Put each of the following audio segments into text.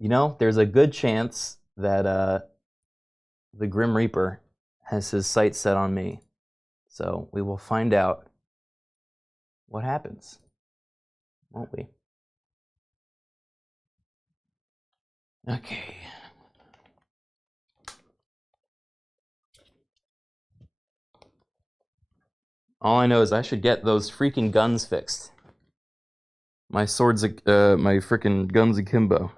You know, there's a good chance that the Grim Reaper has his sights set on me. So we will find out what happens, won't we? Okay. All I know is I should get those freaking guns fixed. My swords, my freaking guns akimbo.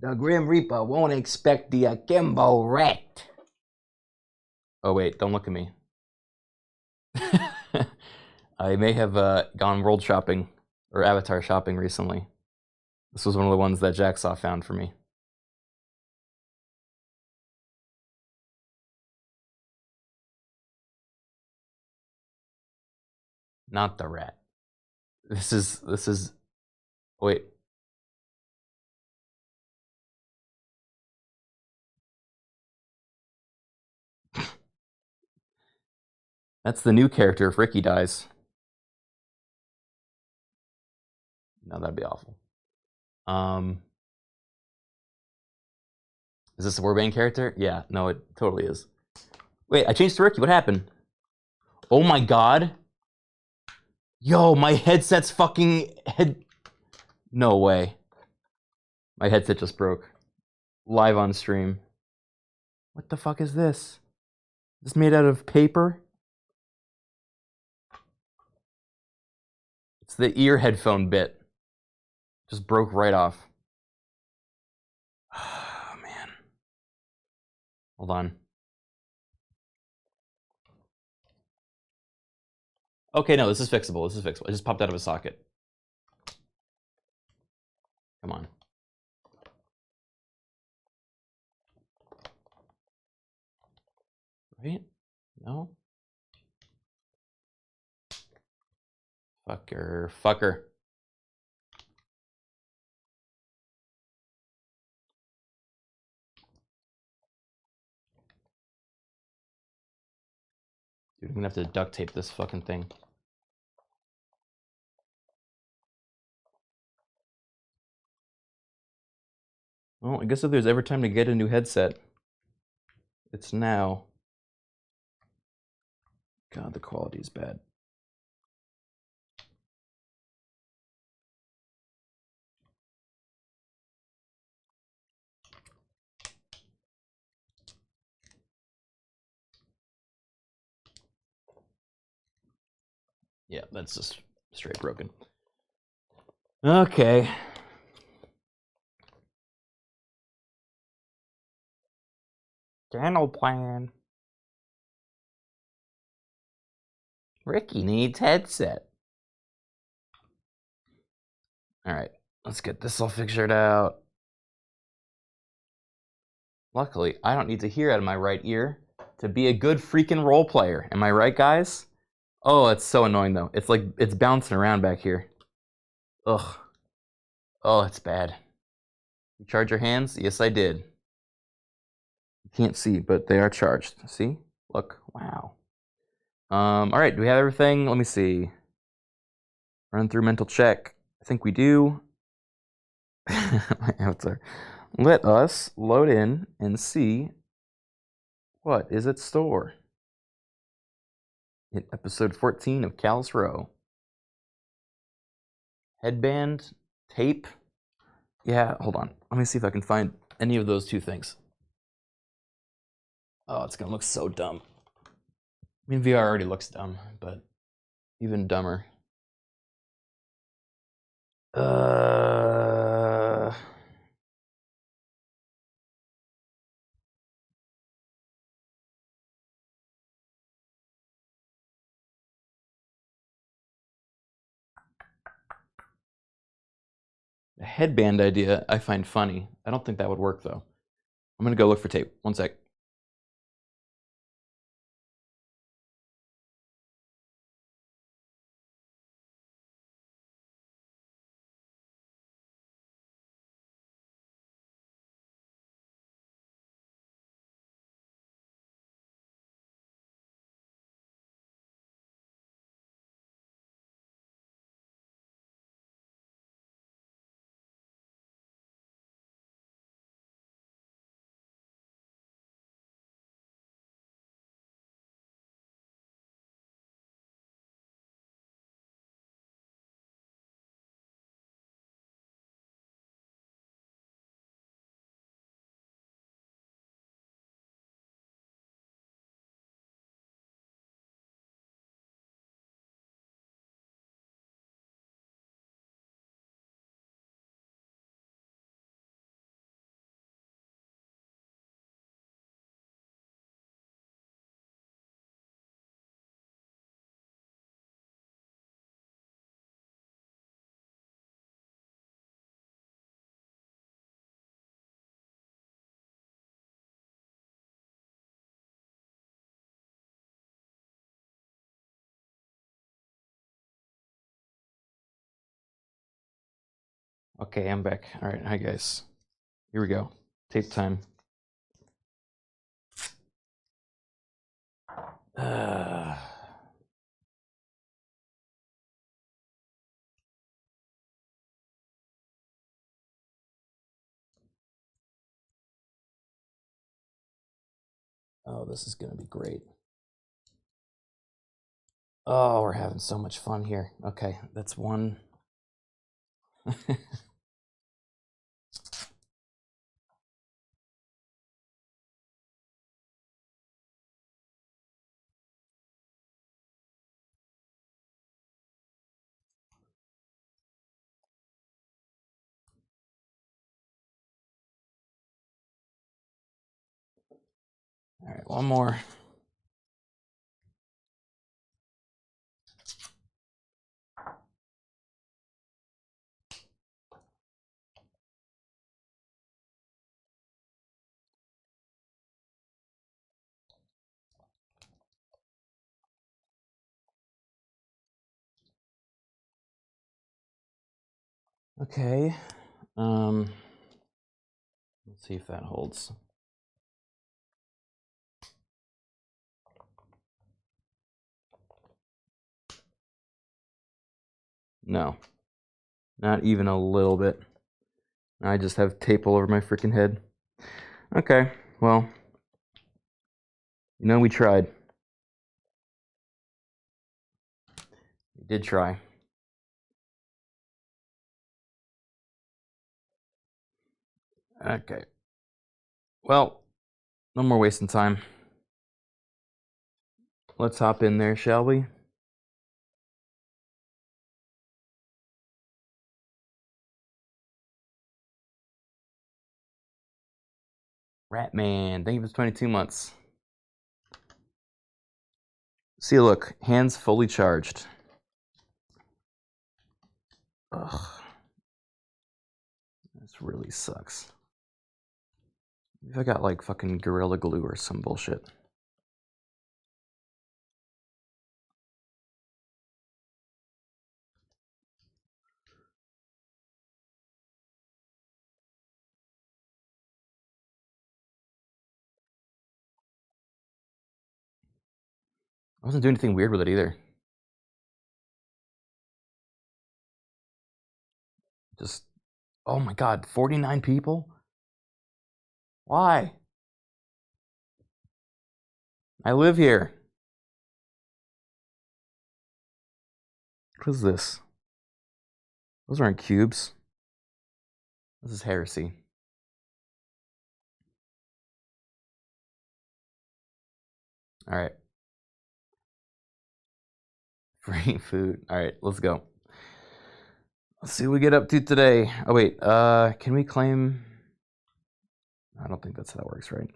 The Grim Reaper won't expect the akimbo wrecked. Oh wait, don't look at me. I may have gone world shopping or avatar shopping recently. This was one of the ones that Jacksaw found for me. Not the rat. This is wait. That's the new character if Ricky dies. No, that'd be awful. Is this a Warbane character? Yeah, no, it totally is. Wait, I changed to Ricky. What happened? Oh my god. Yo, my headset's fucking head. No way. My headset just broke. Live on stream. What the fuck is this? Is this made out of paper? It's the ear headphone bit. Just broke right off. Oh, man. Hold on. Okay, no, this is fixable. This is fixable. It just popped out of a socket. Come on. Right? No? Fucker. Fucker. Dude, I'm gonna have to duct tape this fucking thing. Well, I guess if there's ever time to get a new headset, it's now. God, the quality is bad. Yeah, that's just straight broken. Okay. Channel plan. Ricky needs headset. Alright, let's get this all figured out. Luckily, I don't need to hear out of my right ear to be a good freaking role player. Am I right, guys? Oh, it's so annoying though. It's like it's bouncing around back here. Ugh. Oh, it's bad. You charge your hands? Yes, I did. You can't see, but they are charged. See? Look. Wow. All right. Do we have everything? Let me see. Run through mental check. I think we do. My avatar. Let us load in and see what is at store in episode 14 of Callous Row. Headband, tape. Yeah, hold on. Let me see if I can find any of those two things. Oh, it's gonna look so dumb. I mean, VR already looks dumb, but even dumber. The headband idea I find funny. I don't think that would work though. I'm gonna go look for tape. One sec. Okay, I'm back. All right, hi guys. Here we go. Tape time. Oh, this is gonna be great. Oh, we're having so much fun here. Okay, that's one. All right, one more. Okay. Let's see if that holds. No, not even a little bit. I just have tape all over my freaking head. Okay, well, we tried. We did try. Okay. Well, no more wasting time. Let's hop in there, shall we? Ratman, thank you for 22 months. See, look, hands fully charged. Ugh. This really sucks. If I got like fucking Gorilla Glue or some bullshit. I wasn't doing anything weird with it either. Just, oh my god, 49 people? Why? I live here. What is this? Those aren't cubes. This is heresy. All right. Free food. All right, let's go. Let's see what we get up to today. Oh wait, can we claim? I don't think that's how that works, right?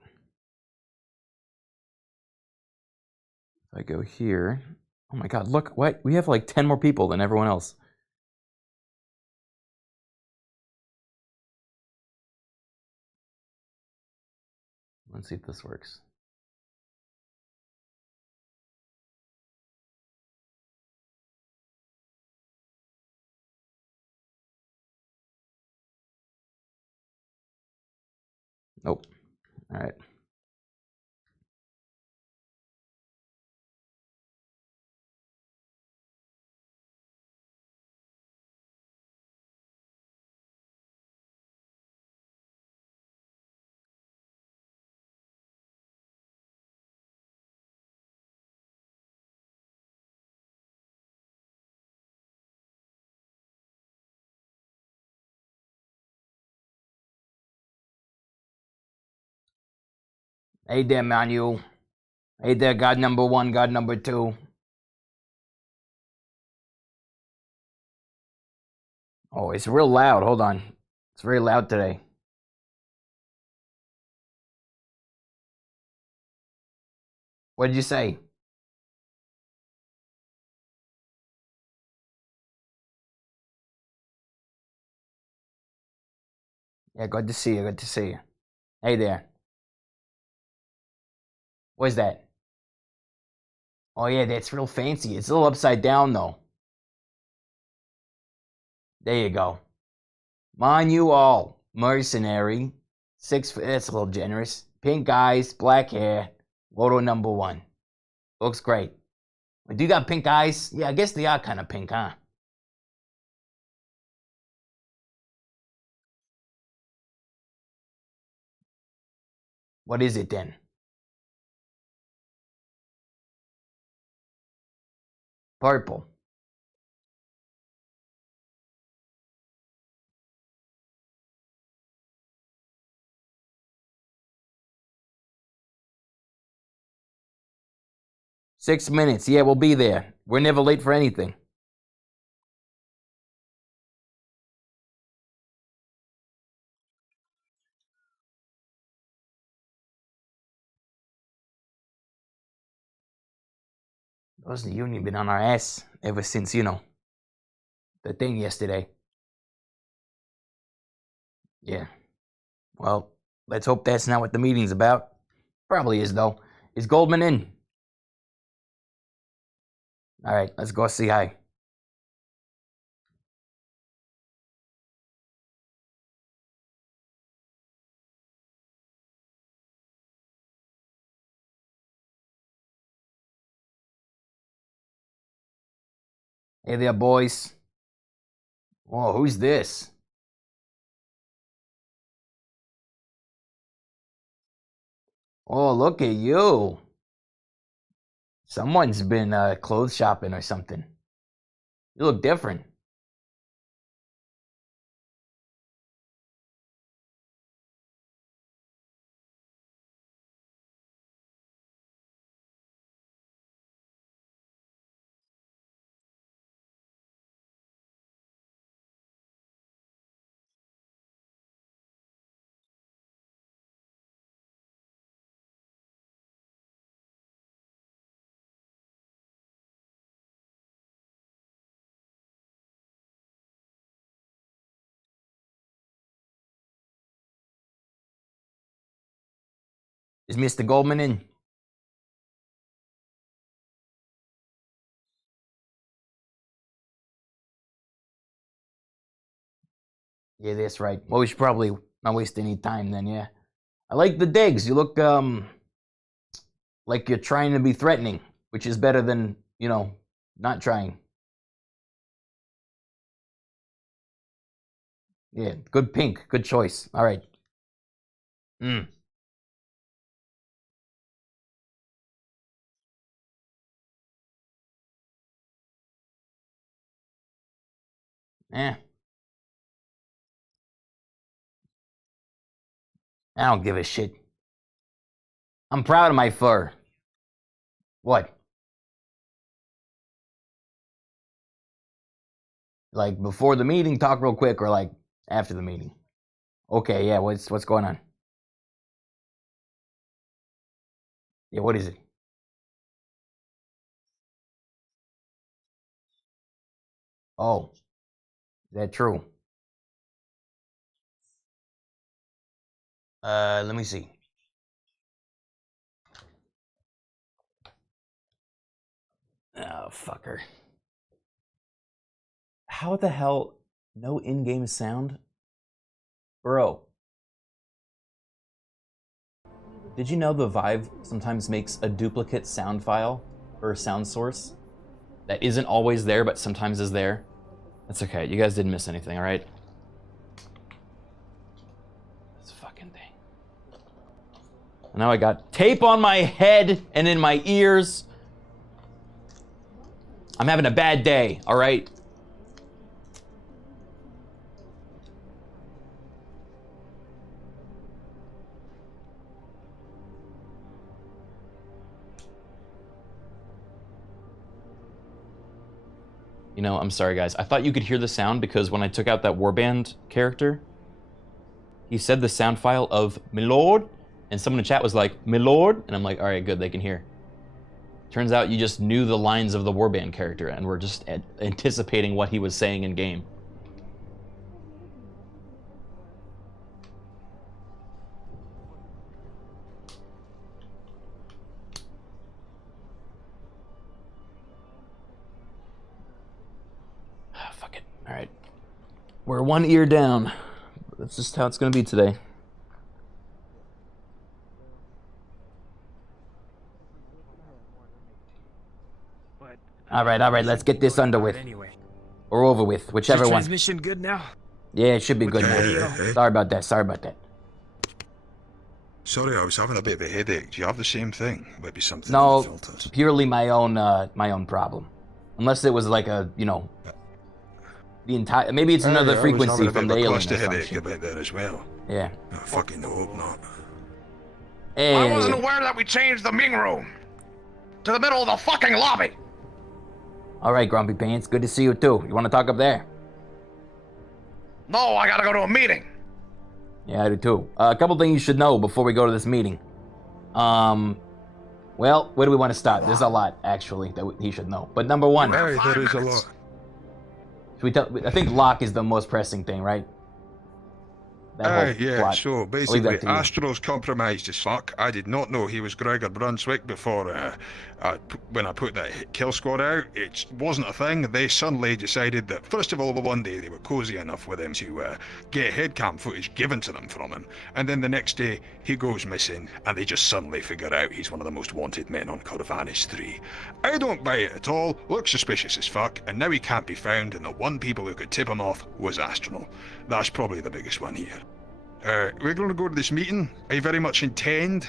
If I go here, oh my god, look, what? We have like 10 more people than everyone else. Let's see if this works. Nope. All right. Hey there, Manuel. Hey there, God number 1, God number 2. Oh, it's real loud. Hold on. It's very loud today. What did you say? Yeah, good to see you. Good to see you. Hey there. What's that? Oh, yeah, that's real fancy. It's a little upside down, though. There you go. Mind you all, mercenary, 6 foot, that's a little generous. Pink eyes, black hair, photo number 1. Looks great. Do you got pink eyes? Yeah, I guess they are kind of pink, huh? What is it then? Purple. "6 minutes. Yeah, we'll be there. We're never late for anything." Those the union been on our ass ever since, the thing yesterday. Yeah. Well, let's hope that's not what the meeting's about. Probably is, though. Is Goldman in? All right, let's go say hi. Hey there, boys. Whoa, who's this? Oh, look at you. Someone's been clothes shopping or something. You look different. Is Mr. Goldman in? Yeah, that's right. Well, we should probably not waste any time then, yeah. I like the digs. You look, like you're trying to be threatening, which is better than, not trying. Yeah, good pink. Good choice. All right. Hmm. Eh. I don't give a shit. I'm proud of my fur. What? Like before the meeting, talk real quick, or like after the meeting? Okay, yeah. What's going on? Yeah, what is it? Oh, is that true? Let me see. Oh, fucker. How the hell? No in-game sound? Bro. Did you know the Vive sometimes makes a duplicate sound file or a sound source that isn't always there but sometimes is there? That's okay. You guys didn't miss anything, all right? This fucking thing. Now I got tape on my head and in my ears. I'm having a bad day, all right? I'm sorry, guys. I thought you could hear the sound because when I took out that warband character, he said the sound file of "Milord," and someone in chat was like, "Milord," and I'm like, all right, good, they can hear. Turns out you just knew the lines of the warband character and were just anticipating what he was saying in game. Fuck it. All right. We're one ear down. That's just how it's gonna be today. All right, let's get this under with. Or over with, whichever one. Transmission good now? Yeah, it should be good now. Hey. Sorry about that. Sorry, I was having a bit of a headache. Do you have the same thing? Might be something in No, the filters. purely my own problem. Unless it was like a, the entire. Maybe it's another frequency from the alien. I was having a or headache something. about that as well. Yeah. I fucking hope not. Hey. I wasn't aware that we changed the meeting room to the middle of the fucking lobby. All right, Grumpy Pants. Good to see you too. You want to talk up there? No, I gotta go to a meeting. Yeah, I do too. A couple things you should know before we go to this meeting. Well, where do we want to start? There's a lot actually that he should know. But number one, Hey, there is a lot. should we tell? I think Locke is the most pressing thing, right? That whole Yeah, plot. so I'll leave basically, that to you. Astro's compromised as fuck. I did not know he was Gregor Brunswick before when I put that kill squad out. It wasn't a thing. They suddenly decided that, first of all, one day they were cozy enough with him to get headcam footage given to them from him. And then the next day, he goes missing, and they just suddenly figure out he's one of the most wanted men on Corvanis 3. I don't buy it at all. Looks suspicious as fuck, and now he can't be found, and the one people who could tip him off was Astro. That's probably the biggest one here. We're going to go to this meeting. I very much intend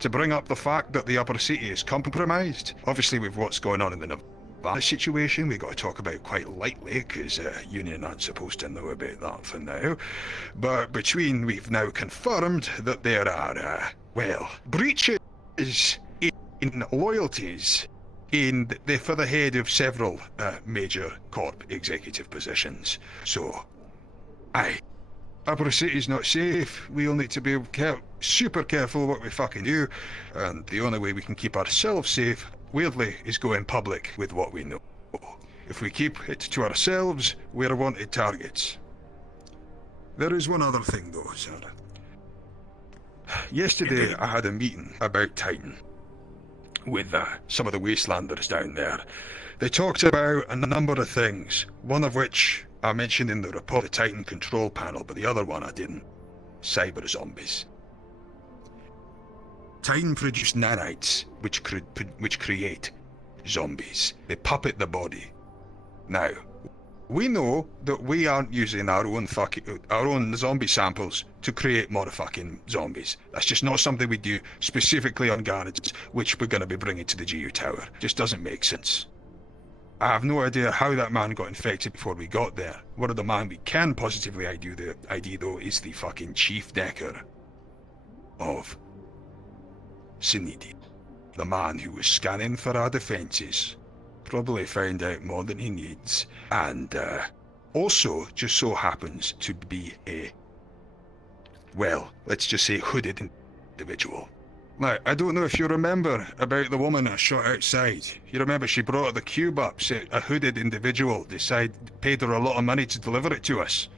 to bring up the fact that the upper city is compromised. Obviously, with what's going on in the Nevada situation, we got to talk about quite lightly, because Union aren't supposed to know about that for now. But we've now confirmed that there are, breaches in loyalties for the head of several major corp executive positions. So, Upper City's not safe. We'll need to be super careful what we fucking do. And the only way we can keep ourselves safe, weirdly, is going public with what we know. If we keep it to ourselves, we're wanted targets. There is one other thing though, Sarah. Yesterday I had a meeting about Titan with some of the Wastelanders down there. They talked about a number of things, one of which I mentioned in the report, the Titan control panel, but the other one I didn't. Cyber zombies. Titan produce nanites, which create zombies. They puppet the body. Now, we know that we aren't using our own zombie samples to create motherfucking zombies. That's just not something we do specifically on garages, which we're going to be bringing to the GU Tower. Just doesn't make sense. I have no idea how that man got infected before we got there. One of the man we can positively ID though is the fucking chief decker of Sinidi. The man who was scanning for our defences. Probably found out more than he needs. And also just so happens to be a, let's just say hooded individual. Now, I don't know if you remember about the woman I shot outside. You remember she brought the cube up, said a hooded individual paid her a lot of money to deliver it to us.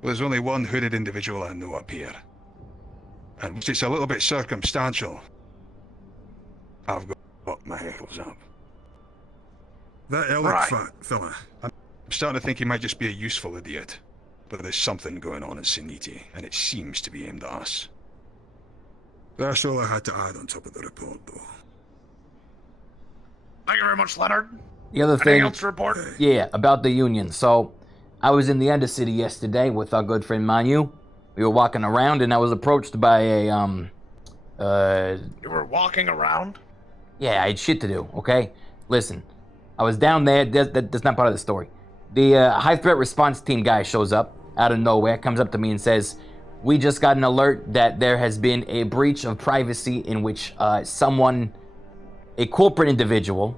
Well, there's only one hooded individual I know up here. And it's a little bit circumstantial. I've got my heels up. That elephant fella, I'm starting to think he might just be a useful idiot. But there's something going on in Siniti, and it seems to be aimed at us. That's all I had to add on top of the report, though. Thank you very much, Leonard. The other Anything thing, else to report? yeah, about the Union. So, I was in the Undercity yesterday with our good friend Manu. We were walking around, and I was approached by a You were walking around? Yeah, I had shit to do. Okay, listen, I was down there. That's not part of the story. The high threat response team guy shows up out of nowhere, comes up to me and says, "We just got an alert that there has been a breach of privacy in which a corporate individual,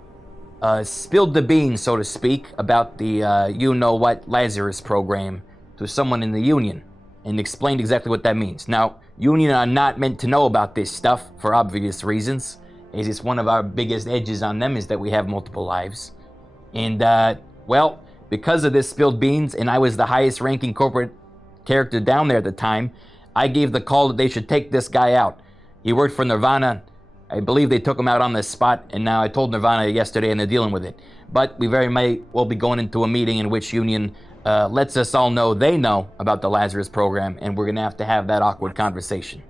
spilled the beans, so to speak, about the you-know-what Lazarus program to someone in the Union, and explained exactly what that means. Now, Union are not meant to know about this stuff for obvious reasons, as it's one of our biggest edges on them is that we have multiple lives. And, because of this spilled beans, and I was the highest ranking corporate character down there at the time, I gave the call that they should take this guy out. He worked for Nirvana. I believe they took him out on the spot, and now I told Nirvana yesterday and they're dealing with it. But we very may well be going into a meeting in which Union lets us all know they know about the Lazarus program, and we're gonna have to have that awkward conversation.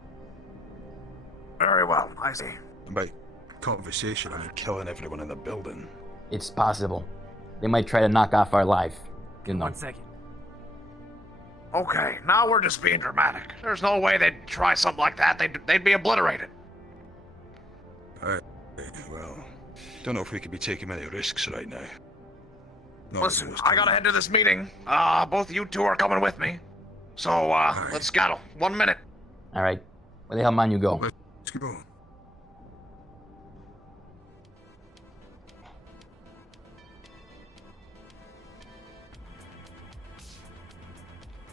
Very well, I see. By conversation, I mean killing everyone in the building. It's possible. They might try to knock off our life. You know. 1 second. Okay, now we're just being dramatic. There's no way they'd try something like that. They'd be obliterated. Well, don't know if we could be taking any risks right now. Not Listen, at this I gotta time. head to this meeting. Both of you two are coming with me. So, let's scatter. 1 minute. All right. Where the hell man you go? Let's go.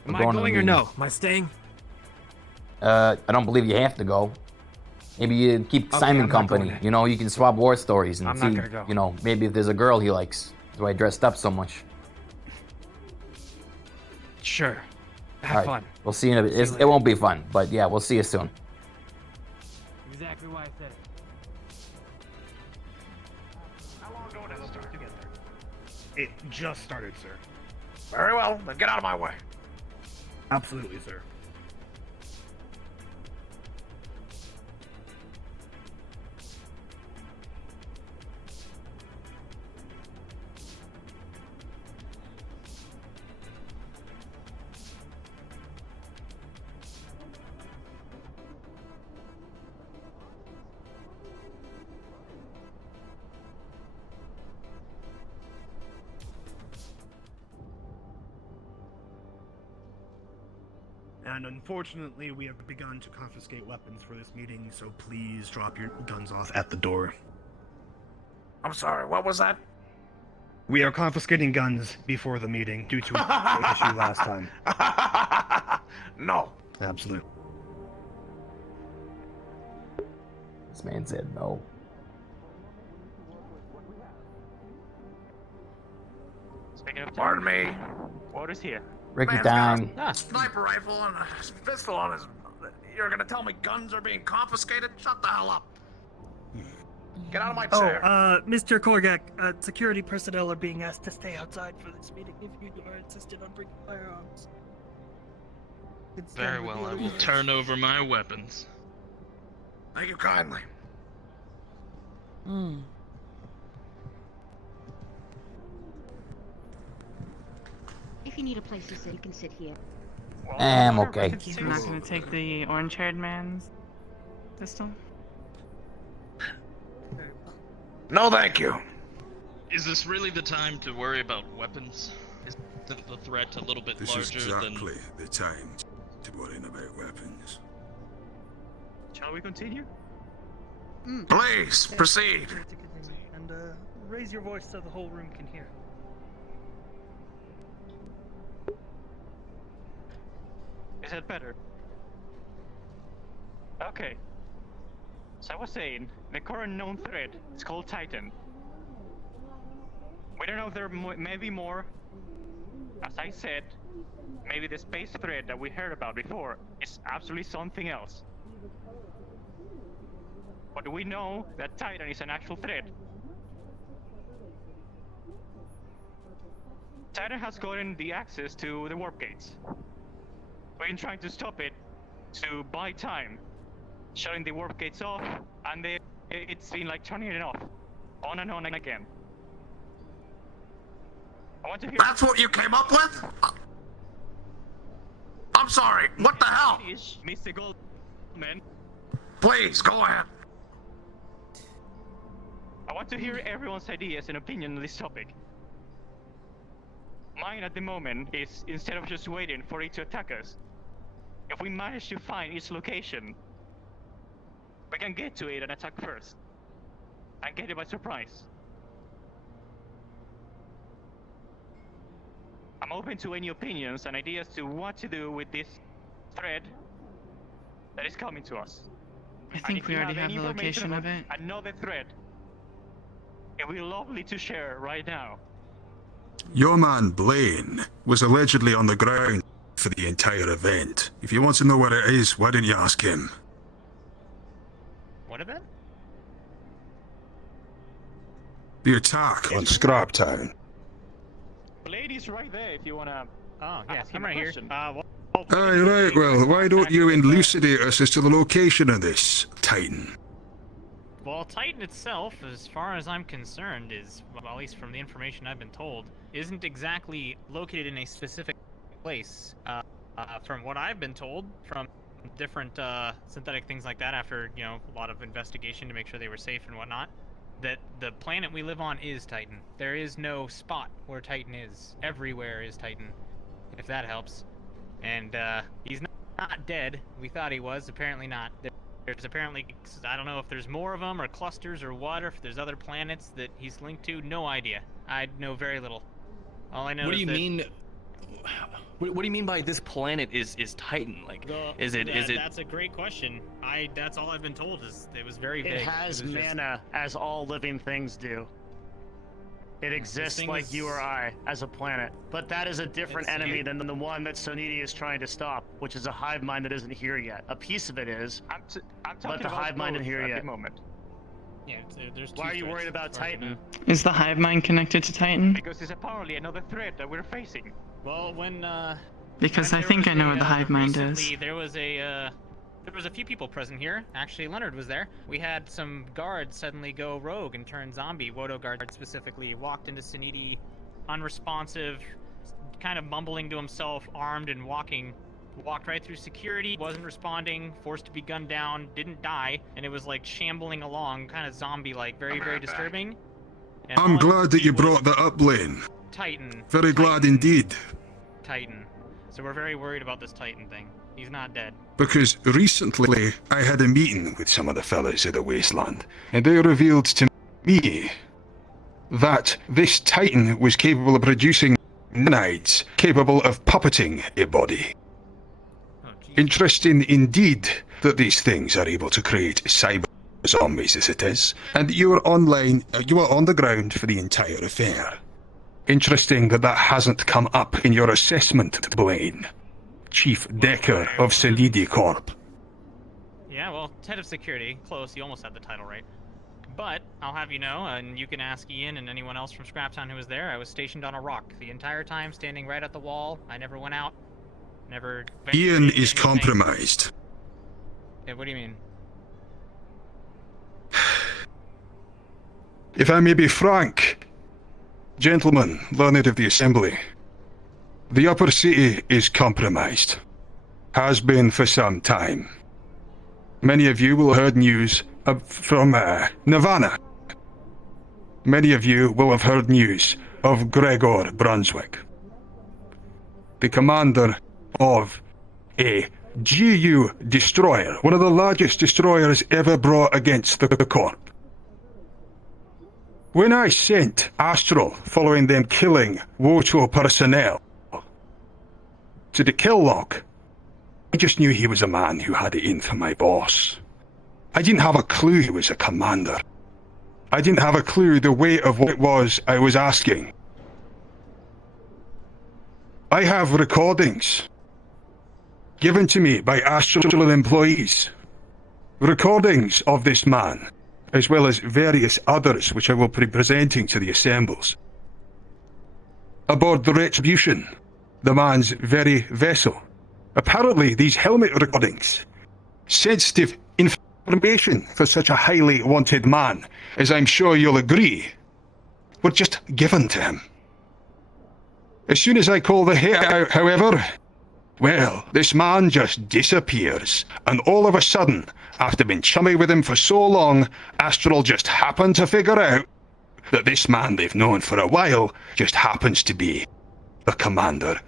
Am We're I going to the going or meeting. no? Am I staying? I don't believe you have to go. Maybe you keep Okay, Simon I'm not company. going then. You know, you can swap war stories and I'm see, not gonna go. you know, maybe if there's a girl he likes. That's why I dressed up so much. Sure. All Have right. fun. We'll see you in a bit. See you It later. won't be fun, but yeah, we'll see you soon. Exactly why I said it. How long ago did it start? It just started, sir. Very well, then get out of my way. Absolutely, sir. And unfortunately, we have begun to confiscate weapons for this meeting, so please drop your guns off at the door. I'm sorry, what was that? We are confiscating guns before the meeting due to an issue last time. No. Absolutely. This man said no. Speaking of Pardon me. orders here. Ricky Man's got time. a sniper rifle and a pistol on his... You're gonna tell me guns are being confiscated? Shut the hell up. Get out of my chair. Mr. Korgak, security personnel are being asked to stay outside for this meeting if you are insistent on bringing firearms. It's done Very with well, the I other will guys. turn over my weapons. Thank you kindly. If you need a place to sit, you can sit here. I'm okay. You're not gonna take the orange-haired man's pistol? No, thank you. Is this really the time to worry about weapons? Isn't the threat a little bit This is larger than... exactly the time to worry about weapons. Shall we continue? Please, proceed. To continue. And raise your voice so the whole room can hear. Is that better? Okay. So I was saying, the current known threat is called Titan. We don't know if there may be more. As I said, maybe the space threat that we heard about before is absolutely something else. But we know that Titan is an actual threat. Titan has gotten the access to the warp gates. We've been trying to stop it to buy time, shutting the warp gates off, and it's been like turning it off, on and on again. I want to hear. That's what you came up with? I'm sorry, what the hell? Finish, Mr. Goldman. Please, go ahead. I want to hear everyone's ideas and opinion on this topic. Mine at the moment is, instead of just waiting for it to attack us, if we manage to find its location, we can get to it and attack first. And get it by surprise. I'm open to any opinions and ideas to what to do with this thread that is coming to us. I And think if we you already have any the information location of about it. another thread, it would be lovely to share right now. Your man Blaine was allegedly on the ground for the entire event. If you want to know where it is, why don't you ask him? What event? The attack on Scraptown. lady's right there if you wanna. Oh, yeah, ask him I'm a right here. question. Aye, right, well, why don't you elucidate us as to the location of this Titan? Well, Titan itself, as far as I'm concerned, is, well, at least from the information I've been told, isn't exactly located in a specific place. From what I've been told from different synthetic things like that, after, you know, a lot of investigation to make sure they were safe and whatnot, that the planet we live on is Titan. There is no spot where Titan is. Everywhere is Titan, if that helps. And he's not dead. We thought he was. Apparently not. There's apparently, I don't know if there's more of them or clusters or what, or if there's other planets that he's linked to. No idea. I know very little. All I know What is do you that mean? What do you mean by this planet is Titan? Like, is it? That's a great question. That's all I've been told. Is it was very vague. It has mana, as all living things do. It exists like you or I as a planet, but that is a different enemy than the one that Sonidi is trying to stop, which is a hive mind that isn't here yet. A piece of it is, I'm but talking the about hive mind both isn't here at yet. the moment. Yeah, there's. Why are you worried about Titan? Is the hive mind connected to Titan? Because it's apparently another threat that we're facing. Well, Because I think I know where the hive mind is. recently, there was a few people present here. Actually, Leonard was there. We had some guards suddenly go rogue and turn zombie. Wodo guard specifically walked into Suniti, unresponsive, kind of mumbling to himself, armed and walked right through security, wasn't responding, forced to be gunned down, didn't die, and it was like shambling along, kind of zombie-like, very, very disturbing. And I'm glad that you brought that up, Lane. Titan. Very glad indeed. Titan. So we're very worried about this Titan thing. He's not dead. Because recently I had a meeting with some of the fellas of the Wasteland, and they revealed to me that this Titan was capable of producing nanites capable of puppeting a body. Interesting indeed that these things are able to create cyber zombies as it is, and you were on the ground for the entire affair. Interesting that that hasn't come up in your assessment, Blaine. Chief Decker of Sanidi Corp. Yeah, well, head of security. Close, you almost had the title right. But, I'll have you know, and you can ask Ian and anyone else from Scraptown who was there, I was stationed on a rock the entire time, standing right at the wall. I never went out. Never... Ian is compromised. Yeah, what do you mean? If I may be frank, gentlemen, learned of the Assembly, the upper city is compromised. Has been for some time. Many of you will have heard news from Nirvana. Many of you will have heard news of Gregor Brunswick, the commander of a GU destroyer, one of the largest destroyers ever brought against the Corp. When I sent Astral following them killing Wocho personnel to the kill log, I just knew he was a man who had it in for my boss. I didn't have a clue he was a commander. I didn't have a clue the weight of what it was I was asking. I have recordings given to me by Astral employees. Recordings of this man, as well as various others which I will be presenting to the assembles. Aboard the Retribution, the man's very vessel. Apparently these helmet recordings, sensitive information for such a highly wanted man, as I'm sure you'll agree, were just given to him. As soon as I call the hit out, however, well, this man just disappears, and all of a sudden, after being chummy with him for so long, Astral just happened to figure out that this man they've known for a while just happens to be the commander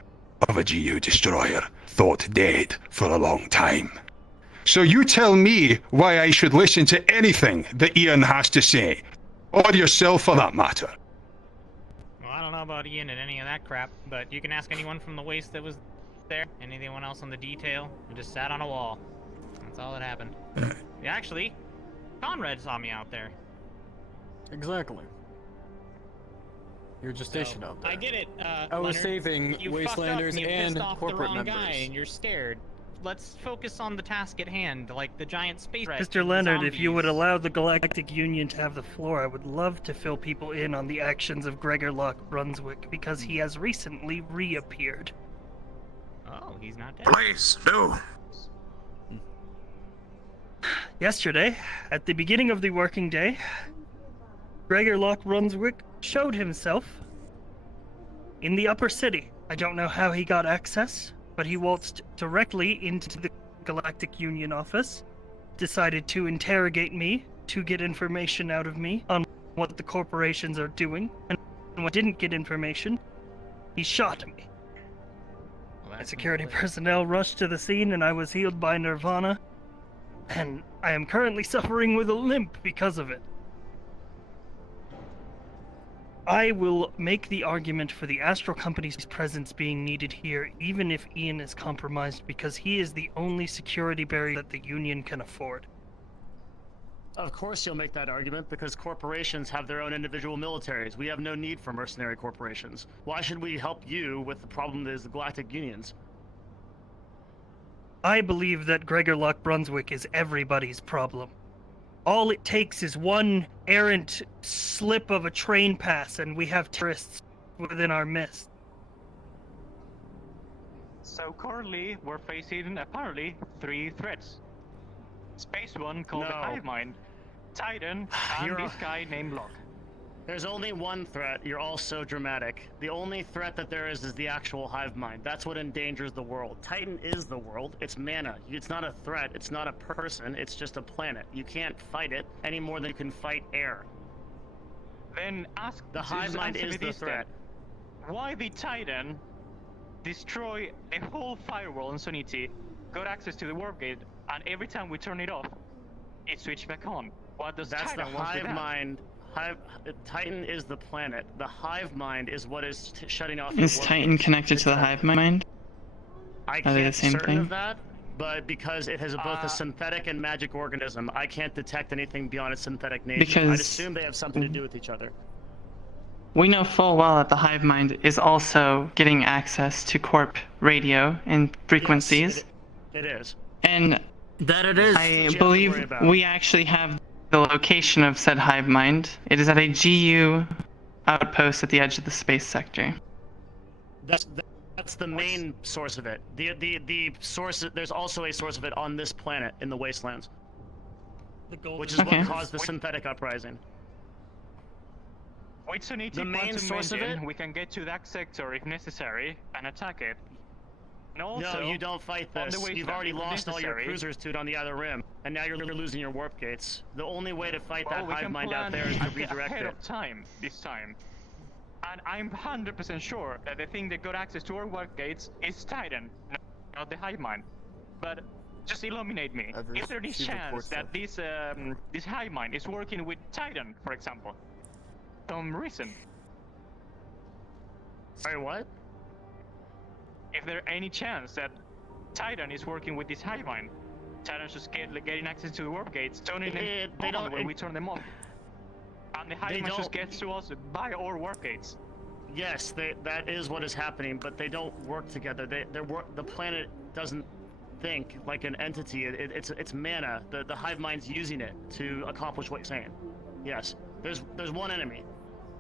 of a GU destroyer, thought dead for a long time. So you tell me why I should listen to anything that Ian has to say, or yourself for that matter. Well, I don't know about Ian and any of that crap, but you can ask anyone from the waste that was there, anyone else on the detail, and just sat on a wall. That's all that happened. Yeah, actually, Conrad saw me out there. Exactly. You're just stationed out there. I get it, I was Leonard. saving You Wastelanders fucked up and you and pissed off corporate the wrong members. guy and you're scared. let's focus on the task at hand, like the giant space threat. Mr. Leonard, if you would allow the Galactic Union to have the floor, I would love to fill people in on the actions of Gregor Locke Brunswick, because he has recently reappeared. Oh, he's not dead. Please, do. Yesterday, at the beginning of the working day, Gregor Locke Brunswick showed himself in the upper city. I don't know how he got access, but he waltzed directly into the Galactic Union office, decided to interrogate me, to get information out of me on what the corporations are doing, and when I didn't get information, he shot me. My security personnel rushed to the scene and I was healed by Nirvana, and I am currently suffering with a limp because of it. I will make the argument for the Astral Company's presence being needed here, even if Ian is compromised, because he is the only security barrier that the Union can afford. Of course you'll make that argument, because corporations have their own individual militaries. We have no need for mercenary corporations. Why should we help you with the problem that is the Galactic Unions? I believe that Gregor Locke Brunswick is everybody's problem. All it takes is one errant slip of a train pass, and we have terrorists within our midst. So currently, we're facing apparently 3 threats. Space one called the Hive Mind, Titan, and this guy named Locke. There's only one threat. You're all so dramatic. The only threat that there is the actual Hive Mind. That's what endangers the world. Titan is the world. It's mana. It's not a threat. It's not a person. It's just a planet. You can't fight it any more than you can fight air. Then ask the Hive Mind is the threat. Why the Titan destroy a whole firewall in Soniti, got access to the warp gate, and every time we turn it off, it switched back on? What does That's Titan the want with Hive that? Mind. Titan is the planet. The Hive Mind is what is shutting off. Is Titan connected to the Hive Mind? I Are they can't the be same certain thing? of that, but because it has both a synthetic and magic organism, I can't detect anything beyond its synthetic nature. I'd Because- assume they have something to do with each other. We know full well that the Hive Mind is also getting access to Corp radio and frequencies. It is. And that it is. I What you have to worry believe about. we actually have the location of said Hive Mind. It is at a GU outpost at the edge of the space sector. That's the main source of it. The source. There's also a source of it on this planet in the wastelands, which is Okay. what caused the synthetic uprising. With Soniti The main Quantum source of Engine, it- we can get to that sector if necessary and attack it. And also, No, you don't fight on the this. way You've back, already if lost all your necessary- cruisers to it on the other rim, and now you're losing your warp gates. The only way to fight Well, that we Hive can Mind out plan there is to ahe- redirect ahead it. of time this time. And I'm 100% sure that the thing that got access to our warp gates is Titan, not the Hive Mind. But just illuminate me. Is there any received chance reports that this Hive Mind is working with Titan, for example? Some reason. Sorry, what? If there any chance that Titan is working with this Hive Mind, Titan's just getting access to the warp gates, turning them on when we turn them off. And the Hive Mind just gets to us by our warp gates. Yes, that is what is happening, but they don't work together. The planet doesn't think like an entity. It's mana. The Hive Mind's using it to accomplish what you're saying. Yes, there's one enemy.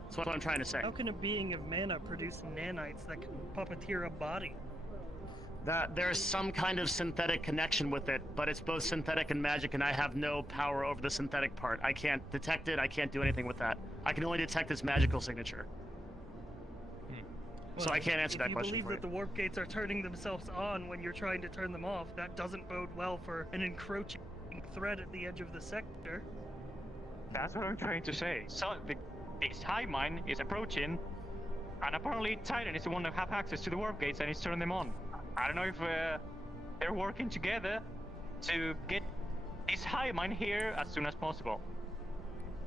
That's what I'm trying to say. How can a being of mana produce nanites that can puppeteer a body? That there's some kind of synthetic connection with it, but it's both synthetic and magic, and I have no power over the synthetic part. I can't detect it. I can't do anything with that. I can only detect its magical signature. So I can't answer that question If you for believe that the warp gates are turning themselves on when you're trying to turn them off, that doesn't bode well for an encroaching threat at the edge of the sector. That's what I'm trying to say. So this Hive Mind is approaching, and apparently Titan is the one that have access to the warp gates and is turning them on. I don't know if they're working together to get this Hive Mind here as soon as possible.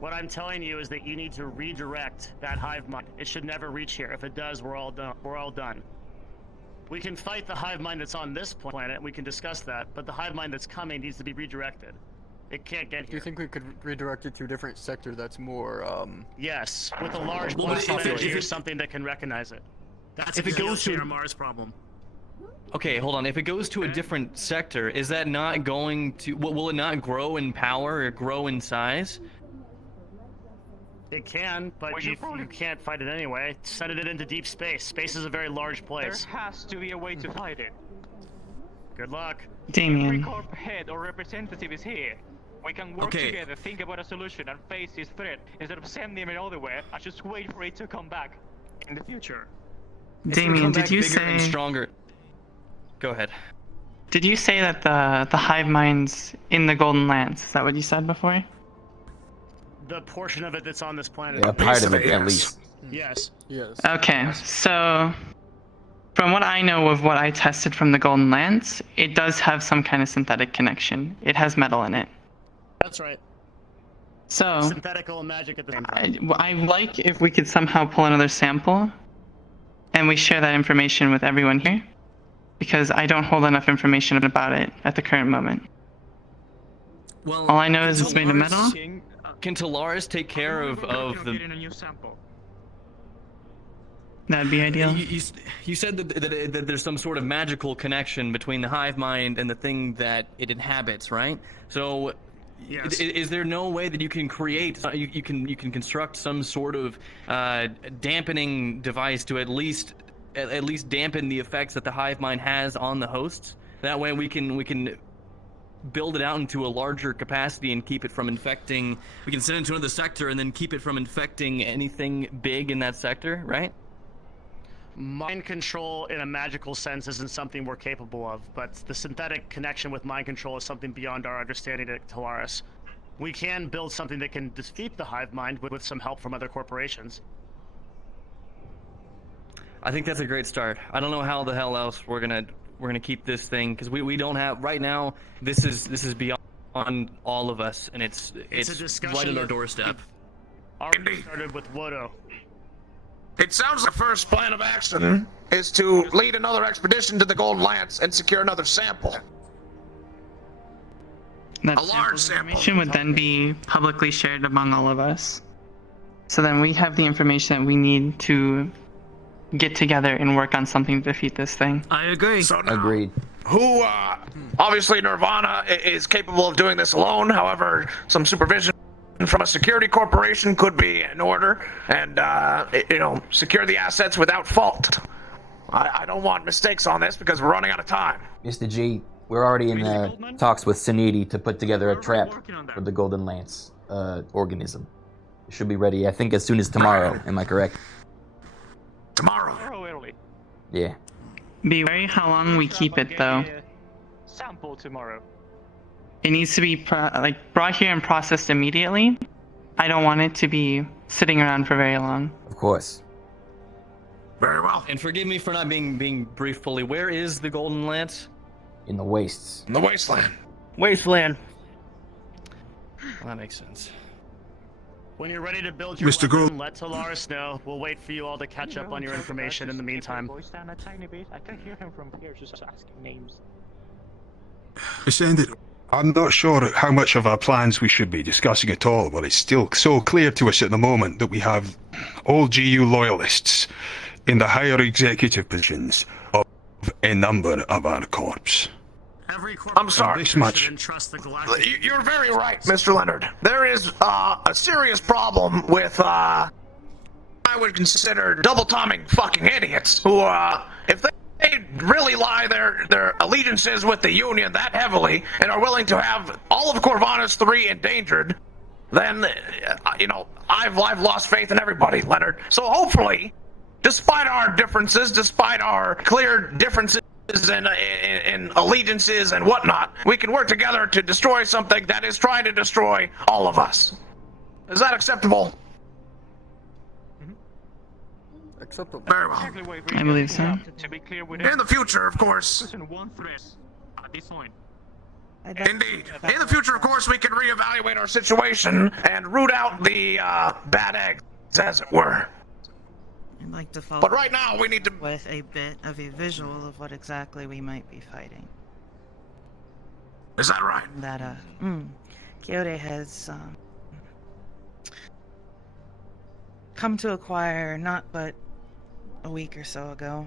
What I'm telling you is that you need to redirect that Hive Mind. It should never reach here. If it does, we're all done. We're all done. We can fight the Hive Mind that's on this planet. We can discuss that. But the Hive Mind that's coming needs to be redirected. It can't get here. Do you think we could redirect it to a different sector that's more, Yes, with a large Well, blast if of it- energy if or it- something that can recognize it. That's If it goes to- a Mars problem. Okay, hold on. If it goes to a different sector, is that not going to... Will it not grow in power or grow in size? It can, but you can't fight it anyway. Send it into deep space. Space is a very large place. There has to be a way to fight it. Good luck. Damien. Every corp head or representative is here. We can work together, think about a solution, and face this threat instead of sending it all the way and just wait for it to come back in the future. Damien, did you bigger and say... stronger. Go ahead. Did you say that the hive mind's in the Golden Lance? Is that what you said before? The portion of it that's on this planet. Yeah, part of it, at least. Yes. Yes. Okay, so from what I know of what I tested from the Golden Lance, it does have some kind of synthetic connection. It has metal in it. That's right. So Synthetical and magic at the same time. I like if we could somehow pull another sample and we share that information with everyone here, because I don't hold enough information about it at the current moment. Well, all I know is it's made of metal. Can Talaris take care of the... Getting a new sample. That'd be ideal. You said that there's some sort of magical connection between the hive mind and the thing that it inhabits, right? So, Yes. is there no way that you can create, you can construct some sort of dampening device to at least dampen the effects that the hive mind has on the hosts? That way we can build it out into a larger capacity and keep it from infecting. We can send it to another sector and then keep it from infecting anything big in that sector, right? Mind control in a magical sense isn't something we're capable of, but the synthetic connection with mind control is something beyond our understanding at Talaris. We can build something that can defeat the hive mind with some help from other corporations. I think that's a great start. I don't know how the hell else we're gonna keep this thing, because we don't have right now. This is beyond all of us, and it's a discussion right on our doorstep. Already started with Wodo. It sounds like the first plan of action is to lead another expedition to the Golden Lance and secure another sample. That A large sample. information would then be publicly shared among all of us. So then we have the information that we need to get together and work on something to defeat this thing. I agree. So now, Agreed. who, obviously Nirvana is capable of doing this alone, however, some supervision from a security corporation could be in order, and, secure the assets without fault. I don't want mistakes on this because we're running out of time. Mr. G, we're already in talks with Saniti to put together a trap for the Golden Lance organism. It should be ready, I think, as soon as tomorrow. Am I correct? Tomorrow. Early. Yeah. Be wary how long we keep it, though. Sample tomorrow. It needs to be brought here and processed immediately. I don't want it to be sitting around for very long. Of course. Very well. And forgive me for not being brief fully. Where is the Golden Lance? In the wastes. In the wasteland. Wasteland. Well, that makes sense. When you're ready to build your Mr. weapon, Gould. let Talaris know. We'll wait for you all to catch up on your information in the meantime. Voice down a tiny bit. I can hear him from here just asking names. It's ended. I'm not sure how much of our plans we should be discussing at all, but it's still so clear to us at the moment that we have all GU loyalists in the higher executive positions of a number of our corps. I'm sorry. This much. You're very right, Mr. Leonard. There is a serious problem with I would consider double-timing fucking idiots who, if they really lie their allegiances with the Union that heavily and are willing to have all of Corvinus 3 endangered, then, I've lost faith in everybody, Leonard. So hopefully, despite our differences, despite our clear differences in allegiances and whatnot, we can work together to destroy something that is trying to destroy all of us. Is that acceptable? Acceptable. Very well. I believe so. To be clear with In the future, of course. one threat at this point. Indeed. In the future, of course, we can reevaluate our situation and root out the bad eggs, as it were. I'd like to follow But right now, we need to... with a bit of a visual of what exactly we might be fighting. Is that right? That, Quixote has, come to acquire not but a week or so ago.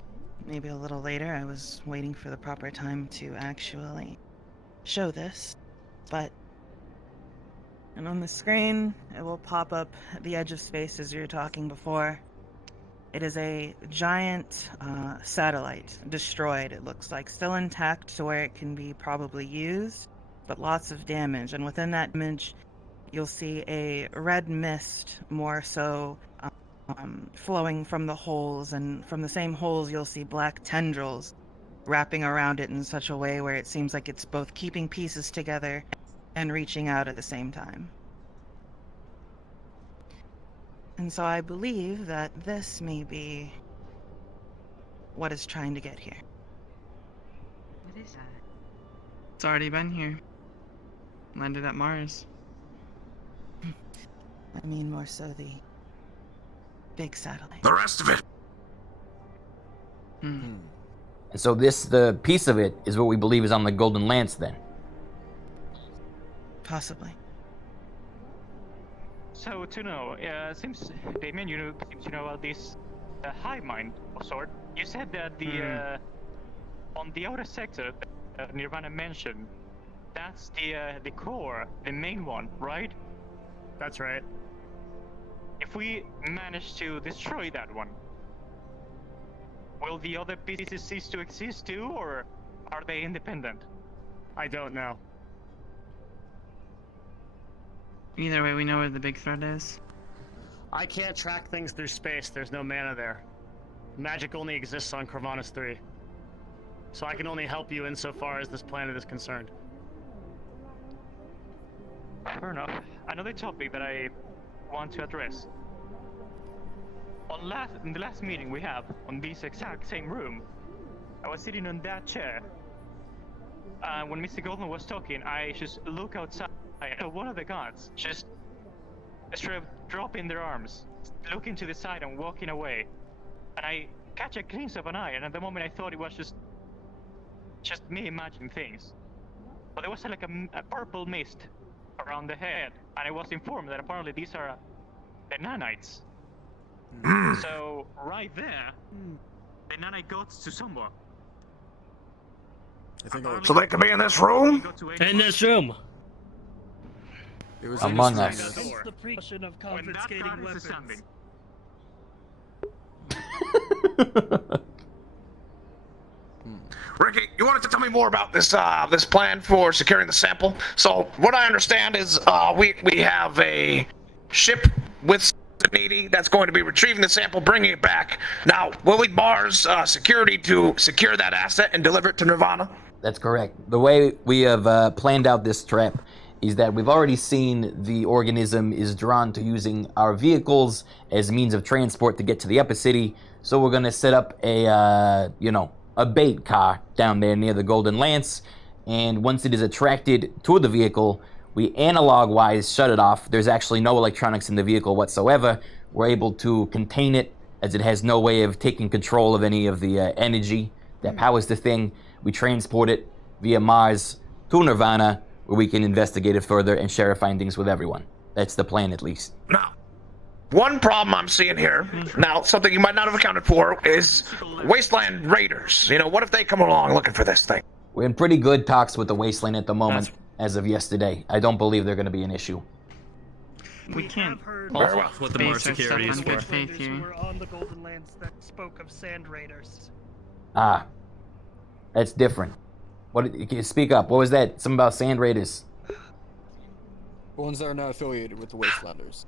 maybe a little later. I was waiting for the proper time to actually show this, but... And on the screen, it will pop up at the edge of space as you were talking before. It is a giant satellite, destroyed, it looks like. Still intact to where it can be probably used, but lots of damage. And within that image, you'll see a red mist, more so flowing from the holes. And from the same holes, you'll see black tendrils wrapping around it in such a way where it seems like it's both keeping pieces together and reaching out at the same time. And so I believe that this may be what is trying to get here. What is that? It's already been here. Landed at Mars. I mean more so the big satellite. The rest of it. And so the piece of it is what we believe is on the Golden Lance then? Possibly. So to know, seems Damien, you seem to know about this hive mind of sort. You said that the on the outer sector Nirvana mentioned, that's the core, the main one, right? That's right. If we manage to destroy that one, will the other pieces cease to exist too, or are they independent? I don't know. Either way, we know where the big threat is. I can't track things through space. There's no mana there. Magic only exists on Corvanus 3. So I can only help you insofar as this planet is concerned. Fair enough. Another topic that I want to address. In the last meeting we have on this exact same room, I was sitting on that chair. When Mr. Golden was talking, I just look outside. One of the guards just straight up dropping their arms, looking to the side and walking away. And I catch a glimpse of an eye, and at the moment I thought it was just me imagining things. But there was like a purple mist around the head, and I was informed that apparently these are the nanites. So right there, the nanite got to someone. So they could be in this room? In this room. It was Among us. Hence the precaution of confiscating weapons. Ricky, you wanted to tell me more about this this plan for securing the sample? So what I understand is we have a ship with Soniti that's going to be retrieving the sample, bringing it back. Now, will we Mars security to secure that asset and deliver it to Nirvana? That's correct. The way we have planned out this trap is that we've already seen the organism is drawn to using our vehicles as means of transport to get to the Epicity. So we're going to set up a bait car down there near the Golden Lance. And once it is attracted to the vehicle, we analog-wise shut it off. There's actually no electronics in the vehicle whatsoever. We're able to contain it as it has no way of taking control of any of the energy that powers the thing. We transport it via Mars to Nirvana, where we can investigate it further and share our findings with everyone. That's the plan, at least. Now, one problem I'm seeing here, now something you might not have accounted for, is Wasteland Raiders. What if they come along looking for this thing? We're in pretty good talks with the Wasteland at the moment, as of yesterday. I don't believe they're going to be an issue. We can't Very well. What the Mars security is for. Good faith Who here. were on the Golden Lands that spoke of sand raiders. Ah, that's different. Can you speak up? What was that? Something about Sand Raiders? Ones that are not affiliated with the Wastelanders.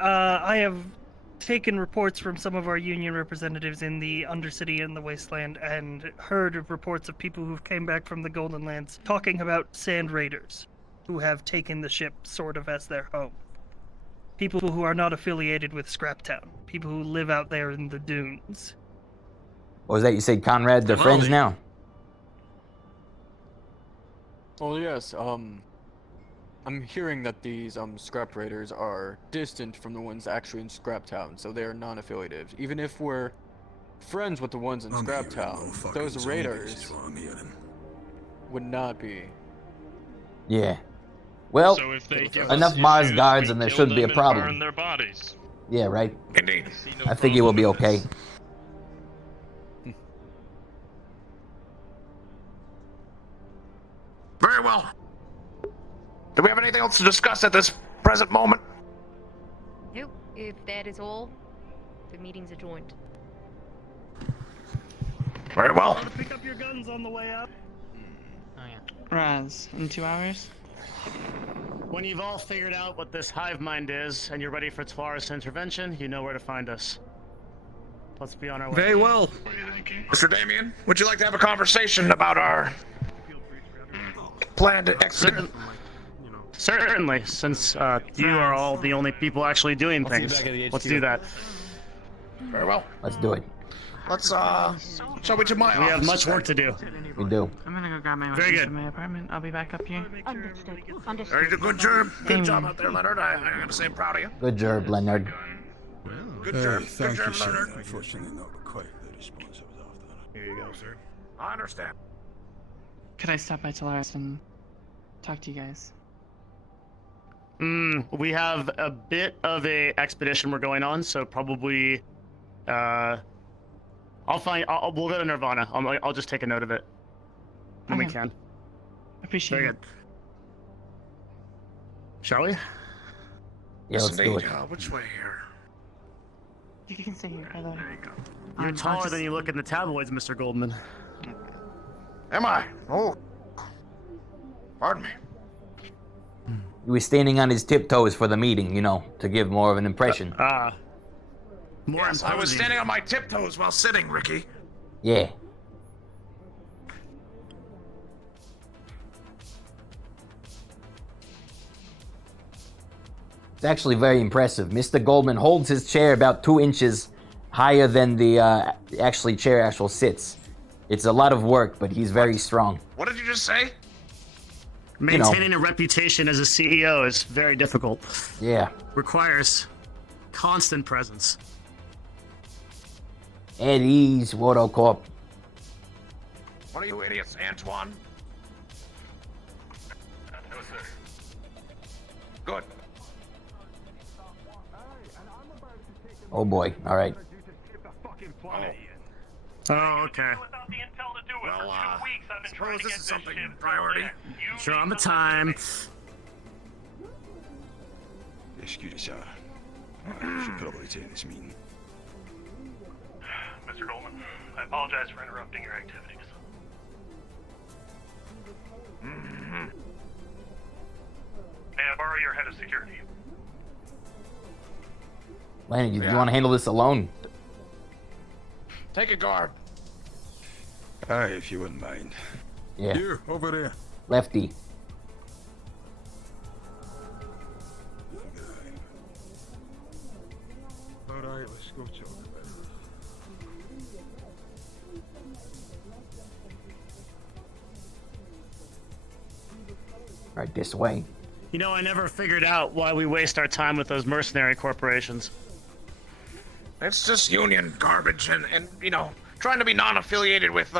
I have taken reports from some of our union representatives in the Undercity and the Wasteland and heard of reports of people who came back from the Golden Lands talking about sand raiders who have taken the ship sort of as their home. People who are not affiliated with Scraptown. People who live out there in the dunes. What was that? You said Conrad, they're friends now? Oh yes, I'm hearing that these scrap raiders are distant from the ones actually in Scraptown, so they are non-affiliated. Even if we're friends with the ones in Scraptown, those raiders would not be. Yeah. Well, So if they give enough us Mars issues, guards we and there kill shouldn't be a them and problem. burn their bodies. Yeah, right? Indeed. I think it will be okay. Very well. Do we have anything else to discuss at this present moment? Nope. If that is all, the meeting's adjourned. Very well. Pick up your guns on the way out. Oh yeah. Raz, in 2 hours? When you've all figured out what this hive mind is and you're ready for Tlaris intervention, you know where to find us. Let's be on our way. Very well. Mr. Damien, would you like to have a conversation about our planned expedition? Certainly, since you are all the only people actually doing things. Let's do that. Very well. Let's do it. Let's, shall we to my office? We have much work to do. We do. I'm gonna go grab my Very weapons good. from my apartment. I'll be back up here. Understood. Understood. Very good job. Good job out there, Leonard. I'm gonna say I'm proud of you. Good job, Leonard. Good job. Thank Good you, job, sir. Leonard. Unfortunately, not quite the response I was after. Here you go, sir. I understand. Could I stop by Tolaris and talk to you guys? We have a bit of a expedition we're going on, so probably, we'll go to Nirvana. I'll just take a note of it when we Okay. can. Appreciate Very it. good. Shall we? Yeah, Yes, let's do indeed. it. Which way here? You can stay here, by the way. You're I'll taller just- than you look in the tabloids, Mr. Goldman. Am I? Oh. Pardon me. He was standing on his tiptoes for the meeting, you know, to give more of an impression. More Yes, I was imposing. standing on my tiptoes while sitting, Ricky. Yeah. It's actually very impressive. Mr. Goldman holds his chair about 2 inches higher than the chair actually sits. It's a lot of work, but he's very strong. What did you just say? Maintaining a reputation as a CEO is very difficult. Yeah. Requires constant presence. At ease, Watercorp. What are you idiots, Antoine? No, sir. Good. Oh boy. All right. Oh, okay. Well, suppose this is something priority. Sure, on the time. Excuse me, sir. I should probably take this meeting. Mr. Goldman, I apologize for interrupting your activities. May I borrow your head of security? Lenny, you want to handle this alone? Take a guard. Aye, if you wouldn't mind. Yeah. You, over there. Lefty. Alright, let's go talk about it. Right this way. You know, I never figured out why we waste our time with those mercenary corporations. It's just union garbage and you know, trying to be non-affiliated with,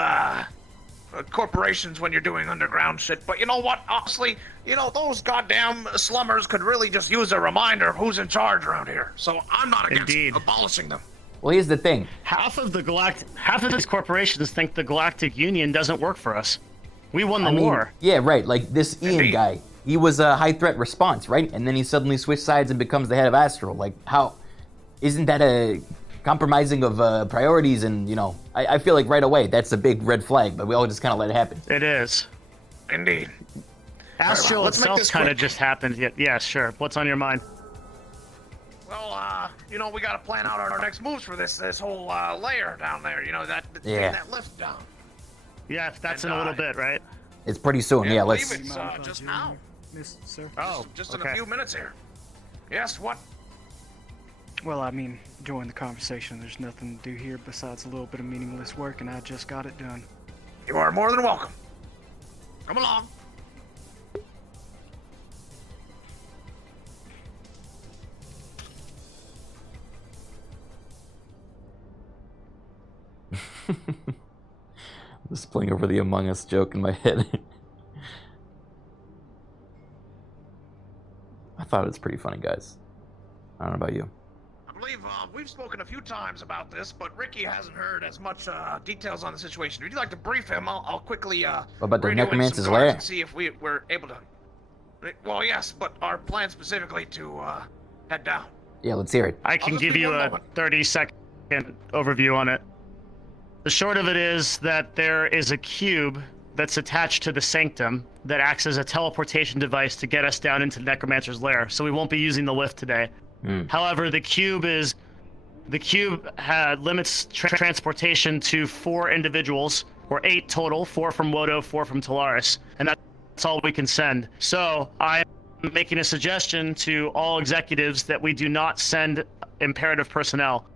corporations when you're doing underground shit. But you know what? Honestly, you know, those goddamn slummers could really just use a reminder of who's in charge around here. So I'm not against abolishing them. Well, here's the thing. Half of these corporations think the Galactic Union doesn't work for us. We won the war. Yeah, right. Like this Ian guy. He was a high threat response, right? And then he suddenly switched sides and becomes the head of Astral. Like, how? Isn't that a compromising of priorities? And, you know, I feel like right away that's a big red flag, but we all just kind of let it happen. It is. Indeed. Astral Let's make itself this kind of quick. just happened. Yeah, sure. What's on your mind? Well, you know, we gotta plan out our next moves for this whole layer down there. You know, that Yeah. that lift down. Yeah, that's And, in a little bit, right? It's pretty soon. Yeah, I let's. believe it's just now. Miss, sir. Oh, Just in okay. a few minutes here. Yes, what? Well, I mean, join the conversation. There's nothing to do here besides a little bit of meaningless work, and I just got it done. You are more than welcome. Come along. Just playing over the Among Us joke in my head. I thought it was pretty funny, guys. I don't know about you. believe we've spoken a few times about this, but Ricky hasn't heard as much details on the situation. Would you like to brief him? I'll quickly What about the radio in some necromancer's guards lair? and see if we're able to. Well, yes, but our plan specifically to head down. Yeah, let's hear it. I can give you a 30-second overview on it. The short of it is that there is a cube that's attached to the sanctum that acts as a teleportation device to get us down into the necromancer's lair. So we won't be using the lift today. However, the cube limits transportation to 4 individuals, or 8 total, 4 from Wodo, 4 from Talaris, and that's all we can send. So I'm making a suggestion to all executives that we do not send imperative personnel.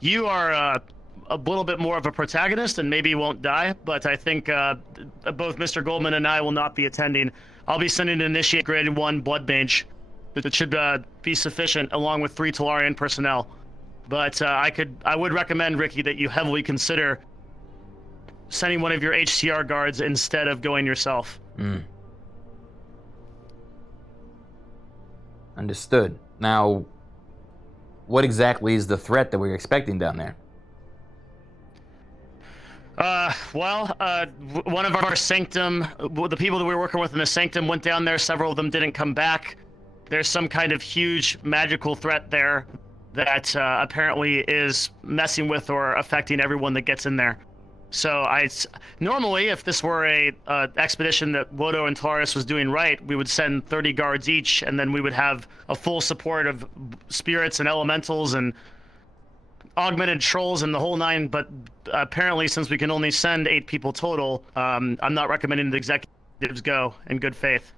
You are a little bit more of a protagonist and maybe won't die, but I think both Mr. Goldman and I will not be attending. I'll be sending an Initiate Grade 1 Blood Mage. That should be sufficient, along with 3 Talarian personnel. But I would recommend, Ricky, that you heavily consider sending one of your HCR guards instead of going yourself. Understood. Now, what exactly is the threat that we're expecting down there? One of our sanctum, the people that we were working with in the sanctum went down there. Several of them didn't come back. There's some kind of huge magical threat there that apparently is messing with or affecting everyone that gets in there. So normally, if this were a expedition that Wodo and Talaris was doing right, we would send 30 guards each, and then we would have a full support of spirits and elementals and augmented trolls and the whole 9. But apparently, since we can only send 8 people total, I'm not recommending the executives go in good faith.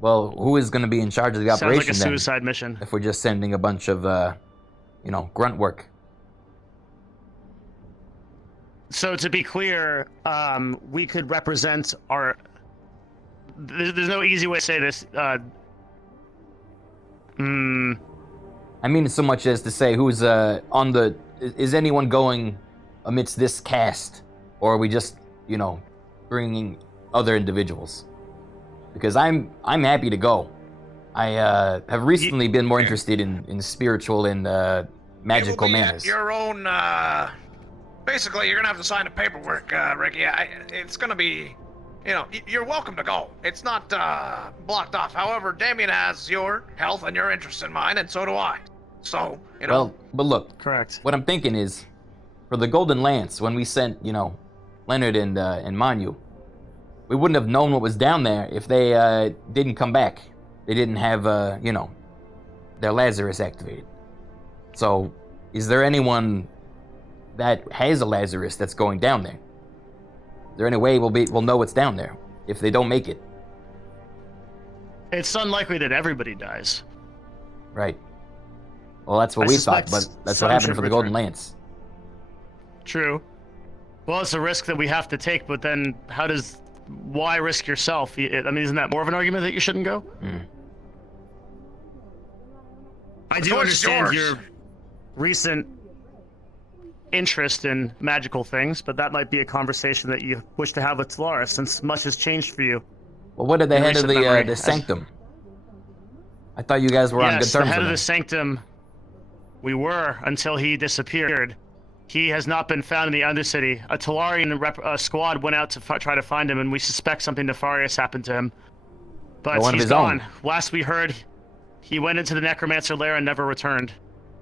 Well, who is going to be in charge of the Sounds operation like a suicide mission. if we're just sending a bunch of, grunt work? So to be clear, we could represent our... There's no easy way to say this. I mean, so much as to say who's on the... Is anyone going amidst this cast? Or are we just, bringing other individuals? Because I'm happy to go. I have recently been more interested in spiritual and magical manners. Your own, basically, you're gonna have to sign the paperwork, Ricky. It's gonna be, you're welcome to go. It's not blocked off. However, Damien has your health and your interests in mind, and so do I. So, Well, but look. Correct. What I'm thinking is, for the Golden Lance, when we sent, Leonard and Manu, we wouldn't have known what was down there if they didn't come back. They didn't have, their Lazarus activated. So, is there anyone that has a Lazarus that's going down there? Is there any way we'll know what's down there if they don't make it? It's unlikely that everybody dies. Right. Well, that's what we thought, but that's what happened for the Golden Lance. True. Well, it's a risk that we have to take, but then why risk yourself? I mean, isn't that more of an argument that you shouldn't go? I do understand your recent interest in magical things, but that might be a conversation that you wish to have with Talaris, since much has changed for you. Well, what did the head of the Sanctum? I thought you guys were on good terms with him. Yes, the head of the Sanctum, we were until he disappeared. He has not been found in the Undercity. A Talarian squad went out to try to find him, and we suspect something nefarious happened to him. But he's gone. Last we heard, he went into the Necromancer lair and never returned.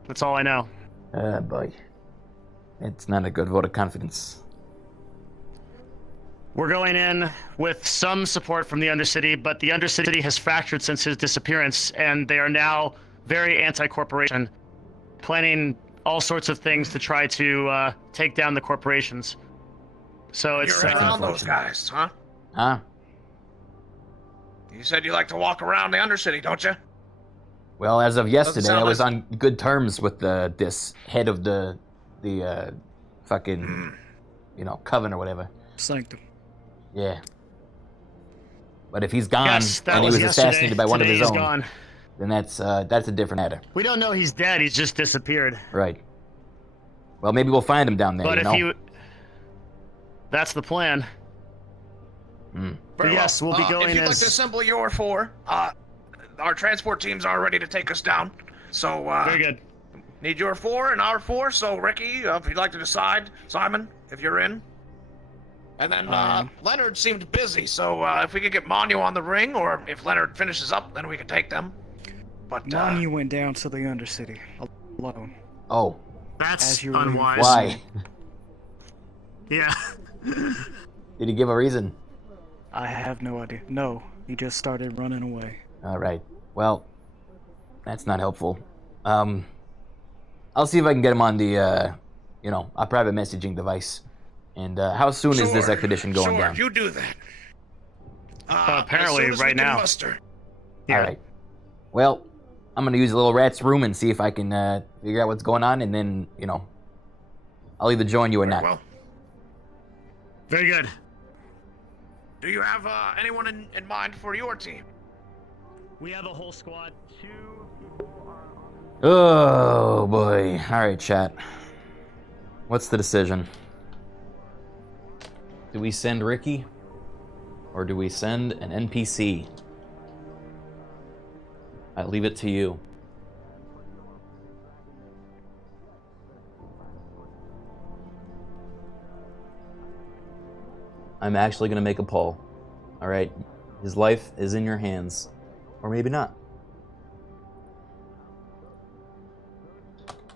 That's all I know. Boy. It's not a good vote of confidence. We're going in with some support from the Undercity, but the Undercity has fractured since his disappearance, and they are now very anti-corporation, planning all sorts of things to try to take down the corporations. So it's You're around those guys, huh? Huh? You said you like to walk around the Undercity, don't you? Well, as of yesterday, I was on good terms with this head of the fucking, coven or whatever. Sanctum. Yeah. But if he's gone Yes, and he was assassinated by one of his own, gone. then that's a different matter. We don't know he's dead. He's just disappeared. Right. Well, maybe we'll find him down there. But that's the plan. But yes, we'll be going if you'd like as... to assemble your 4, our transport teams are ready to take us down. So, Very good. Need your 4 and our 4, so Ricky, if you'd like to decide, Simon, if you're in. And then, Leonard seemed busy, so if we could get Manu on the ring, or if Leonard finishes up, then we can take them. But, Manu went down to the Undercity alone. Oh. That's unwise. Why? Yeah. Did he give a reason? I have no idea. No, he just started running away. All right. Well, that's not helpful. I'll see if I can get him on the, a private messaging device. And how soon is this expedition going down? You do that. Apparently, as soon as we right can now. muster. All right. Well, I'm gonna use a little rat's room and see if I can figure out what's going on, and then I'll either join you or not. Well. Very good. Do you have anyone in mind for your team? We have a whole squad. 2 people are on. Oh boy! All right, chat. What's the decision? Do we send Ricky? Or do we send an NPC? I leave it to you. I'm actually gonna make a poll. Alright? His life is in your hands. Or maybe not.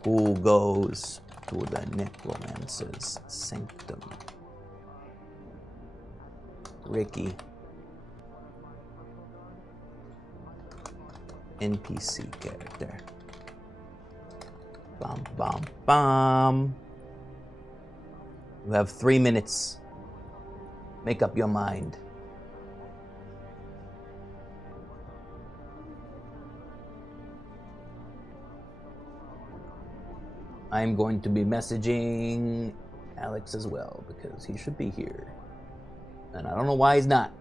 Who goes to the Necromancer's Sanctum? Ricky. NPC character. Bum, bum, bum. You have 3 minutes. Make up your mind. I'm going to be messaging Alex as well because he should be here. And I don't know why he's not.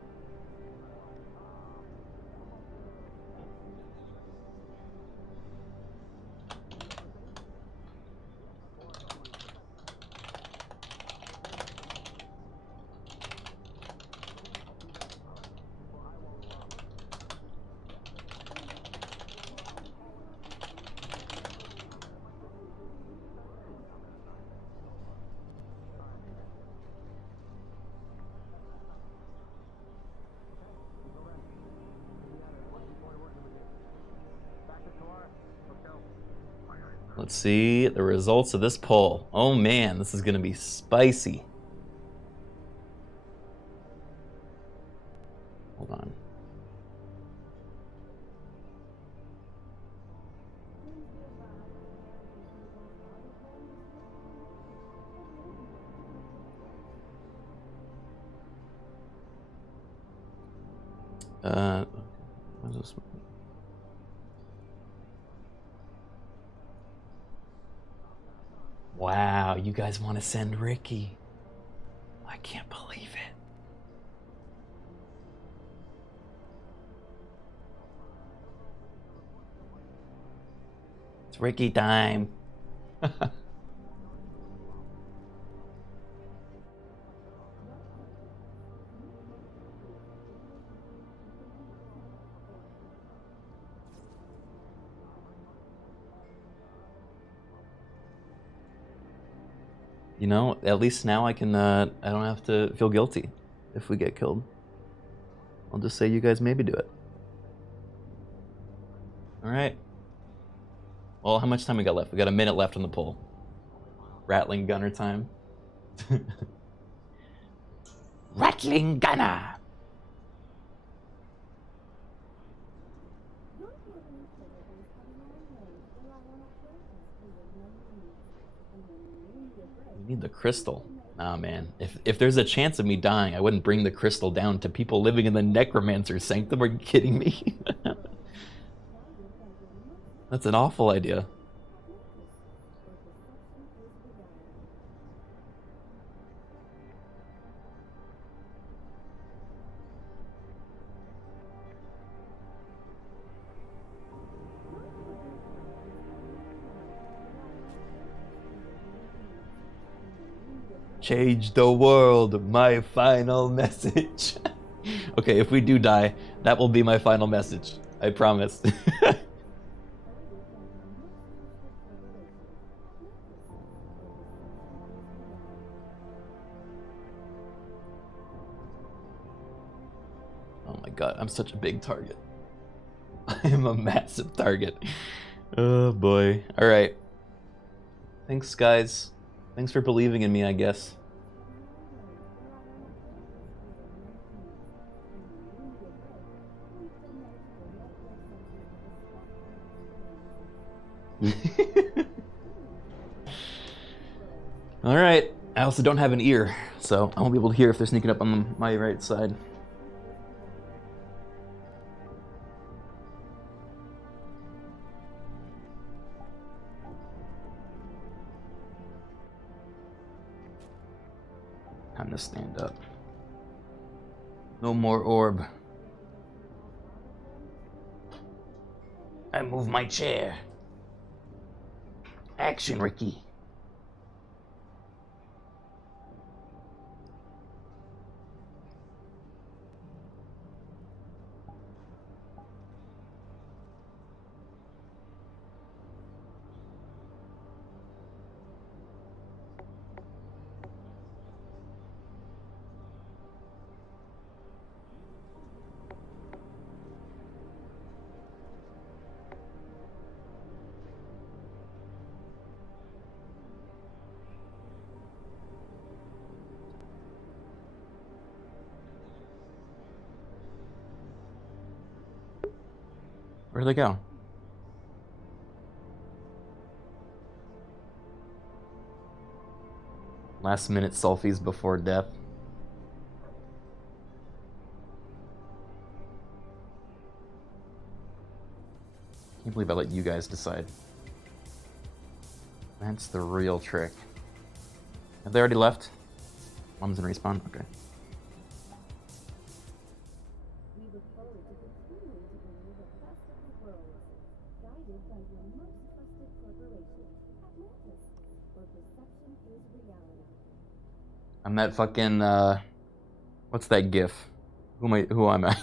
Let's see the results of this poll. Oh man, this is gonna be spicy. Hold on. What is this? Wow, you guys want to send Ricky? I can't believe it. It's Ricky time. You know, at least now I can, I don't have to feel guilty if we get killed. I'll just say you guys maybe do it. Alright. Well, how much time we got left? We got a minute left on the poll. Rattling gunner time. Rattling gunner! You need the crystal. Nah, man. If there's a chance of me dying, I wouldn't bring the crystal down to people living in the Necromancer's Sanctum. Are you kidding me? That's an awful idea. Change the world, my final message. Okay, if we do die, that will be my final message. I promise. my god, I'm such a big target. I am a massive target. Oh boy. Alright. Thanks, guys. Thanks for believing in me, I guess. Alright. I also don't have an ear, so I won't be able to hear if they're sneaking up on my right side. Time to stand up. No more orb. I move my chair. Action, Ricky. Where'd they go? Last minute selfies before death. Can't believe I let you guys decide. That's the real trick. Have they already left? Mom's in respawn? Okay. I'm that fucking, what's that gif? Who am I?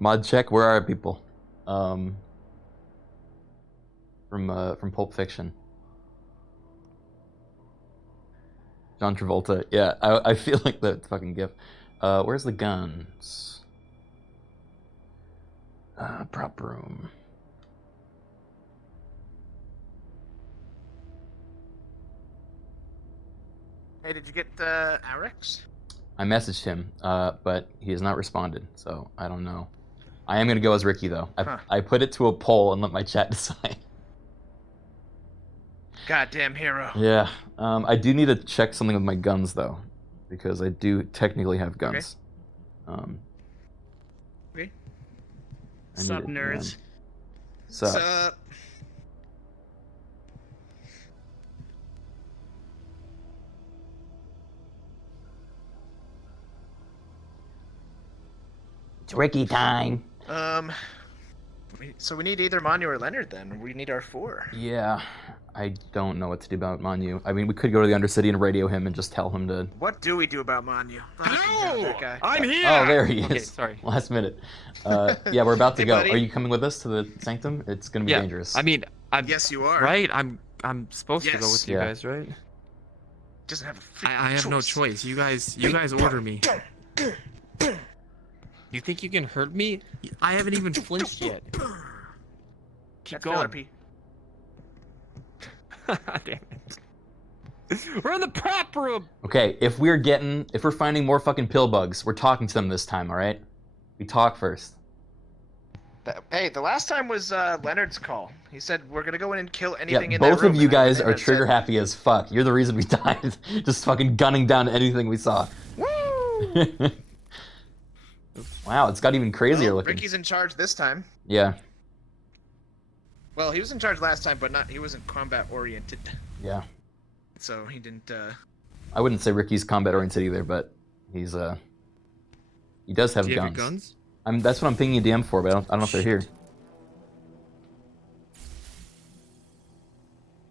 Mod check, where are people? From Pulp Fiction. John Travolta, yeah, I feel like that fucking gif. Where's the guns? Prop room. Hey, did you get Arex? I messaged him, but he has not responded, so I don't know. I am gonna go as Ricky though. I put it to a poll and let my chat decide. Goddamn hero. Yeah, I do need to check something with my guns though, because I do technically have guns. Okay. Sup, nerds? Sup? It's Ricky time. So we need either Manu or Leonard then. We need our 4. Yeah, I don't know what to do about Manu. I mean, we could go to the Undercity and radio him and just tell him to... What do we do about Manu? Hello! I'm here! Oh, there he is. Okay, sorry. Last minute. Yeah, we're about to Hey, go. buddy. Are you coming with us to the Sanctum? It's gonna be dangerous. I mean, Yes, you are. Right? I'm supposed to go Yes. with you Yeah. guys, right? Doesn't have a I have no choice. You guys order me. You think you can hurt me? I haven't even flinched yet. Keep going. Damn it. We're in the prep room. Okay, if we're finding more fucking pill bugs, we're talking to them this time, all right? We talk first. Hey, the last time was Leonard's call. He said we're gonna go in and kill anything Yeah, in that both room. of you guys are trigger happy as fuck. You're the reason we died. Just fucking gunning down anything we saw. Woo! Wow, it's got even crazier looking. Ricky's in charge this time. Yeah, Well, he was in charge last time, but he wasn't combat oriented. yeah. So he didn't. I wouldn't say Ricky's combat oriented either, but he's he does have Do you have guns. your guns? That's what I'm pinging a DM for, but I don't know if they're here.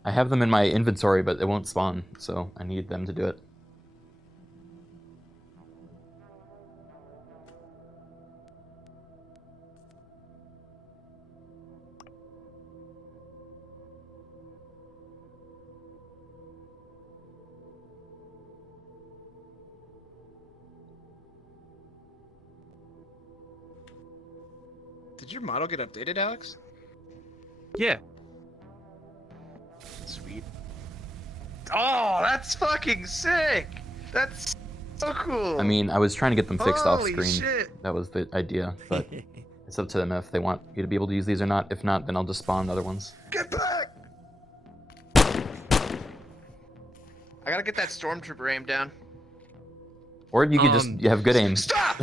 I have them in my inventory, but they won't spawn, so I need them to do it. Did your model get updated, Alex? Yeah. Sweet. Oh, that's fucking sick. That's so cool. I mean, I was trying to get them fixed off Holy screen. shit. That was the idea, but it's up to them if they want you to be able to use these or not. If not, then I'll just spawn other ones. Get back! I gotta get that stormtrooper aim down. Or you could just have good aim. Stop!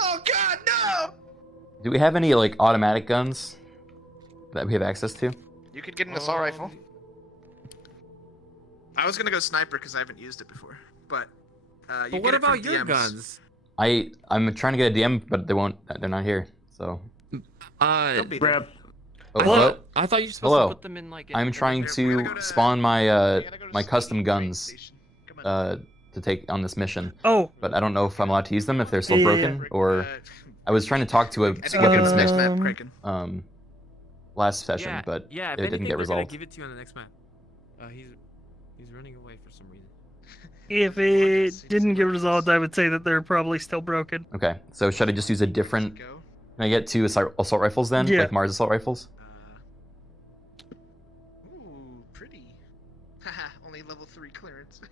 Oh god, no! Do we have any like automatic guns that we have access to? You could get an assault rifle. I was gonna go sniper because I haven't used it before, but you But get what it from about your DMs. guns? I'm trying to get a DM, but they won't. They're not here. So. Rep. Oh, hello? I thought you were supposed Hello. to put them in like. I'm trying to spawn my my custom guns to take on this mission. Oh. But I don't know if I'm allowed to use them if they're still Yeah. broken or. I was trying to talk to a weaponsmith last session, but yeah, if it didn't anything, get they're gonna resolved. give it to you on the next map. He's running away for some reason. If it didn't get resolved, I would say that they're probably still broken. Okay, so should I just use a different? Can I get two assault rifles then, Yeah. like Mars assault rifles? Ooh, pretty. Haha, only level 3 clearance.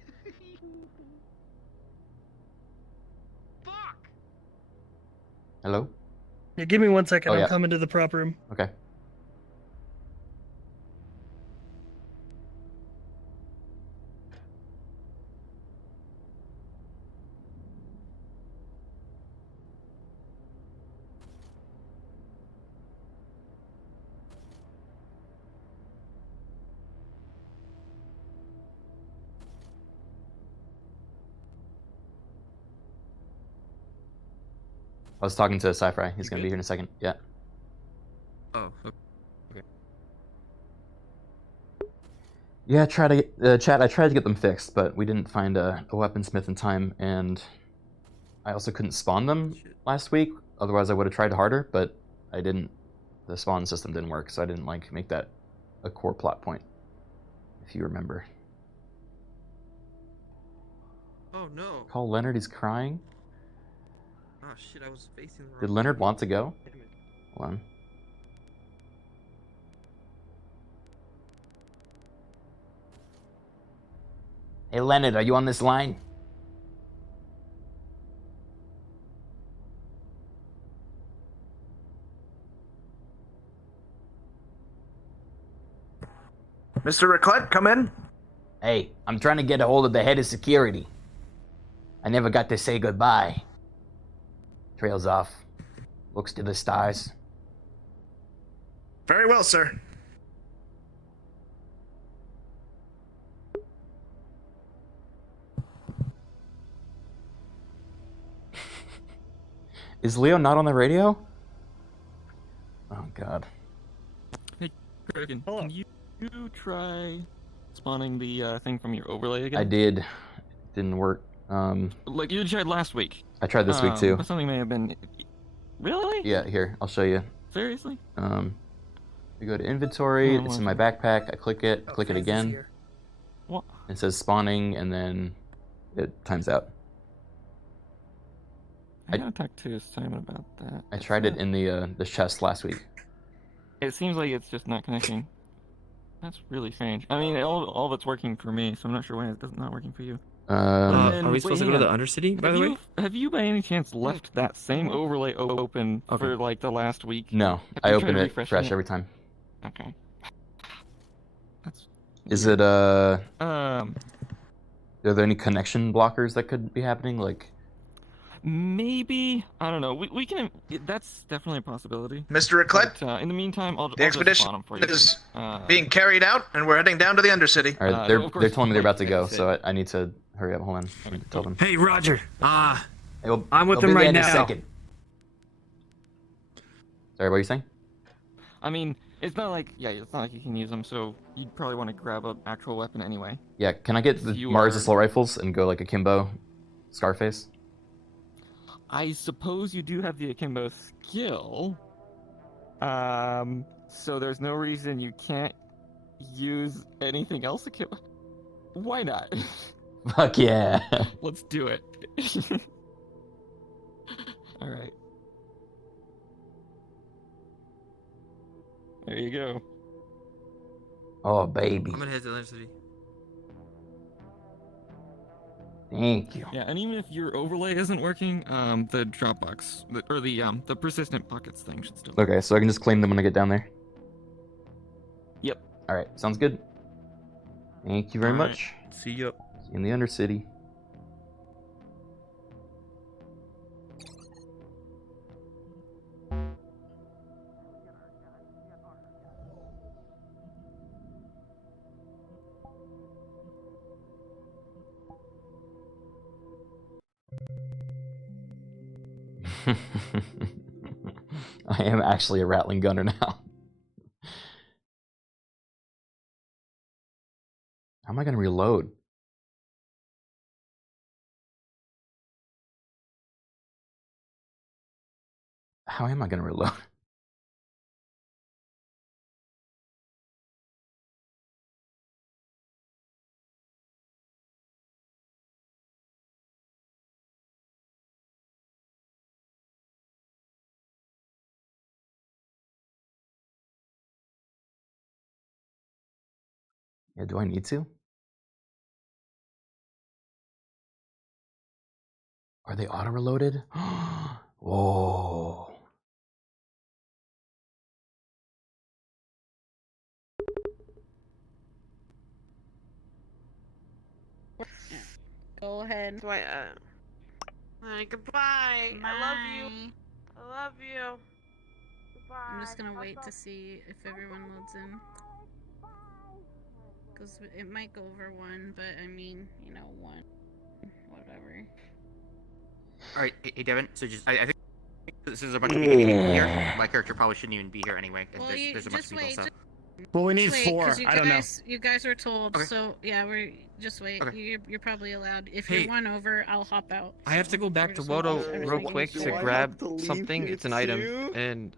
Hello. Yeah, give me 1 second. Oh, I'm yeah. coming to the prop room. Okay. I was talking to Sci-Fi. He's gonna be here in a second. Yeah. Oh. Okay. Yeah, try to get, chat. I tried to get them fixed, but we didn't find a weaponsmith in time, and I also couldn't spawn them last week. Otherwise, I would have tried harder, but I didn't. The spawn system didn't work, so I didn't like make that a core plot point. If you remember. Oh no. Call Leonard. He's crying. Oh shit! I was facing the wrong. Did Leonard want to go? Hold on. Hey Leonard, are you on this line? Mr. Ricklett, come in. Hey, I'm trying to get a hold of the head of security. I never got to say goodbye. Trails off. Looks to the stars. Very well, sir. Is Leo not on the radio? Oh god. Hey, Criken, can you try spawning the thing from your overlay again? I did. Didn't work. Like you tried last week. I tried this week too. But something may have been. Really? Yeah, here, I'll show you. Seriously? We go to inventory, it's in my backpack, I click it again. What? It says spawning, and then it times out. I gotta talk to Simon about that. I tried it in the chest last week. It seems like it's just not connecting. That's really strange. I mean, all of it's working for me, so I'm not sure why it's not working for you. Are we supposed to go to the Undercity, by the way? Have you by any chance left that same overlay open for like the last week? No, Have I you open tried it refreshing fresh every time. Okay. Is it are there any connection blockers that could be happening? Like Maybe, I don't know. We can. That's definitely a possibility. Mr. Ricklett? But, in the meantime, I'll The just expedition spawn 'em for you. is being carried out, and we're heading down to the Undercity. All right, they're telling me they're about to go, so I need to hurry up. Hold on, I need to tell them. Hey, Roger. Hey, I'm with they'll them be there right in a now. second. Sorry, what are you saying? I mean, it's not like you can use them, so you'd probably want to grab an actual weapon anyway. Yeah, can I get the You Mars are- assault rifles and go like akimbo, Scarface? I suppose you do have the akimbo skill. So there's no reason you can't use anything else akimbo. Why not? Fuck yeah. Let's do it. All right. There you go. Oh, baby. I'm gonna head to the other city. Thank you. Yeah, and even if your overlay isn't working, the Dropbox, the persistent pockets thing should still. Okay, so I can just claim them when I get down there. Yep. All right, sounds good. Thank you very All right. much. See you. See you in the Undercity. I am actually a rattling gunner now. How am I going to reload? How am I going to reload? Yeah, do I need to? Are they auto-reloaded? Whoa. Go ahead. Wait, goodbye. I love you. I love you. Goodbye. I'm just gonna wait to see if everyone loads in. Because it might go over one, but I mean, you know, one. Whatever. Alright, hey Devin, so just, I think this is a bunch of people here. My character probably shouldn't even be here anyway. Well, There's a bunch of people, so. Well, we need Wait, 4. 'cause I don't know. You guys were told, Okay. so yeah, we're just wait. Okay. You're probably allowed. If Hey. you're one over, I'll hop out. I have to go back to We're just Wodo waiting. real quick to grab something. It's an item, and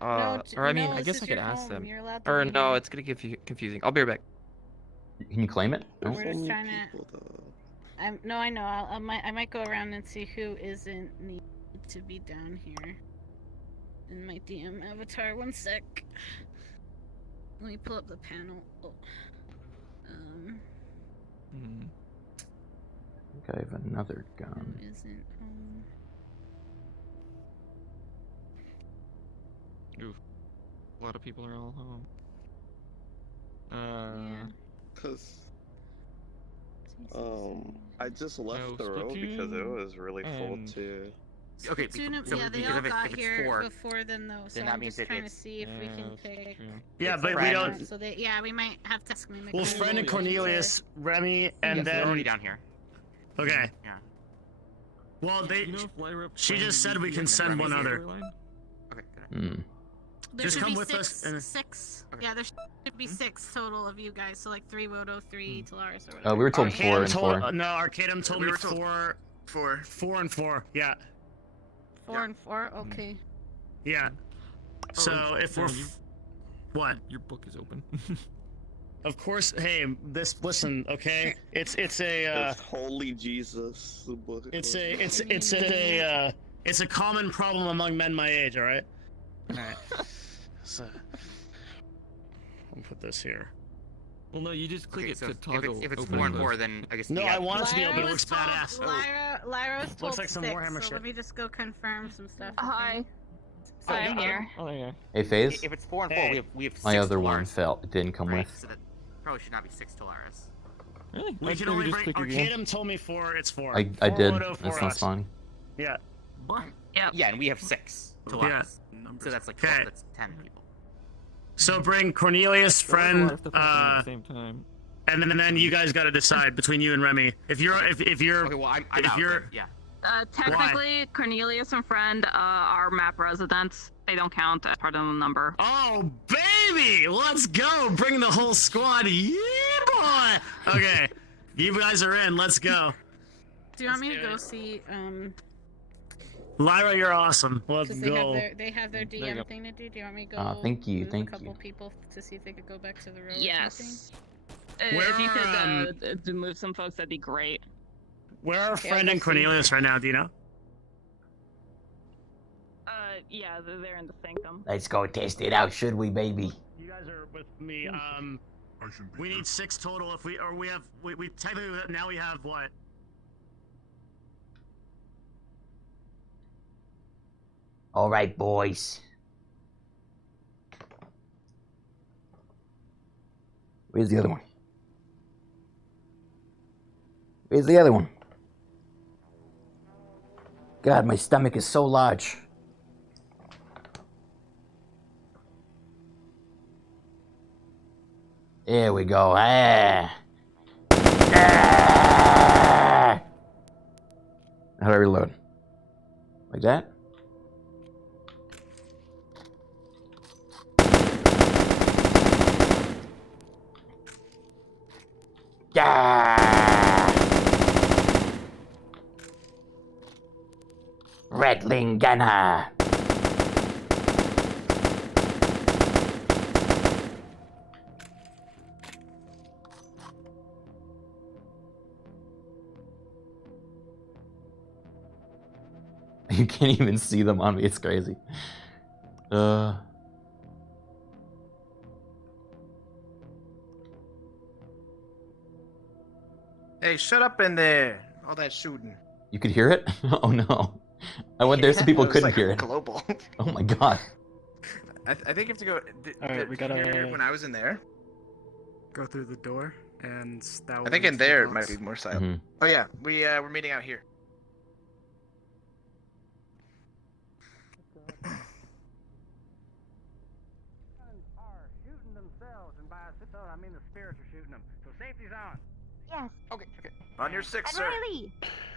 or I mean, I this guess is I could your ask home. them. You're allowed to Or be no, here. it's gonna get confusing. I'll be right back. Can you claim it? No? We're just trying to. No, I know. I might go around and see who isn't need to be down here. In my DM avatar, 1 sec. Let me pull up the panel. Oh. I think I have another gun. Who isn't? Oof. A lot of people are all home. Cause I just left No, the row because it Splatoon was really full and- too. Okay, Yeah, they all got here before then, though. So then that I'm means just that trying to it's- see if we can pick. Yeah, It's but we Fred. don't. So they, yeah, we might have to ask me. Well, Fred and Cornelius, Remy, and Yes, they're then. already down here. Okay. Yeah. Well, they. You know if Lyra She planned just said to we be can in send the one other. storyline? Okay, good. There Just should come be with six, us and- six. Yeah, there should be 6 total of you guys. So like 3 Wodo, 3 Talaris, or whatever. Oh, we were told Arcanum 4 and told- 4. No, Arcanum told We me were told 4 and 4. Yeah. 4 and 4. Okay. Yeah. So if we're. What? Your book is open. Of course. Hey, listen. Okay. It's a. It's holy Jesus. The book. It's a common problem among men my age. All right. All right. So. I'll put this here. Well, no, you just click Okay, it so to toggle. if it's open 4 and the- 4, then I guess. No, yeah. I want it to be Lyra open. It was looks told, badass. Lyra was told Looks like some 6, Warhammer so shit. let me just go confirm some stuff. Hi. So, I'm here. Oh, yeah. Hey, FaZe? If it's 4 and 4, we have 6 My other Talaris, one fell. It didn't come right? with. So that probably should not be 6 Talaris. Really? We can only bring. Arcanum told me 4. It's 4. I 4 did. Wodo, 4 That's not us. funny. Yeah. Yeah, and we have 6 Talaris. So that's like 12, that's 10 people. So bring Cornelius, There's a lot friend, of stuff happening at the same time. and then you guys got to decide between you and Remy. If you're Okay, well, I'm if out, you're but yeah. Technically, Cornelius and friend are map residents. They don't count as part of the number. Oh, baby! Let's go! Bring the whole squad. Yeah, boy! Okay. You guys are in. Let's go. Do you want me to go see? Lyra, you're awesome. Let's Because go. they have their There you go. DM thing to do. Do you want me to go? Thank you, move thank a couple you. people to see if they could go back to the road. Yes. Where If you are, could move some folks, that'd be great. Where are Okay, friend I'll and go see. Cornelius right now? Do you know? Yeah, they're in the sanctum. Let's go test it out, should we, baby? You guys are with me. We need 6 total. If we technically now we have what? All right, boys. Where's the other one? Where's the other one? God, my stomach is so large. There we go. Ah. Ah. How do I reload? Like that? Ah. Rattling gunner. You can't even see them on me. It's crazy. Hey, shut up in there. All that shooting. You could hear it? Oh no. I went there so people It was couldn't like hear it. global. Oh my god. I think you have to go. Alright, we gotta when I was in there. go through the door, and that. I think in there it might be more silent. Mhm. Oh yeah, we're meeting out here. Are shooting themselves, and by I mean the spirits are shooting them. So safety's on. Yes. Okay. On your 6, And sir. Riley,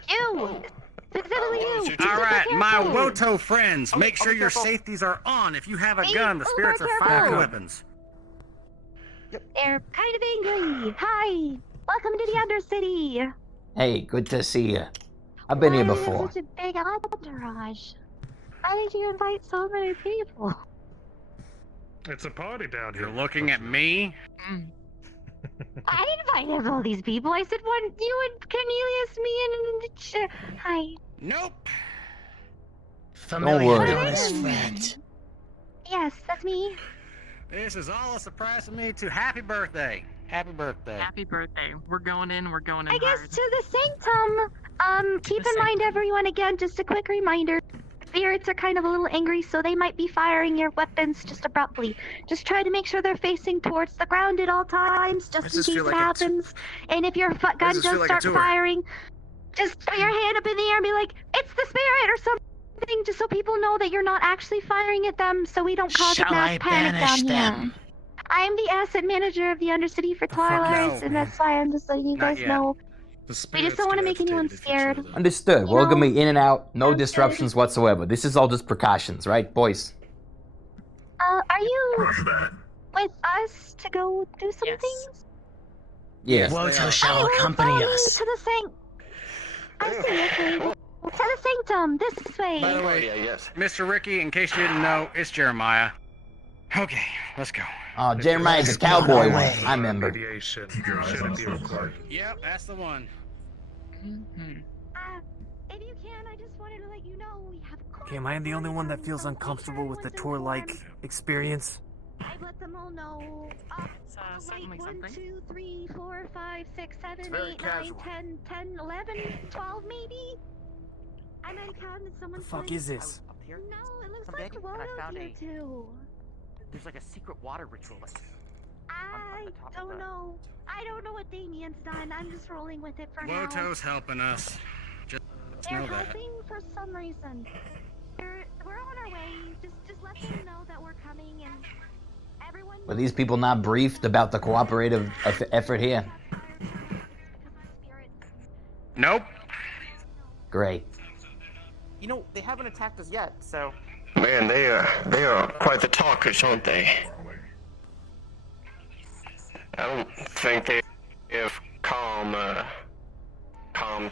you, specifically you. All right, Be my careful. Woto friends, make sure be your careful. safeties are on. If you have a Be gun, the spirits are uber firing careful. weapons. They're kind of angry. Hi, welcome to the Undercity. Hey, good to see you. I've been here Why do you before. have such a big entourage? Why did you invite so many people? It's a party down here. You're looking at me? I invited all these people. I said one, you and Cornelius, me and hi. Nope. Don't worry. Friend. Yes, that's me. This is all a surprise to me. To happy birthday. Happy birthday. Happy birthday. We're going in I guess hard. to the sanctum. Keep in mind, everyone, again, just a quick reminder. Spirits are kind of a little angry, so they might be firing your weapons just abruptly. Just try to make sure they're facing towards the ground at all times, just in this case feel it like a happens. And if your gun this does feel like a start tour? firing, just put your hand up in the air and be like, "It's the spirit" or something, just so people know that you're not actually firing at them, so we don't cause a mass panic down here. I'm the asset manager of the Undercity for Twilight, no. and that's why I'm just letting you Not guys yet. know. We just don't want to make anyone scared. Understood. You We're gonna know, be in and out. No sounds disruptions whatsoever. This is all just precautions, right, boys? Are you with us to go do some things? Yes. Woto shall accompany us. To the I see, okay. To the sanctum, this way. By the way, Mr. Ricky, in case you didn't know, it's Jeremiah. Okay, let's go. Oh, Jeremiah's a cowboy one. I remember. Radiation shouldn't be required. Yep, that's the one. If you can, I just wanted to let you know we have Okay, am I the only one that feels uncomfortable with the tour-like experience? I've let them all know. Something like 1, something. 2, 3, 4, 5, 6, 7, very 8, 9, casual. 10, 10, 11, 12 maybe? I might have counted The someone's fuck place. is this? No, it looks Someday, like and I Woto's found here a- too. There's like a secret water ritual. I the top of don't the- know. I don't know what Damien's done. I'm just rolling with it for now. Woto's helping us. Just They're know that. helping for some reason. We're on our way. Just let them know that we're coming, and everyone. Were these people not briefed about the cooperative effort here? Nope. Great. You know, they haven't attacked us yet, so. Man, they are quite the talkers, aren't they? I don't think they have calm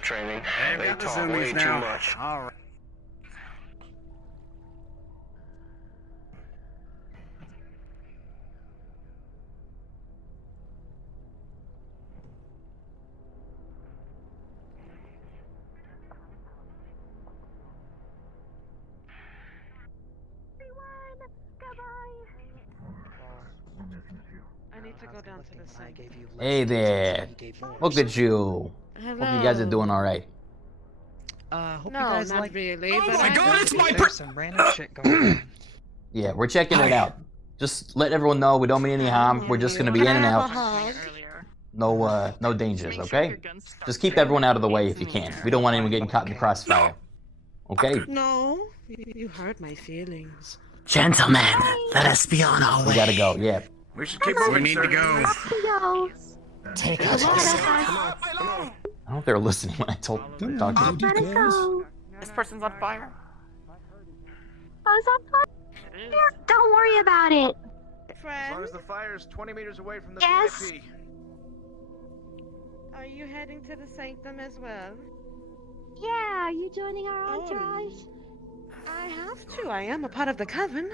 training. Hey, we They got the talk zoomies way now. too much. All right. need to go down to the site. Hey there. Look at you. Hope you guys are doing all right. Hope you guys not like really. Oh but my I god, heard it's my there's some random shit going on. Yeah, we're checking it out. Just let everyone know we don't mean any harm. We're just gonna be in and out. No dangers, okay? Just keep everyone out of the way if you can. We don't want anyone getting caught in the crossfire. Okay? No, you hurt my feelings. Gentlemen, let us be on our way. We gotta go, yeah. We should keep moving. We need to go. Take us. I don't know if they were listening when I talked to them. This person's on fire. Buzz on fire? Don't worry about it. As long as the fire is 20 meters away from the Yes. VIP. Are you heading to the sanctum as well? Yeah, are you joining our entourage? I have to. I am a part of the coven.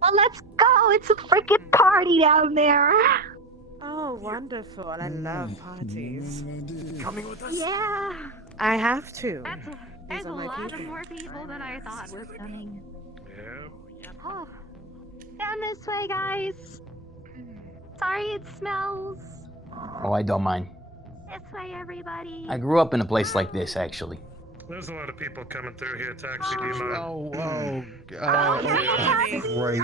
Well, let's go. It's a freaking party down there. Oh, wonderful. I love parties. Coming with us? Yeah. I have to. There's a are my lot of people. more people than I thought were coming. Oh, down this way, guys. Sorry it smells. Oh, I don't mind. This way, everybody. I grew up in a place like this, actually. There's a lot of people coming through here, Taxi. Do you mind? Right.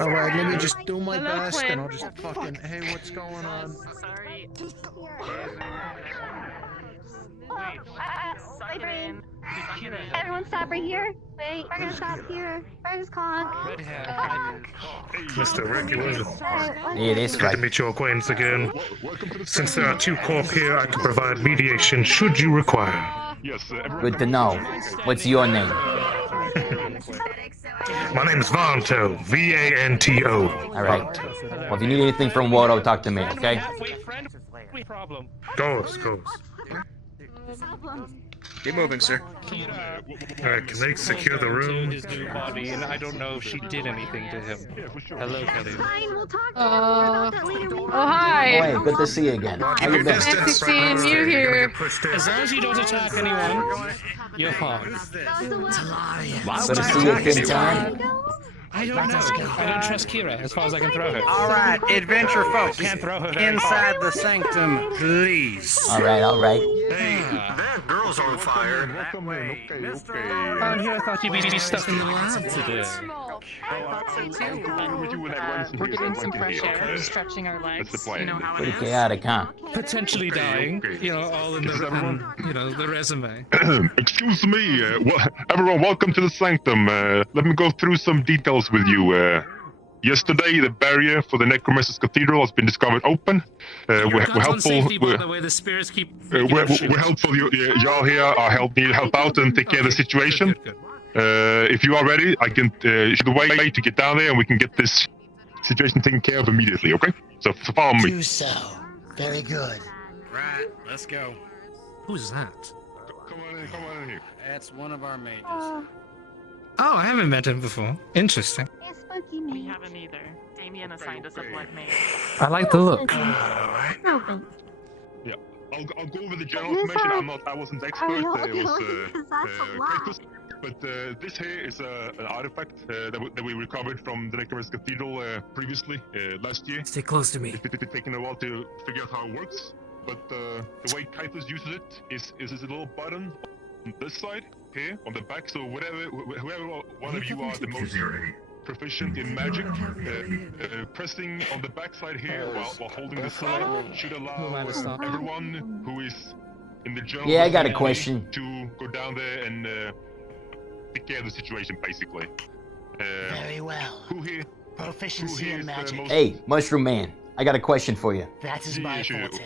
Alright, let me just do my best and I'll just fucking. Hey, what's going on? Sorry. Everyone stop right here. Wait, we're gonna stop here. Where's Conk? Mr. Ricky Wood. Yeah, that's Good right. to meet your acquaintance again. Since there are two corp here, I can provide mediation should you require. Good to know. What's your name? My name is Vanto. V-A-N-T-O. All right. Well, if you need anything from Wodo, talk to me, okay? Goes. Keep moving, sir. Alright, can they secure the room? His new body, and I don't know if she did anything to him. Hello, Kelly. Fine, we'll talk about that later. Oh, hi. Oh, hey, good to see you again. How you been? Nice to seeing you here. As long as you don't attack anyone, you're fine. Good to see you again, time. I don't know. I don't trust Kira as far as I can throw her. All right, adventure folks. Can't throw her very Inside far. the sanctum, please. All right. Hey, that girl's on fire. Around here, I thought you'd be stuck in the lab today. We're getting some fresh air, stretching our legs. You know how it Pretty is. chaotic, huh? Potentially dying. You know, all in the the resume. Excuse me, everyone, welcome to the sanctum. Let me go through some details with you. Yesterday, the barrier for the Necromancer's Cathedral has been discovered open. We're helpful. Safety, by the way, the spirits keep. We're helpful. Y'all here are need help out and take care of the situation. If you are ready, I can show the way to get down there, and we can get this situation taken care of immediately. Okay? So follow me. Do so. Very good. Right, let's go. Who's that? Come on in here. That's one of our mages. Oh, I haven't met him before. Interesting. We haven't either. Damien assigned us a blood mage. I like the look. Yeah, I'll go over the general information. I wasn't the expert. It was Christus. But this here is an artifact that we recovered from the Necromancer's Cathedral previously last year. Stay close to me. It's taken a while to figure out how it works, but the way Callous uses it is this little button on this side here on the back. So whoever one of you are the most proficient in magic, pressing on the back side here while holding the sign should allow everyone who is in the general Yeah, I got a vicinity question. to go down there and take care of the situation, basically. Very well. Who here? Proficiency in magic. Hey, Mushroom Man, I got a question for you. That is my forte.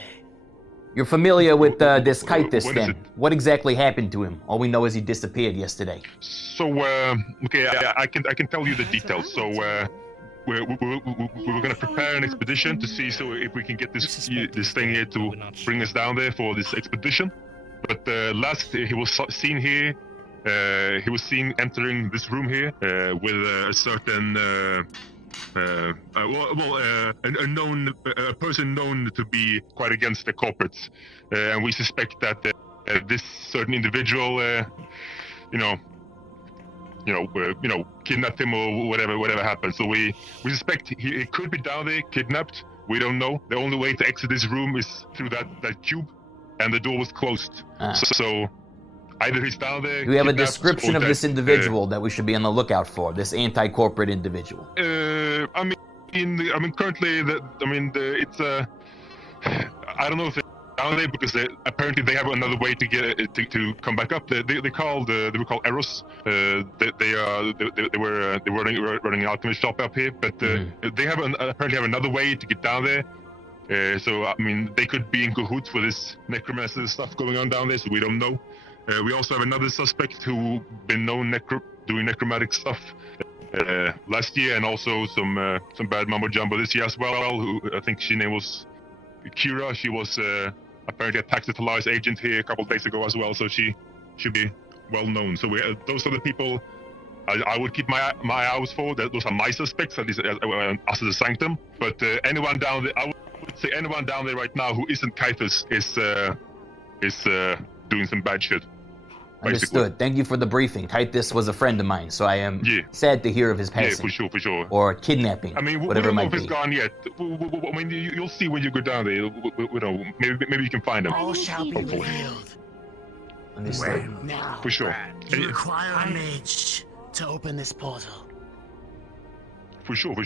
You're familiar with this Kythus then? What exactly happened to him? All we know is he disappeared yesterday. So, okay, I can tell you the details. So, we're gonna prepare an expedition to see if we can get this thing here to bring us down there for this expedition. But last he was seen here. He was seen entering this room here with a certain a person known to be quite against the corporates, and we suspect that this certain individual, kidnapped him or whatever happened. So we suspect he could be down there, kidnapped, We don't know. The only way to exit this room is through that cube, and the door was closed. So either he's down there. Do we have a kidnapped, description or of dead. this individual that we should be on the lookout for? This anti-corporate individual. I mean, currently, it's I don't know if they're down there because apparently they have another way to get to come back up. They were called Eros. They were running an alchemist shop up here, but they apparently have another way to get down there. So I mean, they could be in cahoots with this necromancer stuff going on down there. So we don't know. We also have another suspect who been known doing necromantic stuff last year, and also some bad mumbo jumbo this year as well. Who I think she name was Kira. She was apparently a Taxitalize agent here a couple of days ago as well, so she should be well known. So those are the people I would keep my eyes for. Those are my suspects, at least us as a sanctum. But anyone down there, I would say anyone down there right now who isn't Kythus is doing some bad shit. Basically. Understood. Thank you for the briefing. Kythus was a friend of mine, so I am sad to hear of his passing. Yeah, for sure. Or kidnapping, I mean, whatever it we don't know might if he's be. gone yet. I mean, you'll see when you go down there. You know, maybe you can find him. All shall be Hopefully. revealed. Understood. Now, For sure. you require a mage to open this portal. For sure.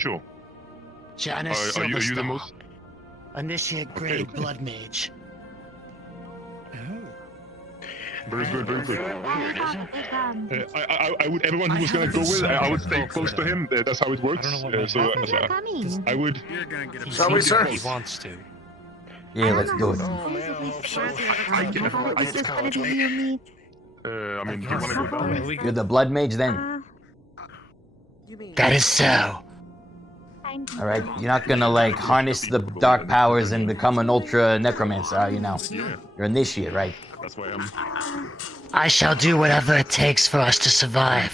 Janice Are you the Silverstar, most? Initiate grade blood mage. Very good. I would, everyone who was going to go with, I would stay close to him. That's how it works. I would. Shall we, sir? He wants to. Yeah, let's do it. I mean, do you want to go down there? You're the blood mage then? That is so. Alright, you're not gonna like harness the dark powers and become an ultra necromancer, are you now? You're initiate, right? That's why I'm... I shall do whatever it takes for us to survive.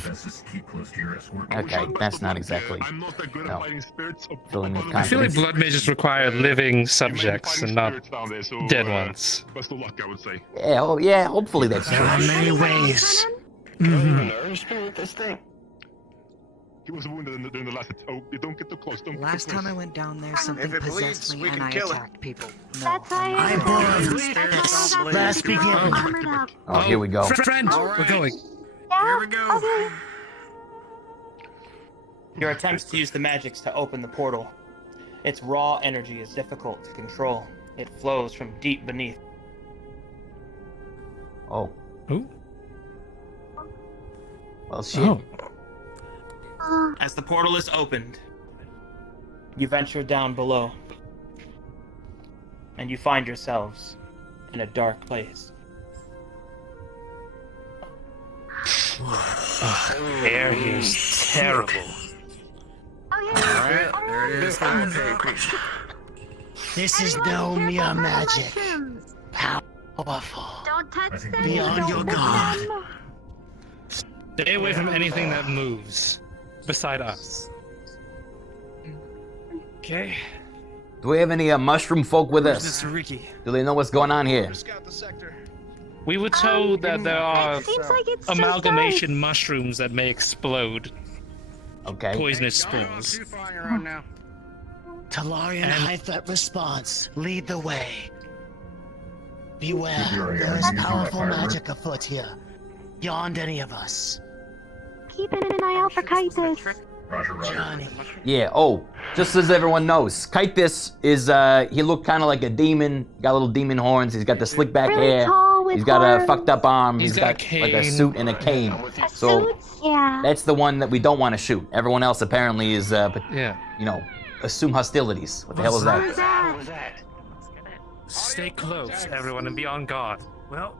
Okay, that's not exactly. I'm not that good at fighting spirits. Filling with I feel like confidence. blood mages require living subjects and not down there, so, dead ones. Best of luck, I would say. Yeah, oh yeah, hopefully that's There true. are many ways. This thing. He was wounded during the last. Oh, you don't get too close. Don't Last get too time I close. went down there, something it possessed bleeds, me we and can I kill it. attacked people. No, That's why I believe. Let us begin. Oh, here we go. Friend, we're going. Here we go. Okay. Your attempts to use the magics to open the portal. Its raw energy is difficult to control. It flows from deep beneath. Oh. Who? Well, shit. Oh. As the portal is opened, you venture down below, and you find yourselves in a dark place. Air is terrible. Okay. There it is. This is no mere magic. Powerful. Don't touch them. Beyond your god. Stay away from anything that moves beside us. Okay. Do we have any mushroom folk with us? Ricky? Do they know what's going on here? Scout the sector. We were told that there are It seems like it's just amalgamation mushrooms that may explode. Okay. Poisonous spores. Talarian high threat response. Lead the way. Beware, there is powerful magic afoot here. Beyond any of us. keeping an eye out for Kythus. Johnny. Yeah, oh, just as everyone knows, Kythus is, he looked kind of like a demon, got little demon horns, he's got the slick back Really hair, tall with he's got a horns. fucked up arm, He's he's got got a like a cane. suit and a cane. So, Yeah. that's the one that we don't want to shoot. Everyone else apparently is, Yeah. you know, assume hostilities. What the hell is that? Stay close, everyone, and be on guard. Well,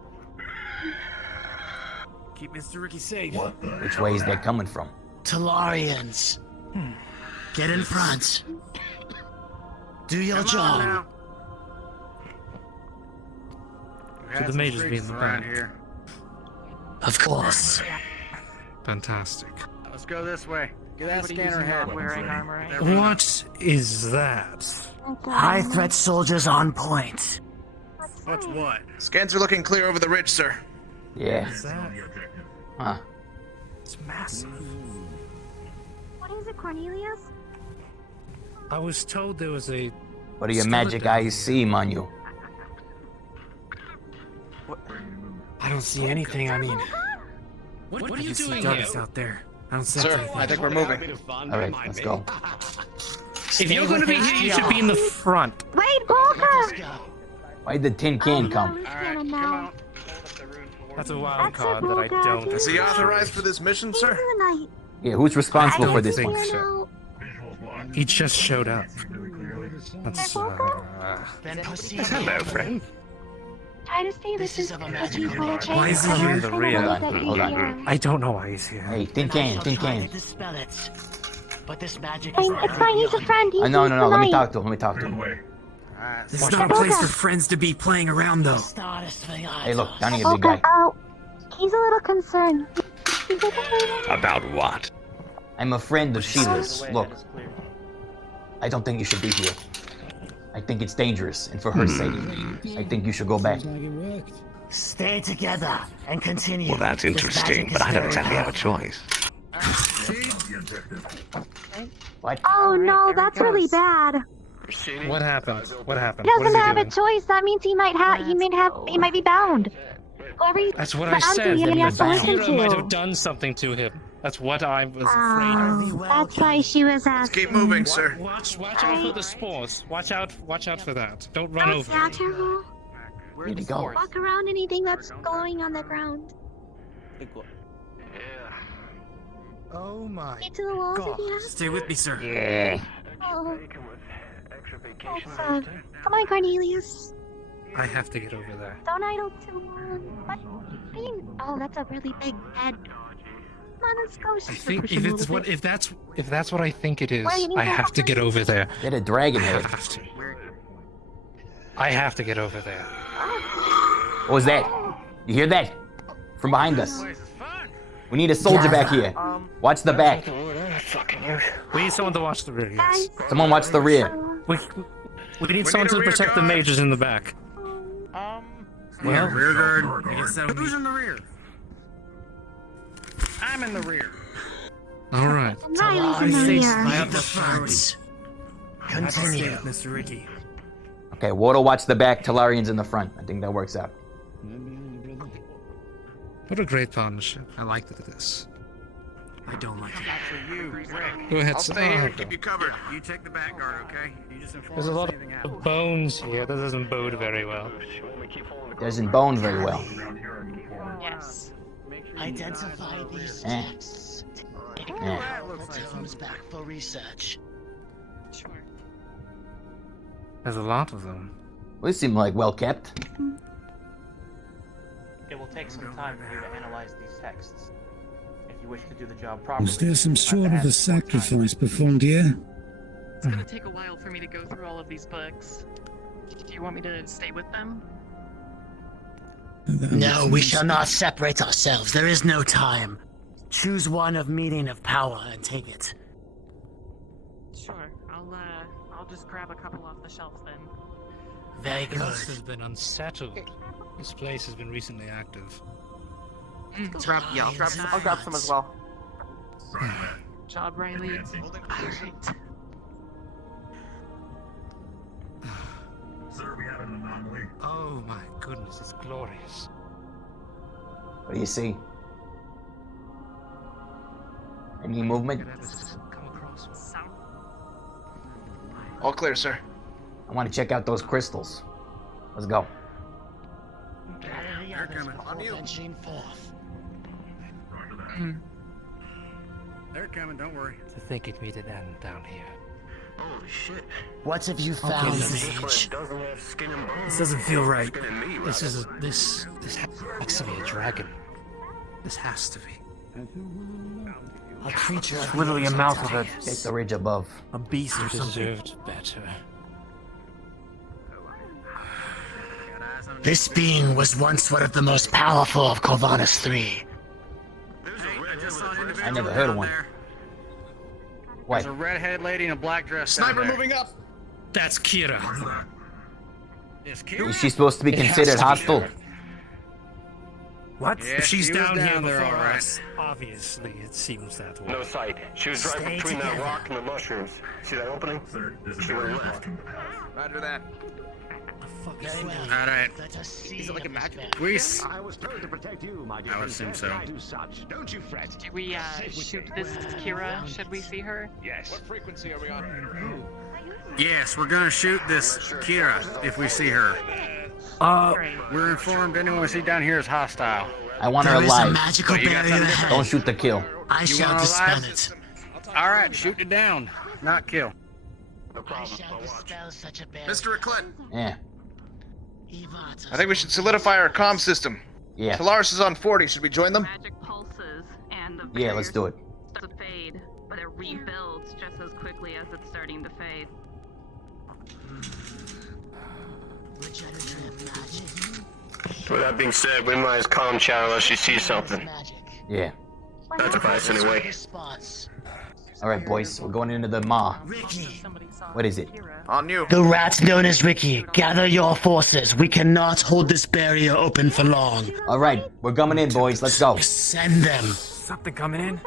keep Mr. Ricky safe. Which way is that coming from? Talarians. Get in front. Do your job. Should the mages be in the back? Of course. Fantastic. Let's go this way. Get that scanner head. Wearing armor. What is that? High threat soldiers on point. What's what? Scans are looking clear over the ridge, sir. Yeah. Is that? Huh. It's massive. What is it, Cornelius? I was told there was a What do your magic eyes see, Manu? I don't see anything. I mean, What are I you just see doing darkness here? out there. I don't sense Sir, anything. I think we're moving. Alright, let's go. If you're going to be here, you should be in the front. Wait, Walker! Why'd the tin can come? That's a wild card that I don't. Is he authorized for this mission, sir? Yeah, who's responsible for this think one? so. He just showed up. That's, Then proceed. Hello, friend. Try to stay with this Why is he here in the rear? Hold on. I don't know why he's here. Hey, tin can, tin can. Dispel it. But this magic Fine, is it's fine, he's a friend. He's No, used to let me light. talk to him, let me talk to him. This is not a place for friends to be playing around, though. Hey, look, down here, big guy. Oh, he's a little concerned. About what? I'm a friend of Sheila's. Look, I don't think you should be here. I think it's dangerous, and for her sake, I think you should go back. Stay together and continue. Well, that's interesting, but I don't exactly have a choice. What? Oh no, that's really bad. What happened? What happened? He What is doesn't he have a doing? choice. That means he might be bound. Whoever he's That's what bound I to, said. he has to The listen hero might to. have done something to him. That's what I was afraid of. That's why she was asking. Keep moving, sir. Watch out for the spores. Watch out for that. Don't run over. Yeah, careful. Where'd he go? Walk around anything that's glowing on the ground. Oh my Get to the walls if you have. Stay with me, sir. Yeah. Oh. That's, come on, Cornelius. I have to get over there. Don't idle too long. What? Oh, that's a really big bed. Come on, let's go. I think if that's what I think it is, Why, you need I to have to get over there. Get a dragon head. I have to get over there. What was that? You hear that? From behind us. We need a soldier back here. Watch the back. We need someone to watch the rear. Yes. Someone watch the rear. We need someone to protect the majors in the back. Well, rear guard. Who's in the rear? I'm in the rear. All right. Riley's in the rear. I have the front. Continue. Mr. Ricky. Okay, Water watch the back, Talarian's in the front. I think that works out. What a great partnership. I like this. I don't like it. Go ahead, I'll sir. stay here and keep you covered. You take the back guard, okay? You just inform There's a us lot if anything happens. of bones here. That doesn't bode very well. Doesn't bone very well. Yes. Identify these Eh. texts. Eh. The team's back for research. Sure. There's a lot of them. We seem like well kept. It will take some time for you to analyze these texts. If you wish to do the job properly. Was there some sort of a sacrifice performed here? It's gonna take a while for me to go through all of these books. Do you want me to stay with them? No, we shall not separate ourselves. There is no time. Choose one of meaning of power and take it. Sure. I'll just grab a couple off the shelf then. Very The good. house has been unsettled. This place has been recently active. I'll grab some as well. Job, Riley. Alright. Sir, we have an anomaly. Oh my goodness, it's glorious. What do you see? Any movement? All clear, sir. I want to check out those crystals. Let's go. They're coming. On you. Venturing forth. They're coming, don't worry. To think it would end down here. Holy shit. What have you found, Mage? This doesn't feel right. This has to be a dragon. This has to be. A creature of Literally a mouth of Check it. the ridge above. A beast or You something. deserved better. This being was once one of the most powerful of Corvanus 3. I never heard of one. What? There's a red-headed lady in a black dress. Sniper moving up. That's Kira. Yes, Is she supposed to be It has considered to be hostile? her. What? Yeah, If she's she was down here there, before all right. us, obviously it seems that way. No sight. She was right between that rock and the mushrooms. See that opening? She went left. Roger that. Very well. Alright. Let us see. Is it like a him, magic? Mr. Grease. I was told to protect you, my dear. I would assume so. I do such. Don't you fret. Do we shoot this Kira? Should we see her? Yes. What frequency are we on? Yes, we're gonna shoot this Kira if we see her. We're informed anyone we see down here is hostile. I want her There is a alive. magical barrier ahead. Don't shoot the kill. I shall want her dispel alive? it. Alright, shoot it down. Not kill. I shall dispel such a barrier. Mr. Criken, Yeah. I think we should solidify our comm system. Yeah. Solaris is on 40. Should we join them? Magic pulses and the Yeah, let's do it. starts to fade, but it rebuilds just as quickly as it's starting to fade. With that being said, we might as calm chat unless she sees something. Yeah. That's advice anyway. All right, boys. We're going into the maw. What is it? On you. The rat known as Ricky, gather your forces. We cannot hold this barrier open for long. All right, we're coming in, boys. Let's go. Send them. Something coming in?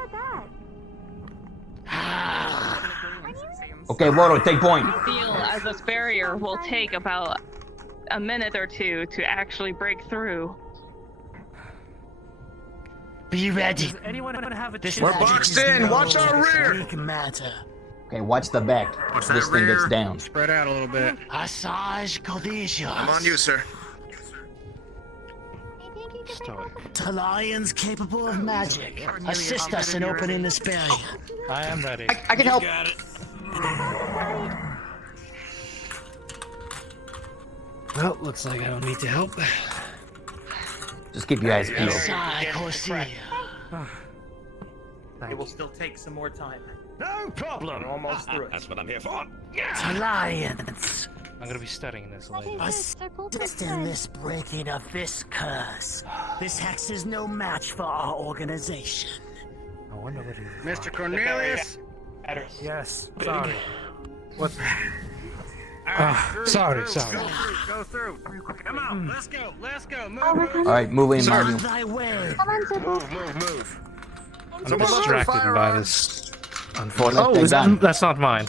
Okay, Roto, take point. Feel as this barrier will take about a minute or two to actually break through. Be ready. Does anyone have a This We're magic boxed is in. no Watch our rear. Greek matter. Okay, watch the back. Watch This that thing gets rear. down. Spread out a little bit. Asajj Kodishos. I'm on you, sir. Talarians capable of magic. Assist us in opening this barrier. I am ready. I can help. Got it. Well, looks like I don't need to help. Just keep your eyes peeled. Asajj Corsia. It will still take some more time. No problem. We're almost through it. That's what I'm here for. Talarians. I'm gonna be studying this later. Assist in this breaking of this curse. This hex is no match for our organization. I wonder what he... Mr. Cornelius? Yes. Sorry. What? Sorry. Go through. Come on, let's go. Move. All right, move in, On Mario. thy way. Move. I'm distracted by this. Oh, That's not mine.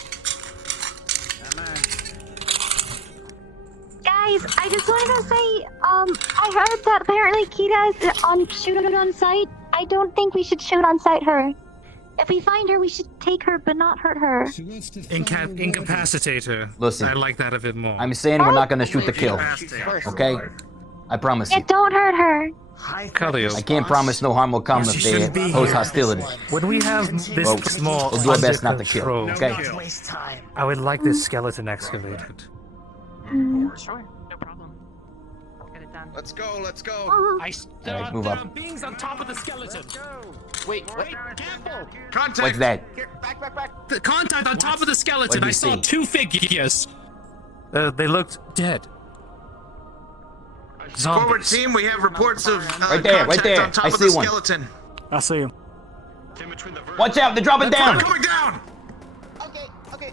Guys, I just wanted to say, I heard that apparently Kita's on shoot on sight. I don't think we should shoot on sight her. If we find her, we should take her, but not hurt her. Incapacitate her. Listen. I like that a bit more. I'm saying we're not gonna shoot the kill. Okay? I promise Yeah, you. don't hurt her. Kalio. I can't promise no harm will come if they pose hostility. When we have this Well, small we'll do our best under not to kill, control, okay? Waste time. I would like this skeleton excavated. Sure, no problem. Get it done. Let's go. Let's go. All right, move up. Beings on top of the skeleton. Wait, careful. Contact. What's that? Back. The contact on top of the skeleton. What'd you I saw see? 2 figures. They looked dead. Forward team, we have reports of Right there, contact on top I of see the one. skeleton. I see him. Watch out, they're dropping down! Coming down. Okay.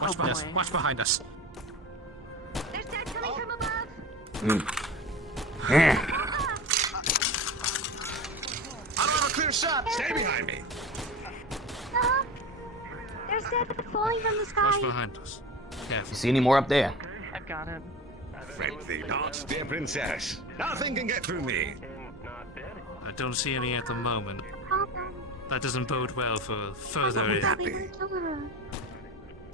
Watch behind us. Watch behind us. There's dead coming from above. Yeah. I don't have a clear shot. Stay behind me. There's dead falling from the Watch sky. behind us. Careful. You see any more up there? I've got it. Fret thee not, dear princess. Nothing can get through me. I don't see any at the moment. That doesn't bode well for further. The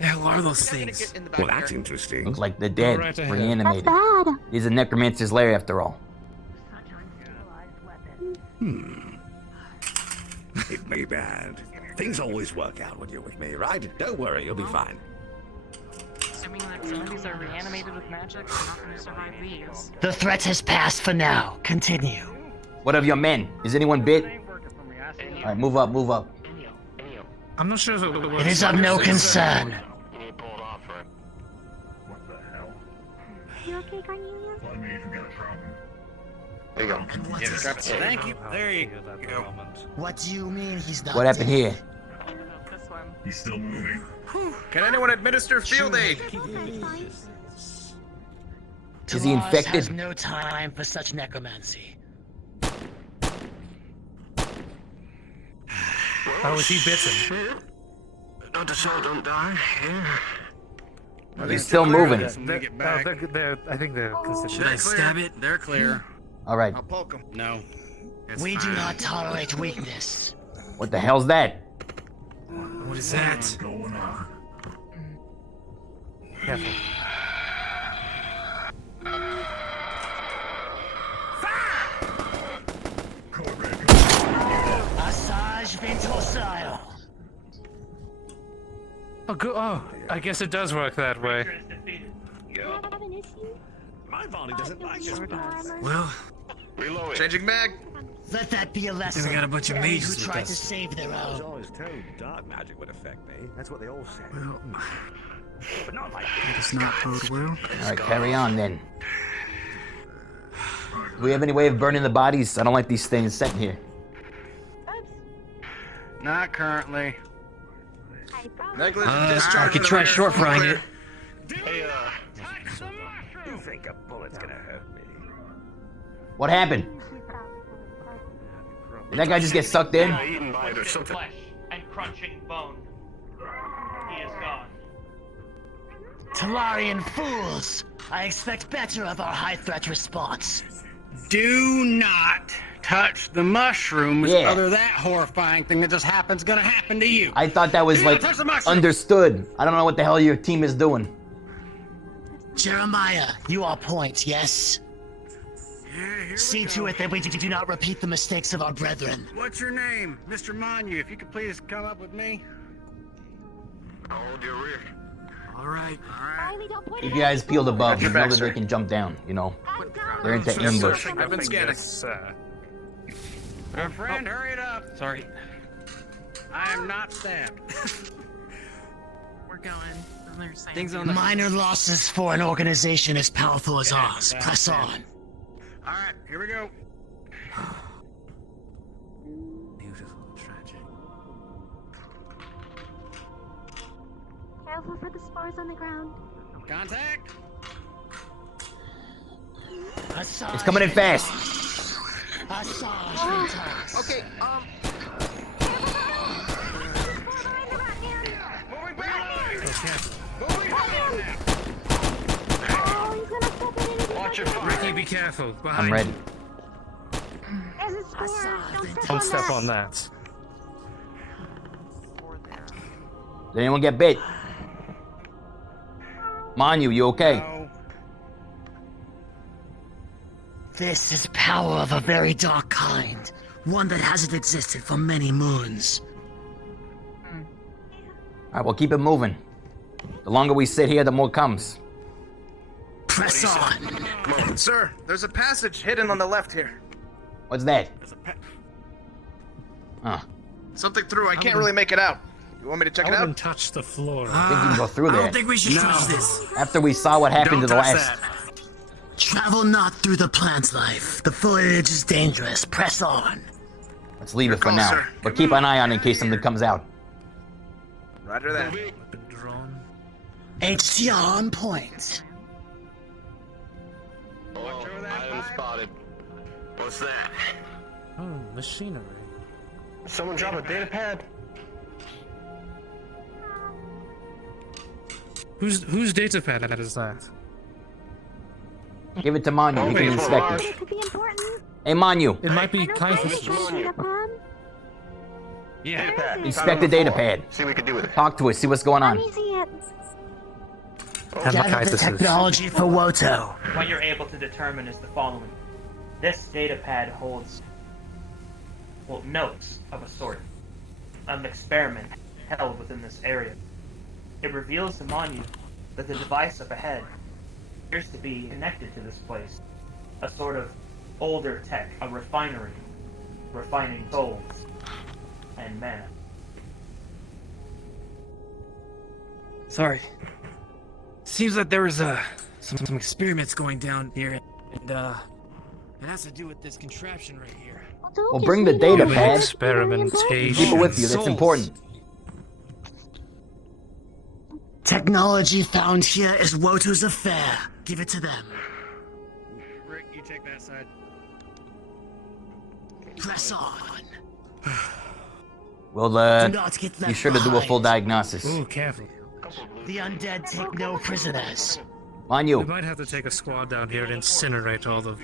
hell are those things? Well, that's interesting. Looks like they're dead, Right ahead. reanimated. Bad. These are necromancer's lair after all. It may be bad. Things always work out when you're with me, right? Don't worry, you'll be fine. Assuming that zombies are reanimated with magic, they're not going to survive these. The threat has passed for now. Continue. What of your men? Is anyone bit? Alright, move up, move up. I'm not sure if it works. It is of no concern. You okay, Cornelius? There you go. Thank you. There you go. What do you mean he's not What happened dead? here? This one. He's still moving. Can anyone administer field aid? Is he Tavares has infected? no time for such necromancy. Oh, is he bitten? Dr. Shaw, don't die. Here. He's still moving. I think they're. Should I stab it? They're clear. All right. I'll poke them. No. We do not tolerate weakness. What the hell's that? What is that? Careful. Assage Ventosile. Oh, good. Oh, I guess it does work that way. My body doesn't like this. Well, Reload. Changing mag. Let that be a lesson. we got a bunch of who mages with tried to us. save their I was own. always told dark magic would affect me. That's what they all said. Well, But not like that does not bode well. All right, carry on then. Do we have any way of burning the bodies? I don't like these things sitting here. Not currently. Negligent discharge. I could try short frying it. Hey, you think a bullet's gonna hurt me. What happened? Did that guy just get sucked in? eaten by it or something. Flesh and crunching bone. He is gone. Talarian fools! I expect better of our high threat response. Do not touch the mushrooms, Yeah. other that horrifying thing that just happens gonna happen to you. I thought that was Do not like touch the mushrooms. understood. I don't know what the hell your team is doing. Jeremiah, you are point, yes? See to it that we do not repeat the mistakes of our brethren. What's your name? Mr. Monu, if you could please come up with me. Hold your rear. All right. If you guys peeled above, you your know back, that sir. they can jump down, you know. They're into ambush. I've been scanning. My friend, hurry it up. Sorry. I am not stabbed. We're going. They're saying Things on the. Minor losses for an organization as powerful as ours. Press on. All right, here we go. Beautiful, tragic. Careful for the spores on the ground. Contact. It's coming in fast. Okay, Moving back. Watch your fire. Ricky, be careful. Behind I'm ready. There's a spore. Don't step on that. Did anyone get bit? Manu, you okay? No. This is power of a very dark kind. One that hasn't existed for many moons. All right, well, keep it moving. The longer we sit here, the more comes. Press on. Sir, there's a passage hidden on the left here. What's that? Huh. Something through. I can't really make it out. You want me to check it out? touch the floor. I think you can go through I there. don't think we should touch this. After we saw what happened to the Don't touch last. that. Travel not through the plant life. The foliage is dangerous. Press on. Let's leave it for call, now. sir. But keep an eye on it in case something comes out. Roger that. HCR on point. Oh, item spotted. What's that? Oh, machinery. Someone drop a data pad. Whose data pad is that? Give it to Manu. He can inspect it. It could be important. Hey, Manu. It might be I don't Caiaphas. know data pad. Yeah. Data pad. Inspect Found the on data floor. pad. See what we can do with it. Talk to us. See what's going Let on. me see it. Gather the technology for Woto. What you're able to determine is the following. This data pad holds, well, notes of a sort. An experiment held within this area. It reveals to Manu that the device up ahead appears to be connected to this place. A sort of older tech, a refinery, refining souls and mana. Sorry. Seems like there was some experiments going down here, and it has to do with this contraption right here. Well, bring the data pad. Experimentation. Keep it with you. That's important. Technology found here is Woto's affair. Give it to them. Rick, you take that side. Press on. We'll, Do not get left be sure to do a full diagnosis. Ooh, careful. The undead take no prisoners. On you. We might have to take a squad down here and incinerate all the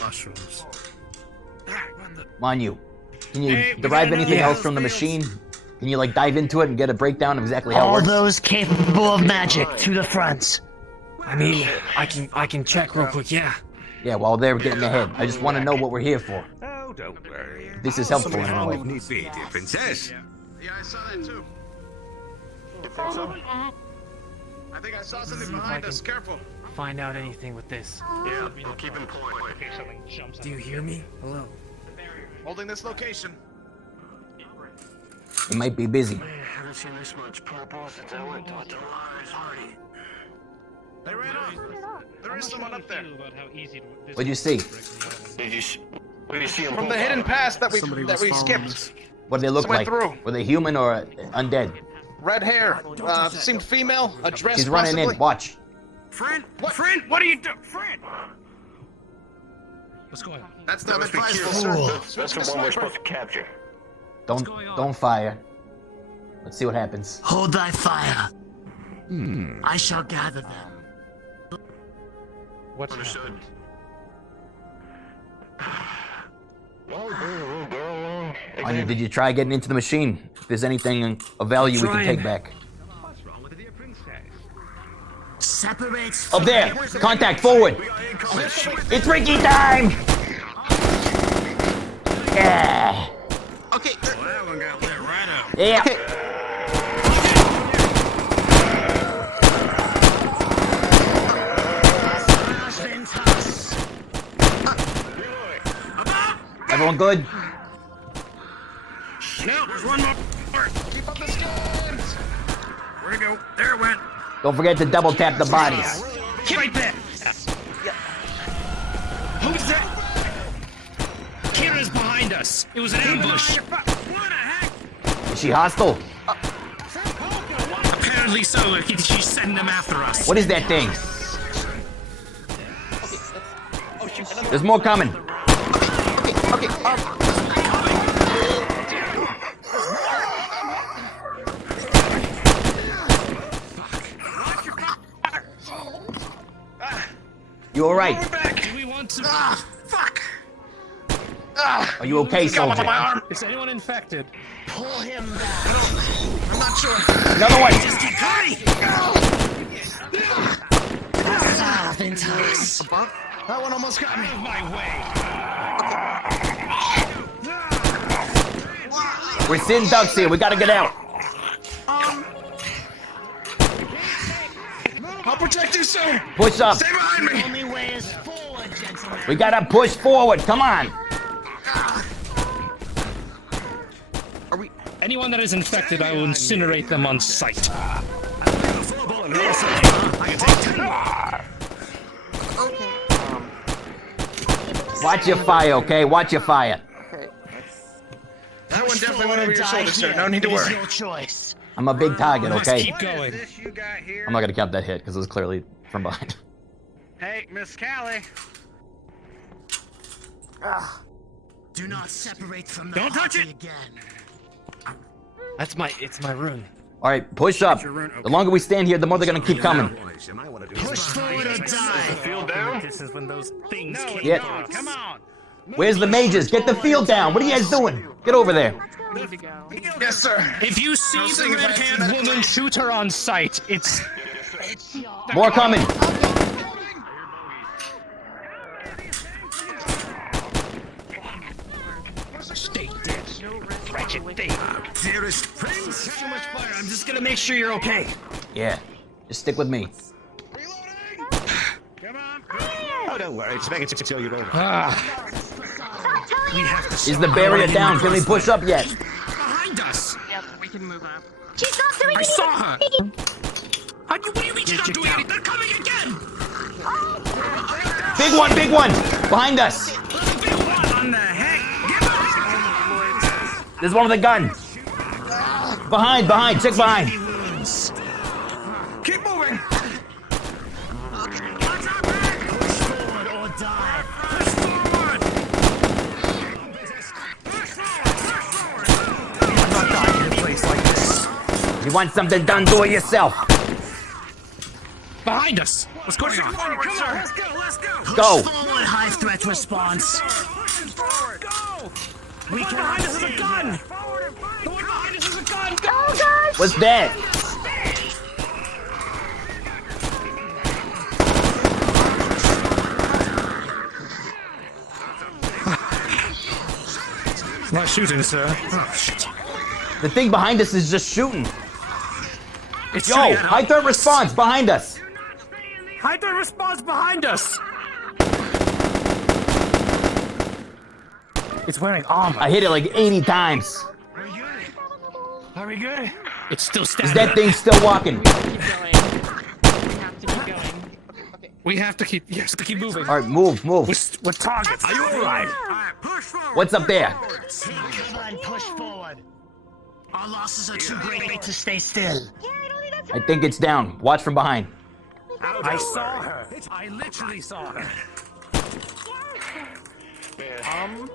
mushrooms. On you. Can you derive anything else from the machine? Can you, like, dive into it and get a breakdown of exactly how it All works? those capable of magic to the front. I mean, I can check real quick, yeah. Yeah, while they're getting ahead. I just want to know what we're here for. Oh, don't worry. This is helpful in a way. Need be, dear princess. Yeah, I saw that too. You think so? I think I saw something behind us. Careful. Find out anything with this. Yeah, we'll keep him point. Do you hear me? Hello? Holding this location. It might be busy. I haven't seen this much purple since I went to a large party. They ran off. There is someone up there. What'd you see? Did you see him? From the hidden pass that we skipped. What did they look Someone like? through. Were they human or undead? Red hair. Seemed female. A dress. He's running in. Watch. Friend, what are you doing? Friend! What's going on? That's not advisable, sir. That's the one we're supposed to capture. Don't fire. Let's see what happens. Hold thy fire. I shall gather them. What's understood? Anya, did you try getting into the machine? If there's anything of value we can take back. Separates. Up there! Contact forward! It's Ricky time! Yeah! Okay. Well, that one got lit right up. Yeah! Everyone good? No, there's one more. Keep up the skins. Where'd it go? There it went. Don't forget to double tap the bodies. Right there. Who's that? Kira's behind us. It was an ambush. Is she hostile? Apparently so. She's sending them after us. What is that thing? There's more coming. Okay. You alright? Do we want to? Fuck. Are you okay, soldier? Is anyone infected? Pull him back. I'm not sure. Another one! Just keep going. That one almost got me. My way. We're sitting ducks here. We gotta get out. I'll protect you, sir. Push up. Stay behind me. Only way is forward, gentlemen. We gotta push forward. Come on. Anyone that is infected, I will incinerate them on sight. Watch your fire, okay? Watch your fire. That one definitely went over your shoulder, sir. No need to worry. Your choice. I'm a big target, okay? Keep going. I'm not gonna count that hit because it was clearly from behind. Hey, Miss Callie. Do not separate from the Don't touch it. again. It's my rune. All right, push up. The longer we stand here, the more they're gonna keep coming. Push forward or die. Field down. This is when those things came. Yeah. Come on. Where's the mages? Get the field down. What are you guys doing? Get over there. Need to go. Yes, sir. If you see the red-haired woman, shoot her on sight. It's More coming. stay dead. Wretched thing. Dearest prince. Too much fire. I'm just gonna make sure you're okay. Yeah. Just stick with me. Oh, don't worry. Just make it till you're over. We have to. Is the barrier down? Can we push up yet? Behind us. Yep, we can move up. She's not doing I anything. saw her. What do you mean she's not doing anything? They're coming again. Big one. Behind us. What the heck? There's one with a gun. Behind. Check behind. Keep moving. Push forward or die. Push forward. I'm not dying. You want something done, do it yourself. Behind us! What's going on? Come on, let's go, let's go! Push Go. forward, high threat response. Go! We can behind us is a gun! The one behind us is a gun! Go! Oh gosh! What's that? Not shooting, sir. Oh, shit. The thing behind us is just shooting. It's Yo, high threat response behind us. High threat response behind us! It's wearing armor. I hit it like 80 times. Are we good? It's still standing. Is that thing still walking? We have to keep, yes, to keep moving. All right, move. We're targets. Are you alright? What's up there? Take cover and push forward. Our losses are too great to stay still. I think it's down. Watch from behind. I saw her. I literally saw her.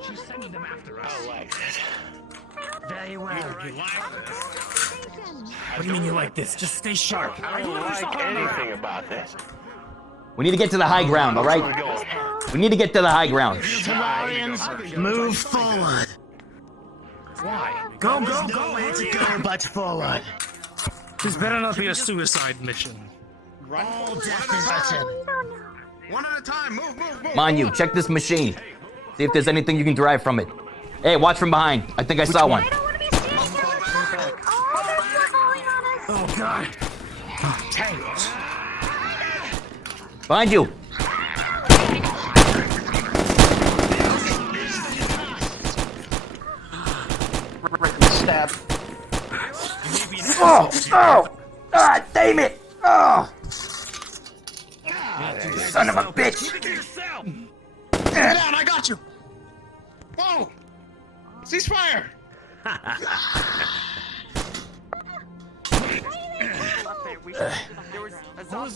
She's sending them after us. I like it. Very well. What do you mean you like this? Just stay sharp. I don't like anything about this. We need to get to the high ground, all right? We need to get to the high ground. Solarians, move forward. Why? Go, nowhere to go but forward. This better not be a suicide mission. All death is certain. One at a time. Move. Mind you, check this machine. See if there's anything you can derive from it. Hey, watch from behind. I think I saw one. Oh god. Tangles. Behind you. Stab. Oh! Ah, damn it! Oh! Son of a bitch! Get down, I got you. Whoa! Ceasefire!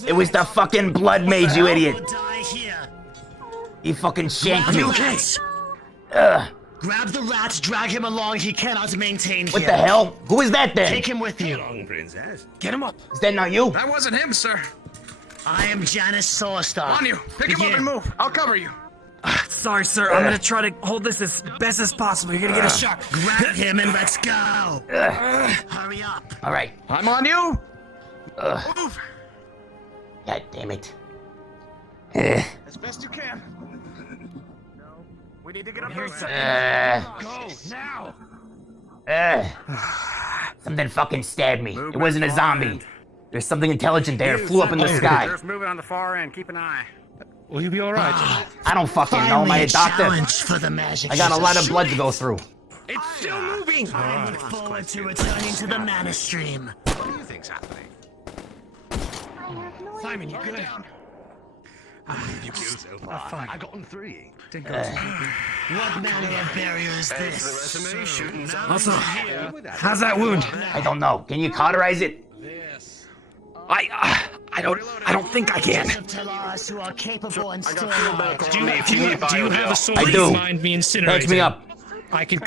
It was the fucking blood mage, you idiot! Die here. He fucking shanked me. Okay. Ugh. Grab the rat, drag him along. He cannot maintain What here. the hell? Who is that then? Take him with you. Princess. Get him up. Is that not you? That wasn't him, sir. I am Janice Sorstar. On you. Pick him up and move. I'll cover you. Sorry, sir. I'm gonna try to hold this as best as possible. You're gonna get a shot. Grab him and let's go. Hurry up. All right. I'm on you. Move. God damn it. As best you can. We need to get up here. Go now. Something fucking stabbed me. It wasn't a zombie. There's something intelligent there. It flew up in the sky. There's moving on the far end. Keep an eye. Will you be alright? I don't fucking know. Am I a doctor? Challenge for the magic. I got a lot of blood to go through. It's still moving. I look forward to returning to the mana stream. What do you think's happening? Simon, you good? You killed so far. Fine. I got on 3. What manner of barrier is this? Resume shooting. Also, how's that wound? I don't know. Can you cauterize it? I don't think I can. Tell us who are capable and still Do you have a sword? I do. Mind me incinerated. Patch me up. I could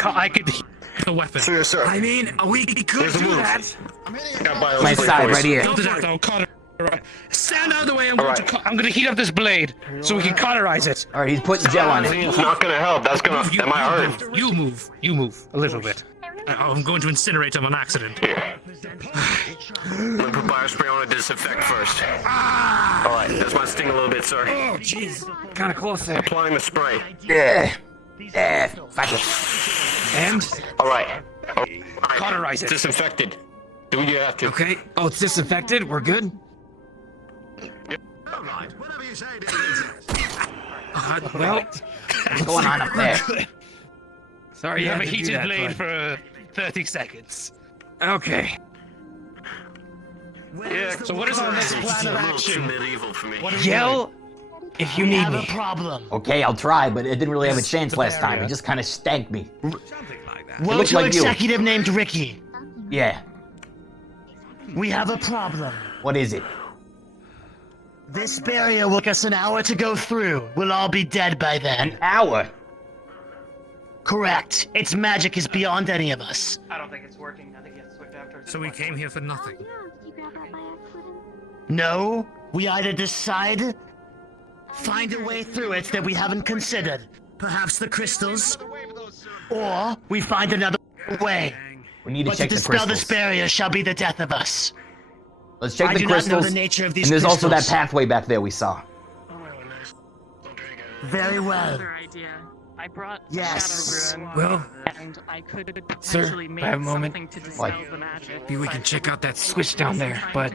the weapon. Sir, sir. I mean, we could do that. My side right here. Don't do that though. Cauterize. Stand out of the way. I'm going to heat up this blade so we can cauterize it. All right, he's putting gel on it. It's not gonna help. That's gonna. That might hurt. You move a little bit. I'm going to incinerate him on accident. I'm gonna put biospray on to disinfect first. Alright, this might sting a little bit, sir. Oh, jeez. Kind of close there. Applying the spray. Fuck it. And? Alright. Cauterize it. Disinfected. Do what you have to. Okay. Oh, it's disinfected? We're good? Alright, whatever you say, Well, what's going on up there? Sorry, You have a heated blade for 30 seconds. Okay. Yeah, So what is our next plan of action? Medieval for me. Yell if you need me. Problem. Okay, I'll try, but it didn't really have a chance last time. It just kind of stank me. Something like that. Woe looks to like you. executive named Ricky. Yeah. We have a problem. What is it? This barrier will take us an hour to go through. We'll all be dead by then. An hour? Correct. Its magic is beyond any of us. I don't think it's working. I think you have to switch after. So we came here for nothing. Did you grab that by accident? No, we either decide, find a way through it that we haven't considered, perhaps the crystals, or we find another way. We need to But check to the dispel crystals. this barrier shall be the death of us. Let's check I the do not know crystals. the nature of these and there's also that crystals. pathway back there we saw. Very well. Another idea. I brought Yes. Shadow Rune, Well, and I could sir, potentially I make have a moment. something to dispel What? the magic. maybe we can check out that switch down there, but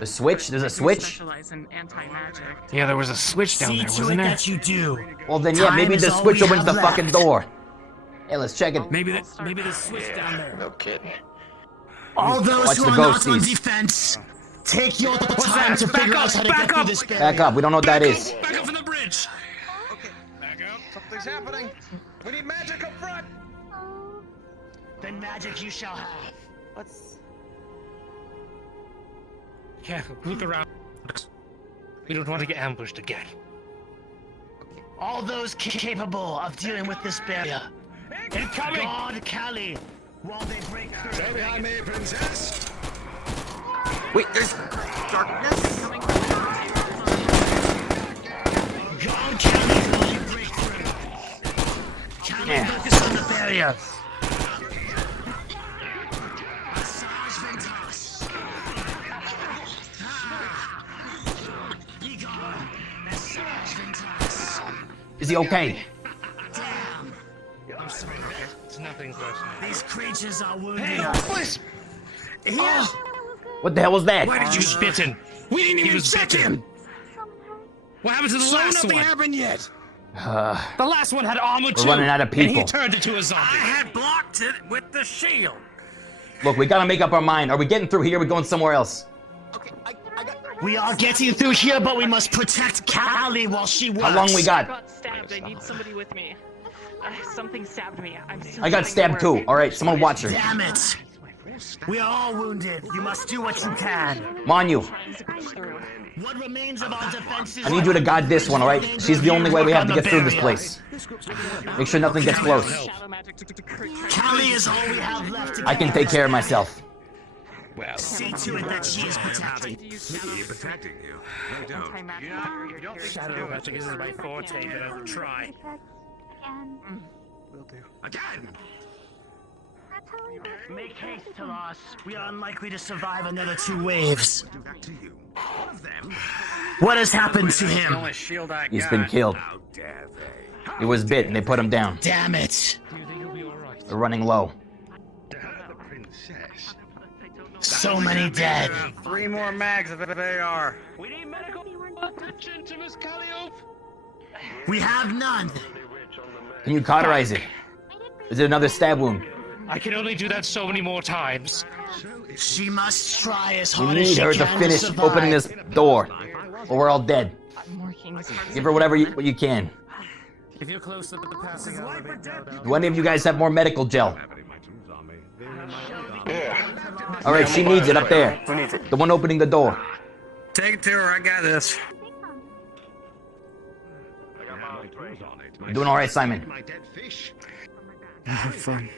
The switch? There's a I switch? specialize in anti-magic. yeah, there was a switch down See there, to wasn't it there? that you do. Well then, yeah, maybe Time the is all switch we opens the have fucking left. door. Hey, let's check it. Maybe the switch down there. No kidding. All those Watch who the are not on ghosties. defense, take your time that? to Back figure up, out how to back get through up. this barrier. Back up. We don't know what that is. Back up from the bridge. Back up. Something's happening. We need magic up front. Then magic you shall have. Yeah, look around. We don't want to get ambushed again. All those capable of dealing with this barrier. Incoming! God Callie, while they break through. Stay behind me, princess. Wait, there's darkness. God Callie while they break through. Callie, focus on the barrier. Massage Ventus. Be gone. Massage Ventus. Is he okay? I'm sorry, it's nothing personal. These creatures are wounded. Hey, please. Here. What the hell was that? Why did you spit in? We didn't even check him. What happened to the So last nothing one? happened yet. The last one had armor too. running out of And he people. turned into a zombie. I had blocked it with the shield. Look, we gotta make up our mind. Are we getting through here? Or are we going somewhere else? We are getting through here, but we must protect Callie while she works. How long we I got? got stabbed. I need somebody with me. Something stabbed me. I'm still I got getting stabbed to work. too. All right, someone watch her. Damn it! We are all wounded. You must do what you can. Come on, you. What remains of our defenses? I need you to guard this one, all right? She's the only way we have to get through this place. Make sure nothing gets close. Callie is all we have left to I can take care of myself. Well, see to it that she is protected. me protecting you. They don't. Shadow magic isn't my forte, but I'll try. Will do. Again. Make haste, Talos. We are unlikely to survive another 2 waves. Do that to you. All of them. What has happened to The him? only shield I He's got. been killed. How dare they? He was bit and they put him down. Damn it! They're running low. The princess. So many dead. 3 more mags of AR. We need medical attention to Miss Calliope. We have none. Can you cauterize it? Is it another stab wound? I can only do that so many more times. She must try as We hard as need she her can to finish survive. opening this door, or we're all dead. I'm working as hard as Give her whatever you can. If you're close to the passing out of it, Do any of you guys have more medical gel? Yeah. All right, she needs it up there. Who needs it? The one opening the door. Take it to her. I got this. You're doing all right, Simon. My dead fish. have fun.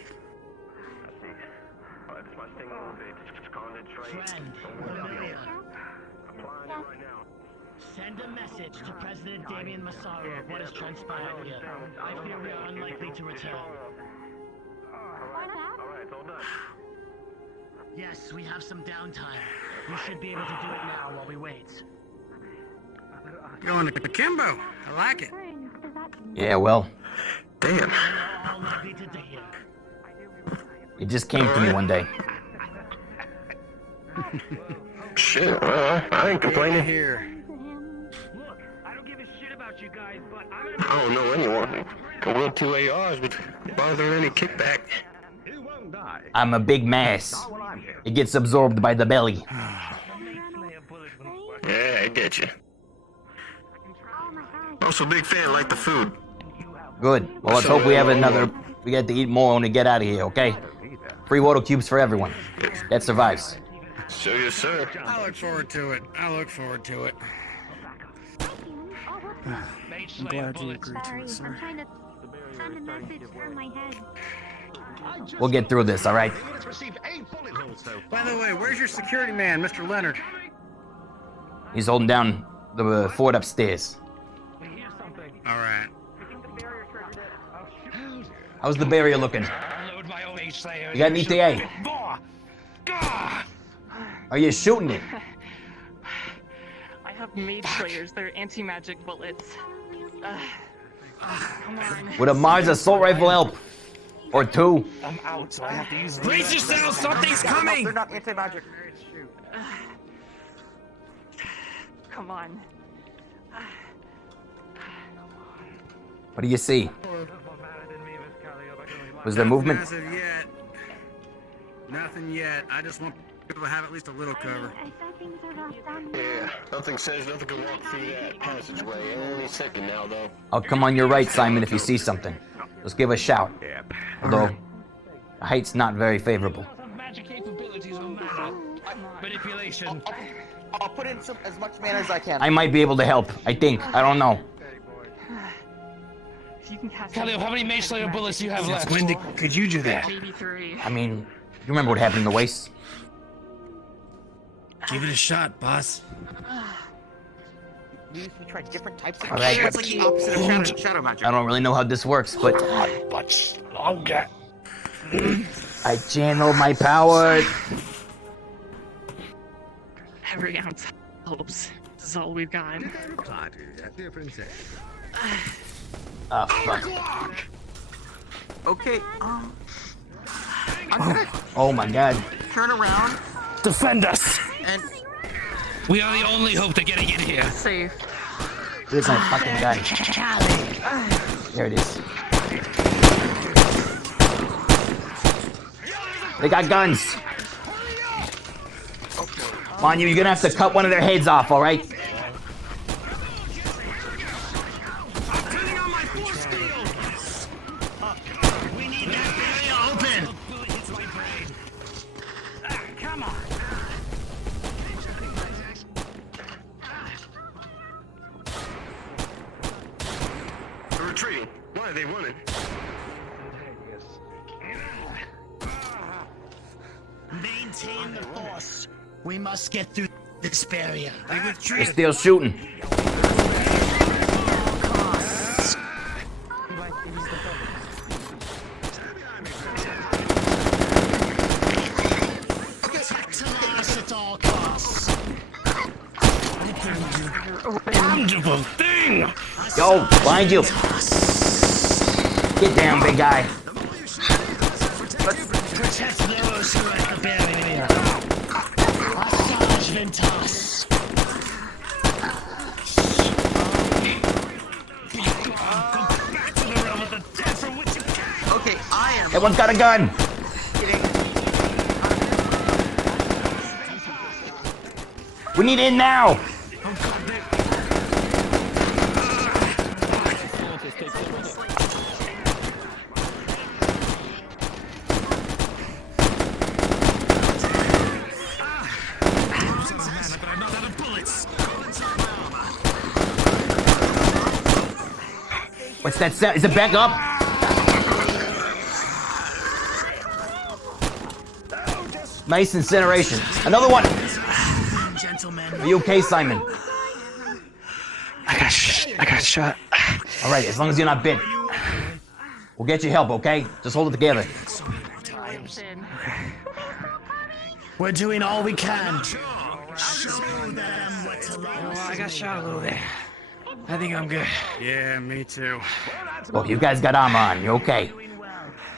Send a message to President Damien Massaro of what has transpired here. I fear we are unlikely to return. Yes, we have some downtime. We should be able to do it now while we wait. Going to Kimbo. I like it. Yeah, well, Damn. All likely to die here. it just came to me one day. Shit, I ain't complaining. Here. Look, I don't give a shit about you guys, but I'm gonna. I don't know anyone. I will 2 ARs, but bother any kickback. You won't die. I'm a big mass. It gets absorbed by the belly. Yeah, I get you. Also, big fan, like the food. Good. Well, let's hope we have another. We get to eat more when we get out of here, okay? Free water cubes for everyone. That survives. So, yes, sir. I look forward to it. I look forward to it. I'm glad you agreed to it, sir. I'm trying to send a message from my head. We'll get through this, all right? Units received 8 bullet holes By the way, where's your security man, Mr. Leonard? He's holding down the fort upstairs. All right. How's the barrier looking? You got an ETA? Are you shooting it? I have mage slayers. They're anti-magic bullets. Come on. Would a Mars assault rifle help? Or two? I'm out, so I have to use. Brace yourself! Something's coming! They're not anti-magic. Come on. What do you see? Was there movement? Nothing yet. Nothing yet. I just want people to have at least a little cover. Yeah, nothing says nothing can walk through that passageway. Only a second now, though. I'll come on your right, Simon, if you see something. Just give a shout. Although, the height's not very favorable. Magic capabilities will matter. Manipulation. I'll put in as much mana as I can. I might be able to help, I think. I don't know. Callio, how many Mage Slayer bullets do you have left? When could you do that? Maybe 3. I mean, you remember what happened in the waste? Give it a shot, boss. We try different types of. All right. It's like the opposite of shadow magic. I don't really know how this works, but Much longer. I channel my power. Every ounce helps. This is all we've got. Oh, fuck. Okay. I'm gonna Oh my god. turn around Defend us. and. We are the only hope to getting in here. Safe. Where's my fucking gun? There it is. They got guns. Come on, you're gonna have to cut one of their heads off, alright? We need that area open! Come on! They're retreating. Why? They wanted. Maintain the force. We must get through this barrier. They're still shooting. At all costs. Wonderful thing! Yo, behind you. Get down, big guy. Protect those who are at the barrier. Assange Ventas. Okay, I am. Everyone's got a gun. We need in now. What's that sound? Is it back up? Nice incineration. Another one. Gentlemen. Are you okay, Simon? I got shot. All right, as long as you're not bit. We'll get you help, okay? Just hold it together. We're doing all we can. Show them what to love. I got shot a little bit. I think I'm good. Yeah, me too. Oh, you guys got armor on. You're okay.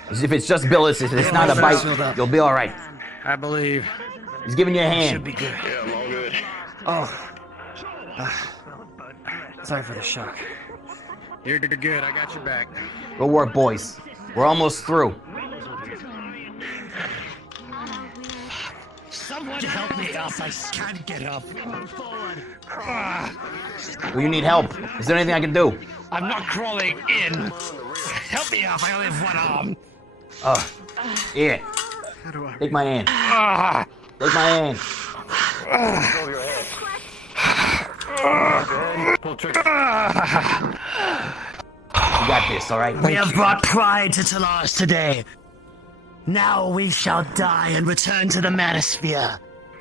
As if it's just billets, if it's not a bite, you'll be all right. I believe. He's giving you a hand. Should be good. Yeah, I'm all good. Oh. Sorry for the shock. You're good. I got your back. Good work, boys. We're almost through. Someone help me up. I can't get up. Forward. Do you need help? Is there anything I can do? I'm not crawling in. Help me up. I only have one arm. Here. Take my hand. Take my hand. You got this, all right? We have brought pride to Talaris today. Now we shall die and return to the manosphere.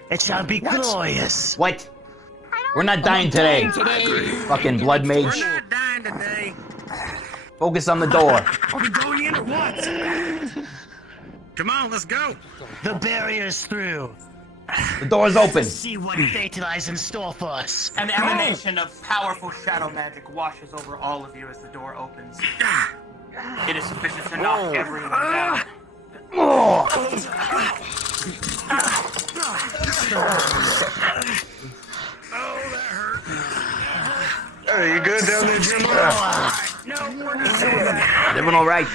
It shall be glorious. What? We're not dying today. Fucking blood mage. We're not dying today. Focus on the door. Are we going in or what? Come on, let's go. The barrier's through. The door's open. Let's see what fate lies in store for us. An emanation of powerful shadow magic washes over all of you as the door opens. It is sufficient to knock everyone down. Hey, you good down there, Jim? Everyone all right?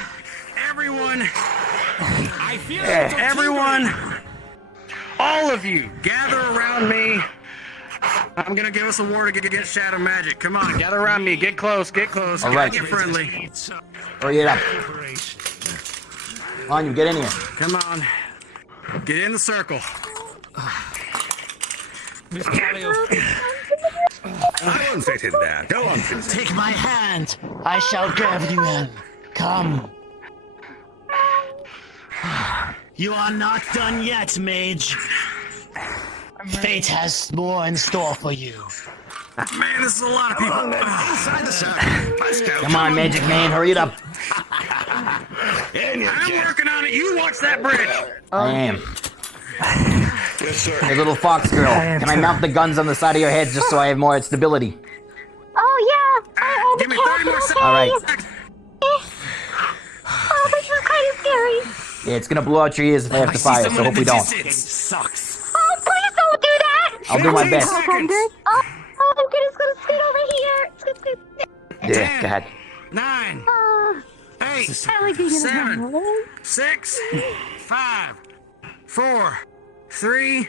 Everyone, I feel everyone, all of you, gather around me. I'm gonna give us a war to get against shadow magic. Come on, gather around me. Get close. Get close. All right. Get friendly. Hurry it up. Come on, you get in here. Come on. Get in the circle. I won't fit in there. Go on, Princess. Take my hand. I shall grab you in. Come. You are not done yet, mage. Fate has more in store for you. Man, this is a lot of people. Inside the circle. Let's go. Come on, magic man, hurry it up. I'm working on it. You watch that bridge. I am. Yes, sir. Hey, little fox girl, can I mount the guns on the side of your head just so I have more stability? Oh yeah. Give me 30 more seconds. All right. Oh, this is kind of scary. Yeah, it's gonna blow out your ears if I have to fire, so hope we don't. Sucks. Oh, please don't do that. I'll do my best. Oh, goodness, gonna scoot over here. Yeah, God. 9, 8, I like being in a 7, room. 6, 5, 4, 3,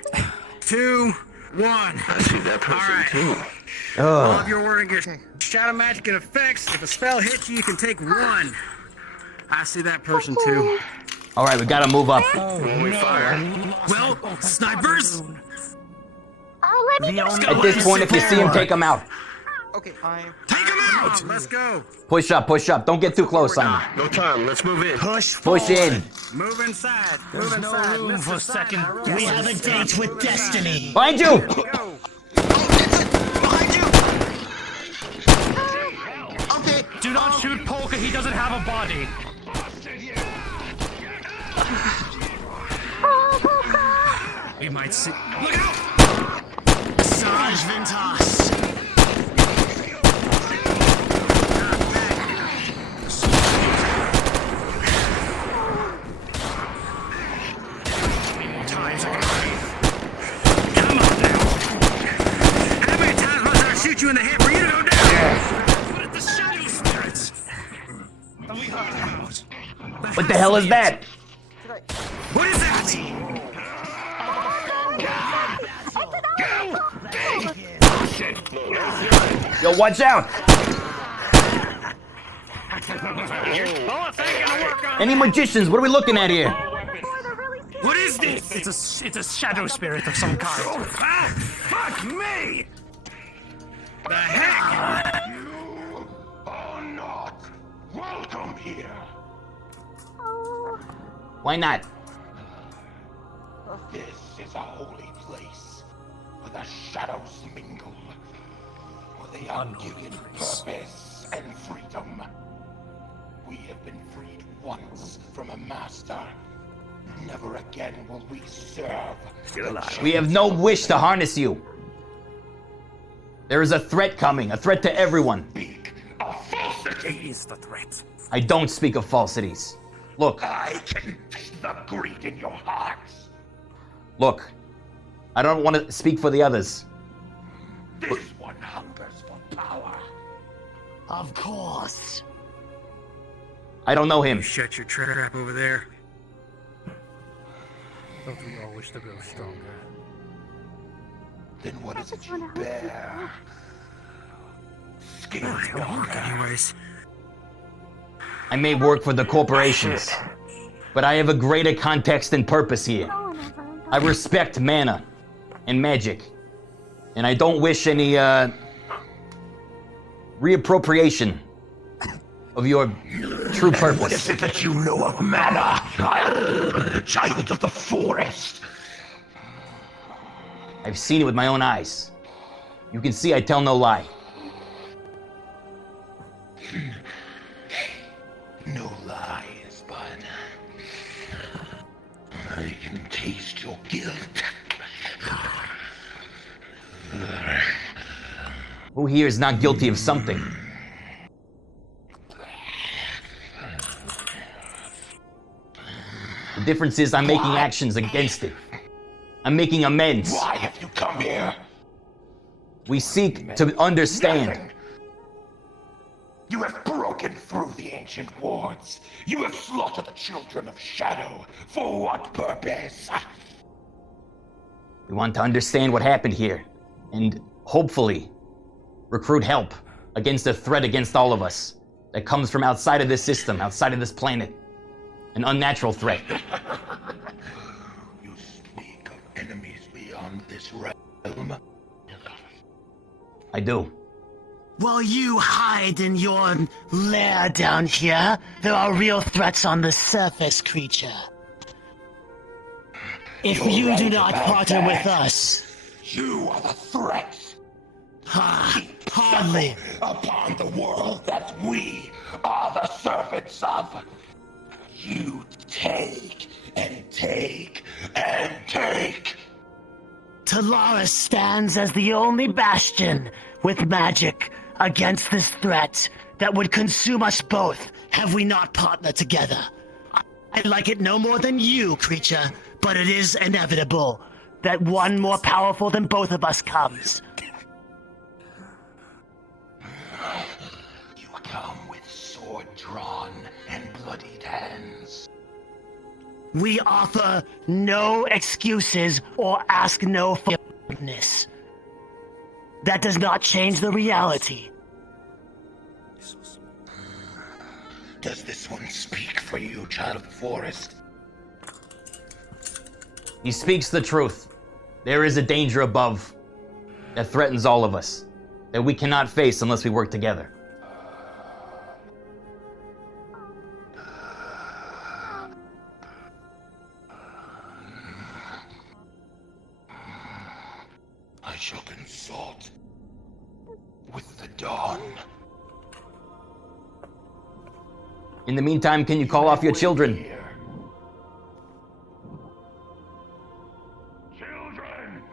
2, 1. I see that person too. All of your word against shadow magic and effects. If a spell hits you, you can take 1. I see that person too. All right, we gotta move up. When we fire. Well, snipers. Oh, let me At this point, if you see him, take him out. Okay, take him out. Let's go. Push up, push up. Don't get too close, Simon. No time. Let's move in. Push in. Move inside. Move There's inside. no room for second. We have a date with destiny. Behind you! Go. Okay, do not shoot Polka. He doesn't have a body. Oh, Polka. We might see. Look out! Saj Ventas. Times are come on now. How many times must I shoot you in the head for you to go down? What are the shadow spirits? Are we out? What the hell is that? What is that? Yo, watch out! Any magicians? What are we looking at here? What is this? It's a shadow spirit of some kind. Ah, fuck me! The heck? You are not welcome here. Why not? This is a holy place where the shadows mingle, where they are given purpose and freedom. We have been freed once from a master. Never again will we serve. Still alive. We have no wish to harness you. There is a threat coming, a threat to everyone. A falsity is the threat. I don't speak of falsities. Look. I can taste the greed in your hearts. Look. I don't want to speak for the others. This one hungers for power. Of course. I don't know him. Shut your trap over there. Don't we all wish to grow stronger? Then what is it you bear? Skin Anyways. I may work for the corporations, but I have a greater context and purpose here. I respect mana and magic, and I don't wish any reappropriation of your true What purpose. is it that you know of mana, child of the forest? I've seen it with my own eyes. You can see I tell no lie. No lies, but I can taste your guilt. Who here is not guilty of something? The difference is I'm making actions against it. I'm making amends. Why have you come here? We seek to understand. Nothing. You have broken through the ancient wards. You have slaughtered the children of Shadow. For what purpose? We want to understand what happened here, and hopefully recruit help against a threat against all of us that comes from outside of this system, outside of this planet. An unnatural threat. You speak of enemies beyond this realm. I do. While you hide in your lair down here, there are real threats on the surface, creature. If You're you do right not about partner that. with us... You are the threats. Hardly. Upon the world that we are the servants of. You take and take and take. Talaris stands as the only bastion with magic against this threat that would consume us both have we not partnered together. I like it no more than you, creature, but it is inevitable that one more powerful than both of us comes. You come with sword drawn and bloodied hands. We offer no excuses or ask no forgiveness. That does not change the reality. Does this one speak for you, child of the forest? He speaks the truth. There is a danger above that threatens all of us, that we cannot face unless we work together. I shall consult with the dawn. In the meantime, can you call off your children? Children!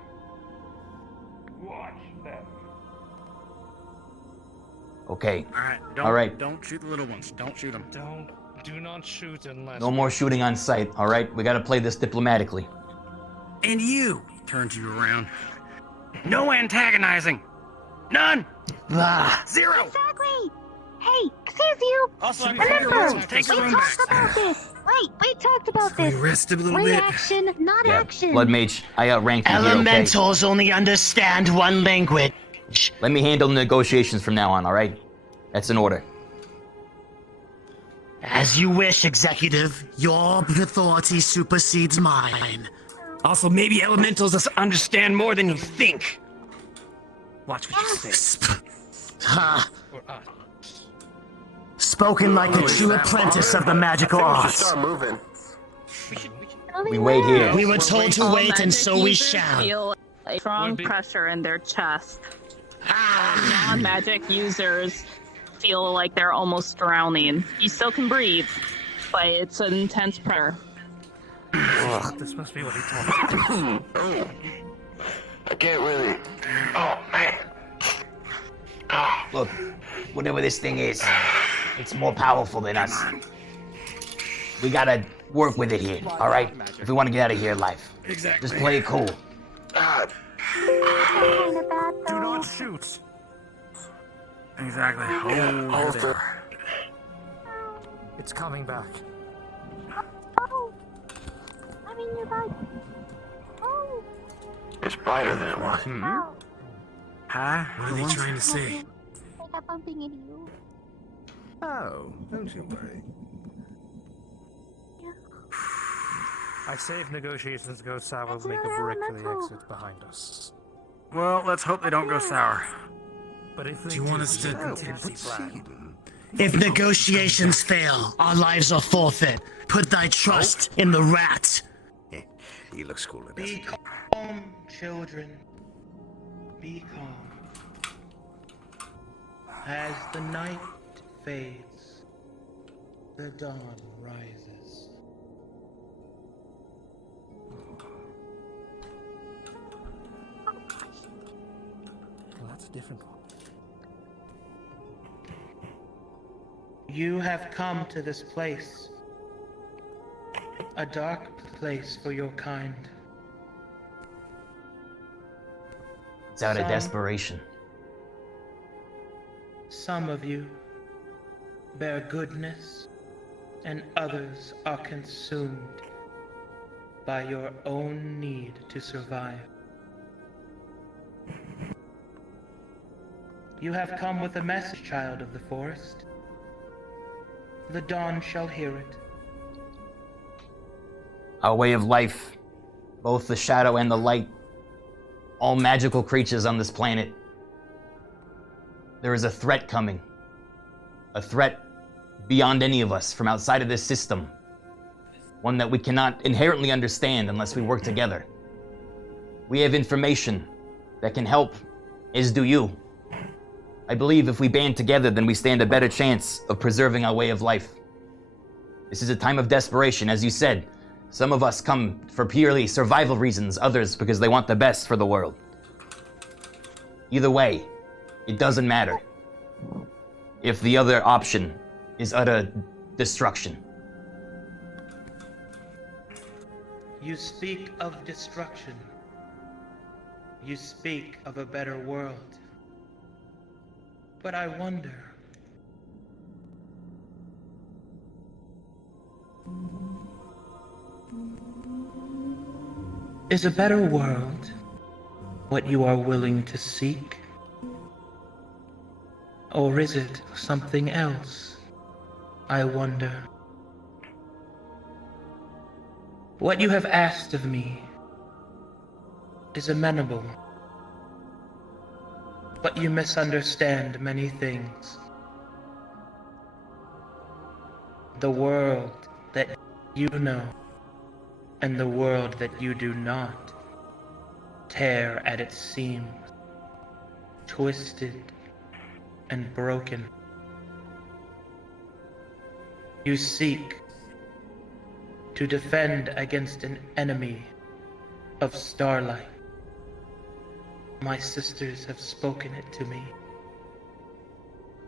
Watch them. Okay. All right, All right. Don't shoot the little ones. Don't shoot them. Do not shoot unless. No more shooting on sight, all right? We gotta play this diplomatically. And you! Turns you around. No antagonizing. None. Zero. Exactly. Hey, excuse you. Also, Remember, take we the room talked back. about this. Wait, we talked about this. rest a little bit. Reaction, not action. Blood Mage, I outrank you here, okay? Elementals only understand one language. Let me handle the negotiations from now on, all right? That's an order. As you wish, Executive. Your authority supersedes mine. Also, maybe elementals just understand more than you think. Watch what you say. Ha! Spoken like a true apprentice of the magical arts. moving. We wait here. We were told to All wait, and magic so we users shall. Feel a strong pressure in their chest. Non-magic users feel like they're almost drowning. You still can breathe, but it's an intense pressure. This must be what he talked about. I can't really. Oh, man. Look, whatever this thing is, it's more powerful than us. We gotta work with it here, all right? If we want to get out of here alive. Exactly. Just play it cool. Do not shoot. Exactly. Hold there. It's coming back. Oh, I mean, you're right. Oh, It's brighter than it was. ow. Huh? What are they trying to say? I got bumping into you. Oh, don't you worry. I say if negotiations go sour, we'll make a break for the exit behind us. Well, let's hope they don't go sour. But if they Do you want us to contingency plan. If negotiations fail, our lives are forfeit. Put thy trust in the rat. He looks cool enough. Be calm, children. Be calm. As the night fades, the dawn rises. Well, that's a different one. You have come to this place, a dark place for your kind. It's out of Some- desperation. Some of you bear goodness, and others are consumed by your own need to survive. You have come with a message, child of the forest. The dawn shall hear it. Our way of life, both the shadow and the light, all magical creatures on this planet. There is a threat coming. A threat beyond any of us, from outside of this system. One that we cannot inherently understand unless we work together. We have information that can help, as do you. I believe if we band together, then we stand a better chance of preserving our way of life. This is a time of desperation, as you said. Some of us come for purely survival reasons, others because they want the best for the world. Either way, it doesn't matter if the other option is utter destruction. You speak of destruction. You speak of a better world. But I wonder, is a better world what you are willing to seek? Or is it something else? I wonder. What you have asked of me is amenable. But you misunderstand many things. The world that you know and the world that you do not tear at its seams, twisted and broken. You seek to defend against an enemy of starlight. My sisters have spoken it to me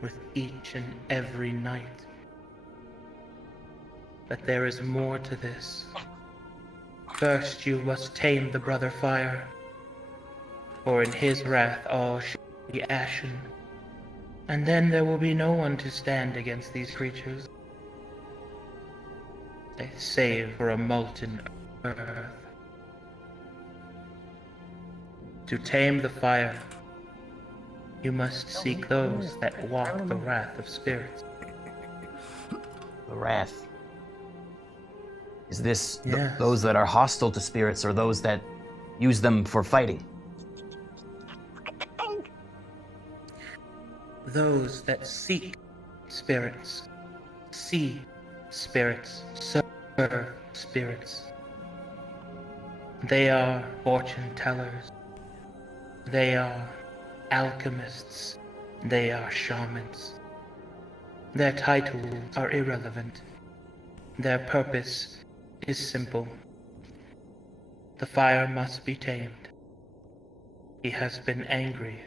with each and every night. But there is more to this. First you must tame the brother fire, for in his wrath all shall be ashen. And then there will be no one to stand against these creatures. They save for a molten earth. To tame the fire, you must seek those that walk the wrath of spirits. The wrath. Is this Yes. those that are hostile to spirits or those that use them for fighting? Those that seek spirits, see spirits, serve spirits. They are fortune tellers. They are alchemists. They are shamans. Their titles are irrelevant. Their purpose is simple. The fire must be tamed. He has been angry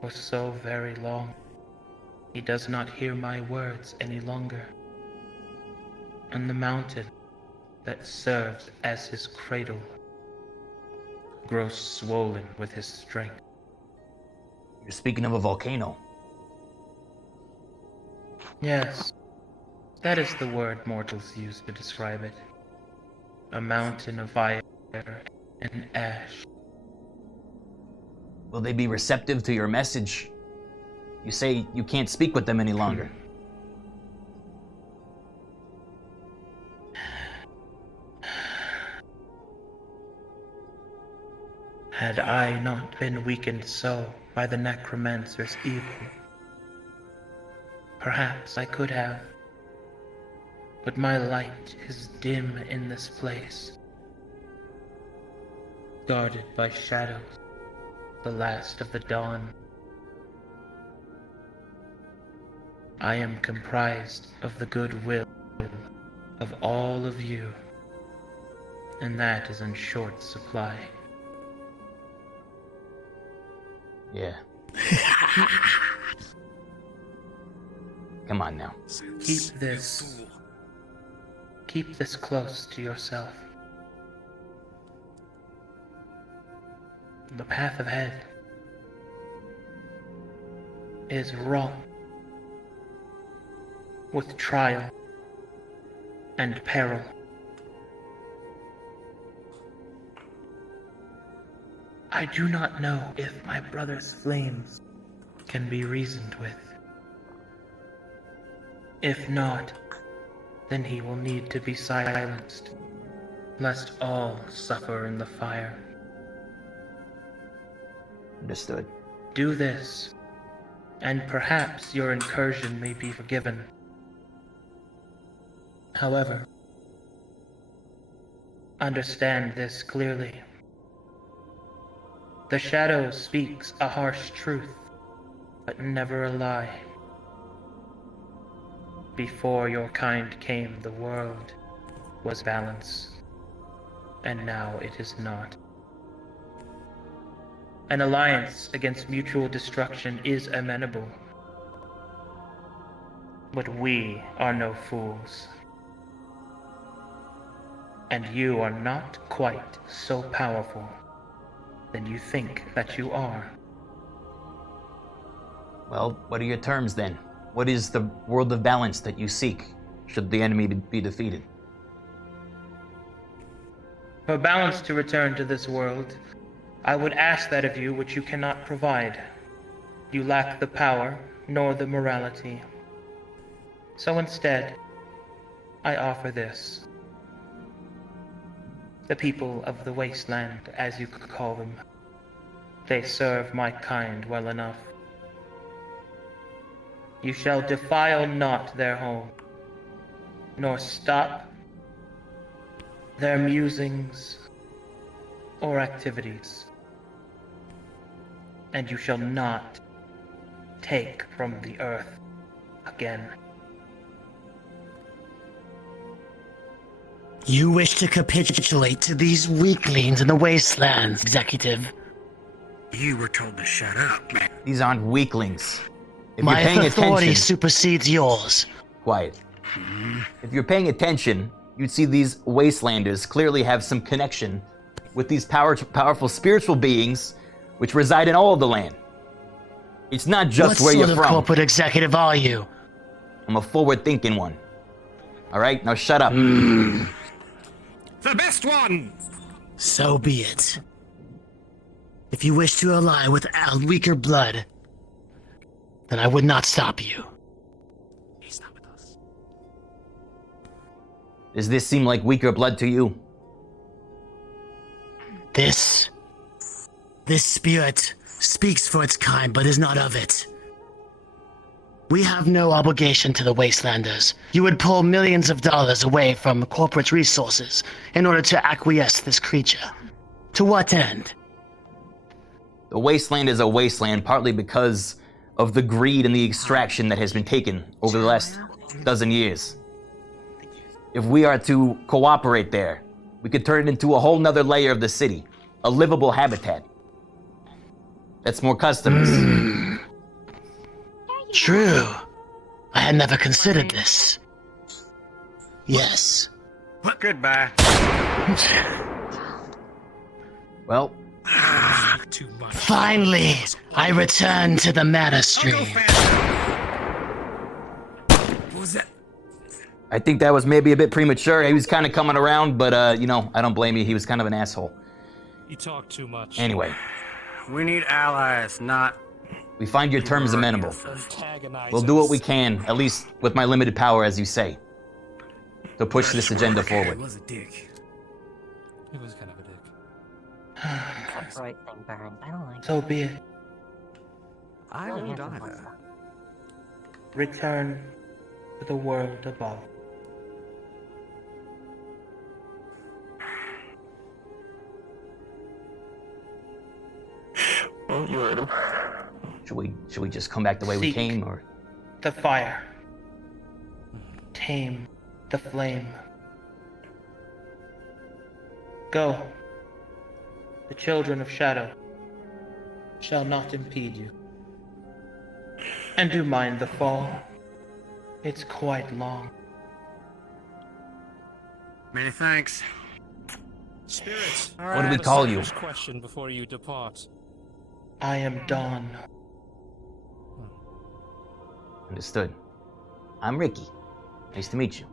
for so very long. He does not hear my words any longer. And the mountain that serves as his cradle grows swollen with his strength. You're speaking of a volcano. Yes, that is the word mortals use to describe it. A mountain of fire and ash. Will they be receptive to your message? You say you can't speak with them any longer. Had I not been weakened so by the necromancer's evil, Perhaps I could have. But my light is dim in this place, guarded by shadows, the last of the dawn. I am comprised of the goodwill of all of you, and that is in short supply. Yeah. Come on now. Keep this close to yourself. The path ahead is wrought with trial and peril. I do not know if my brother's flames can be reasoned with. If not, then he will need to be silenced, lest all suffer in the fire. Understood. Do this, and perhaps your incursion may be forgiven. However, understand this clearly. The shadow speaks a harsh truth, but never a lie. Before your kind came, the world was balanced, and now it is not. An alliance against mutual destruction is amenable, but we are no fools. And you are not quite so powerful than you think that you are. Well, what are your terms then? What is the world of balance that you seek, should the enemy be defeated? For balance to return to this world, I would ask that of you which you cannot provide. You lack the power, nor the morality. So instead, I offer this. The people of the wasteland, as you could call them. They serve my kind well enough. You shall defile not their home, nor stop their musings or activities. And you shall not take from the earth again. You wish to capitulate to these weaklings in the wastelands, Executive? You were told to shut up, man. These aren't weaklings. If My you're paying authority attention, supersedes yours. Quiet. If you're paying attention, you'd see these wastelanders clearly have some connection with these powerful spiritual beings which reside in all of the land. It's not just where you're from. What sort of corporate executive are you? I'm a forward-thinking one. All right, now shut up. The best one! So be it. If you wish to ally with weaker blood, then I would not stop you. He's not with us. Does this seem like weaker blood to you? This spirit speaks for its kind, but is not of it. We have no obligation to the Wastelanders. You would pull millions of dollars away from corporate resources in order to acquiesce this creature. To what end? The wasteland is a wasteland partly because of the greed and the extraction that has been taken over the last dozen years. If we are to cooperate there, we could turn it into a whole nother layer of the city, a livable habitat. That's more customers. True. I had never considered this. Yes. Goodbye. Well, too much. Finally, I return to the mana stream. What was that? I think that was maybe a bit premature. He was kind of coming around, but I don't blame you. He was kind of an asshole. You talk too much. Anyway. We need allies, not... We find your terms amenable. We'll do what we can, at least with my limited power, as you say, to push this agenda forward. He was a dick. He was kind of a dick. That's the right thing, Baron. I don't like So be it. I don't either. return to the world above. Well, you heard him. Should we just come back the way we Seek came, or? the fire. Tame the flame. Go. The children of shadow shall not impede you. And do mind the fall. It's quite long. Many thanks. Spirits. What do we call you? Question before you depart. I am Dawn. Understood. I'm Ricky. Nice to meet you.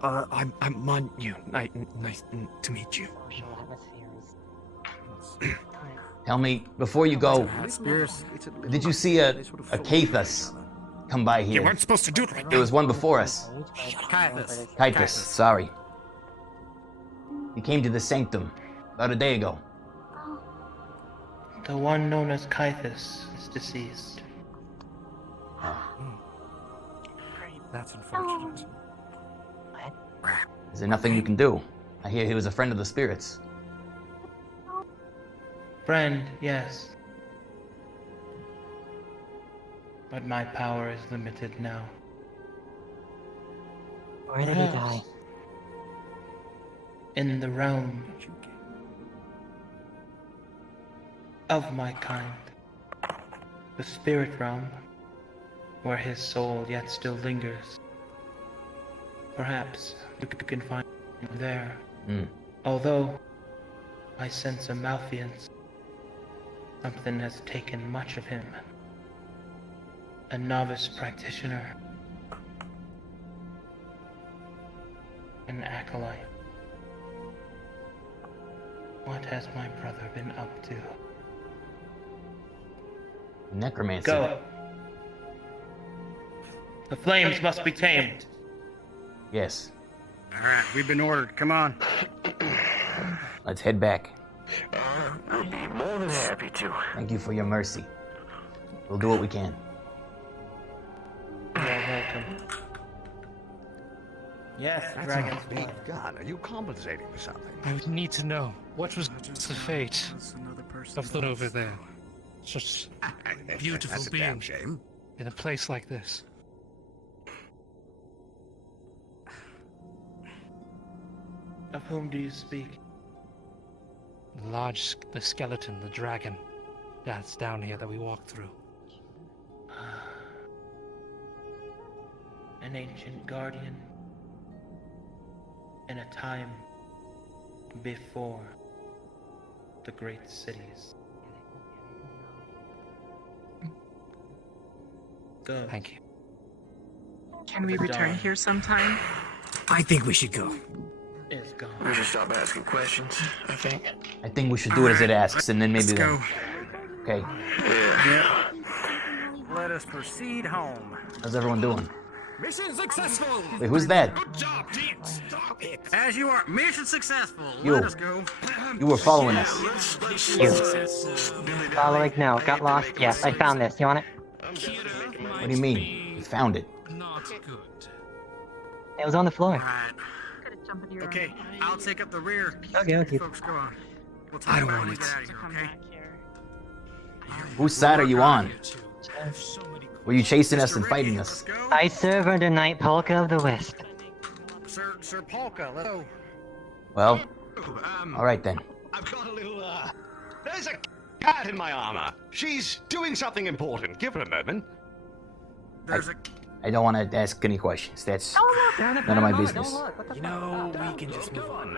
I'm Manu. Nice to meet you. Tell me, before you go, did you see a Cathus come by here? You weren't supposed to do it like There was one before us. Caiaphas, sorry. He came to the sanctum about a day ago. The one known as Caiaphas is deceased. That's unfortunate. Is there nothing you can do? I hear he was a friend of the spirits. Friend, yes. But my power is limited now. Where did he die? In the realm of my kind. The spirit realm, where his soul yet still lingers. Perhaps you can find him there. Although I sense a malfeasance. Something has taken much of him. A novice practitioner. An acolyte. What has my brother been up to? Necromancy. Go. The flames must be tamed. Yes. Alright, we've been ordered. Come on. Let's head back. I'd be more than happy to. Thank you for your mercy. We'll do what we can. You're welcome. Yes, That's dragon's a big blood. gun. Are you compensating for something? I would need to know what was the fate of that over there. Such a beautiful That's a being damn shame. in a place like this. Of whom do you speak? The skeleton, the dragon, that's down here that we walked through. An ancient guardian. In a time before the great cities. Go. Thank you. Can we return here sometime? I think we should go. Is gone. We should stop asking questions, I think. I think we should do it as it asks, and then maybe Let's then. go. Okay. Yeah. Let us proceed home. How's everyone doing? Mission successful! Wait, who's that? Good job, team! Stop it! As you are, mission successful! You. Let us go. You were following us. You. Following? No, got lost? Yes, I found this. You want it? What do you mean? You found it. Not good. It was on the floor. Okay, I'll take up the rear. Okay. Folks, go on. We'll I talk don't about want when we it. get out of here, okay? Whose side are you on? Were you chasing us and fighting us? I serve under Knight Polka of the West. Sir Polka, let's go. Well, alright then. I've got a little, there's a cat in my armor. She's doing something important. Give her a moment. I don't want to ask any questions. That's none of my business. You know, we can just move on.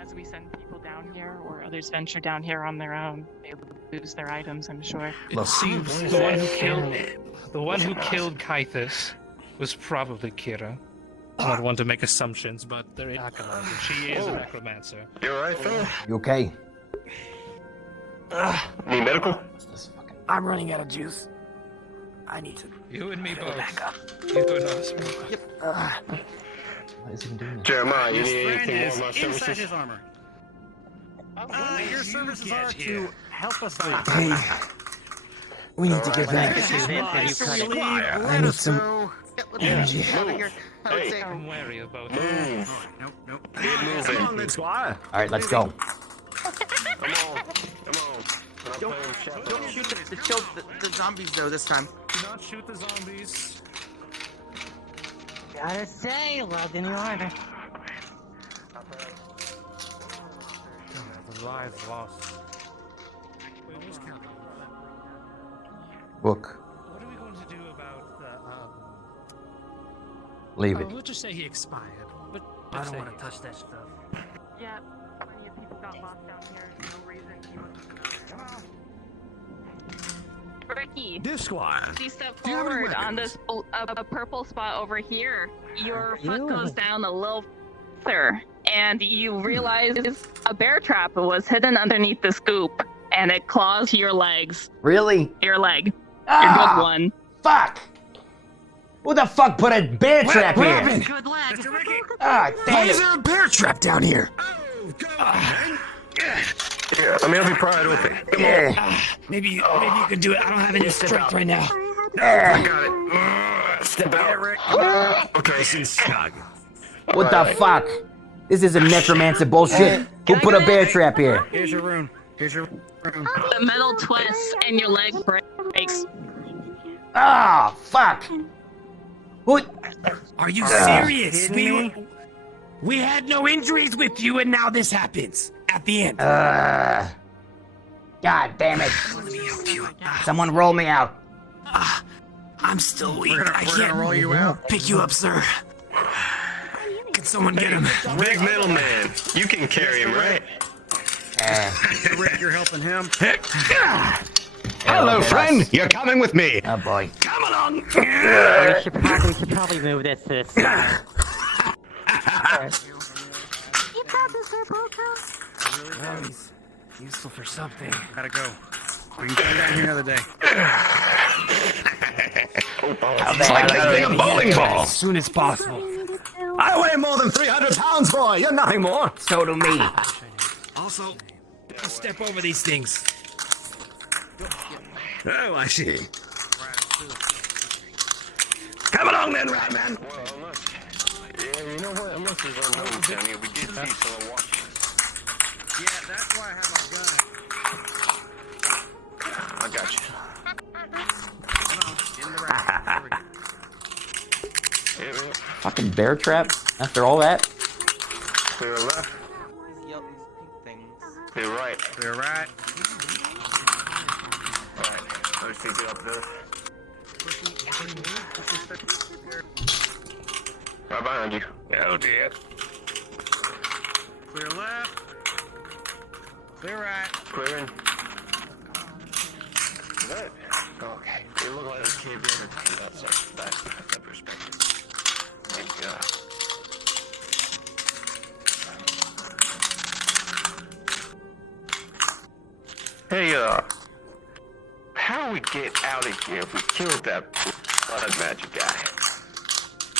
As we send people down here, or others venture down here on their own, they lose their items, I'm sure. It seems the one who killed Caiaphas was probably Kira. I don't want to make assumptions, but there is she is a necromancer. You alright, Phil? You okay? Need medical? I'm running out of juice. I need to. You and me fill both. back up. You and us. Yep. What is he doing? Jeremiah, you His need friend anything more is of my inside services? his armor. Your services are to help us I We need to get back. I need some energy. I'm wary about Move. Nope. Get moving. Alright, let's go. Come on. Don't shoot the zombies though this time. Do not shoot the zombies. Gotta say, love in the order. The lives lost. Wait, where's Calvin? Book. What are we going to do about the Leave Oh, it. we'll just say he expired. But I don't want to touch that stuff. Yeah, plenty of people got lost down here. No reason he wasn't. Ricky, Disquire. you step forward on this a purple spot over here. Your foot goes down a little further, and you realize a bear trap was hidden underneath the scoop, and it claws your legs. Really? Your leg. Ah, Your good one. Fuck! Who the fuck put a bear trap what here? happened? Good leg. Ah, Why damn is it. there a bear trap down here? Yeah, let me help you pry it open. Come on. Maybe you can do it. I don't have any strength right now. I got it. Step out. Okay. What the fuck? This is a necromancer bullshit. Who put a bear trap here? Here's your rune. The metal twists, and your leg breaks. Ah, fuck. What? Are you serious? We had no injuries with you, and now this happens at the end. God damn it. Let me help you. Someone roll me out. I'm still weak. We're gonna roll you out. Pick you up, sir. Can someone get him? Big metal man. You can carry him, right? Rick, you're helping him. Hello, friend. You're coming with me. Oh boy. Come along. We should probably move this to the side. You proud this there, Polka? Well, he's useful for something. Gotta go. We can come down here another day. It's like carrying a bowling ball. As soon as possible. I weigh more than 300 pounds, boy. You're nothing more. So do me. Also, don't step over these things. Oh, I see. Come along then, Ratman. Well, yeah, you know what? Unless there's unknowns down here, we did see someone watching us. Yeah, that's why I have my gun. I got you. Come on, in the rack. Yeah, man. Fucking bear trap? After all that? Clear left. Clear right. Clear right. Alright, let's take it up there. Right behind you. Oh dear. Clear left. Clear right. Clear in. That? Okay. It looked like it caved in from that perspective. Thank God. Hey, how do we get out of here if we killed that blood magic guy?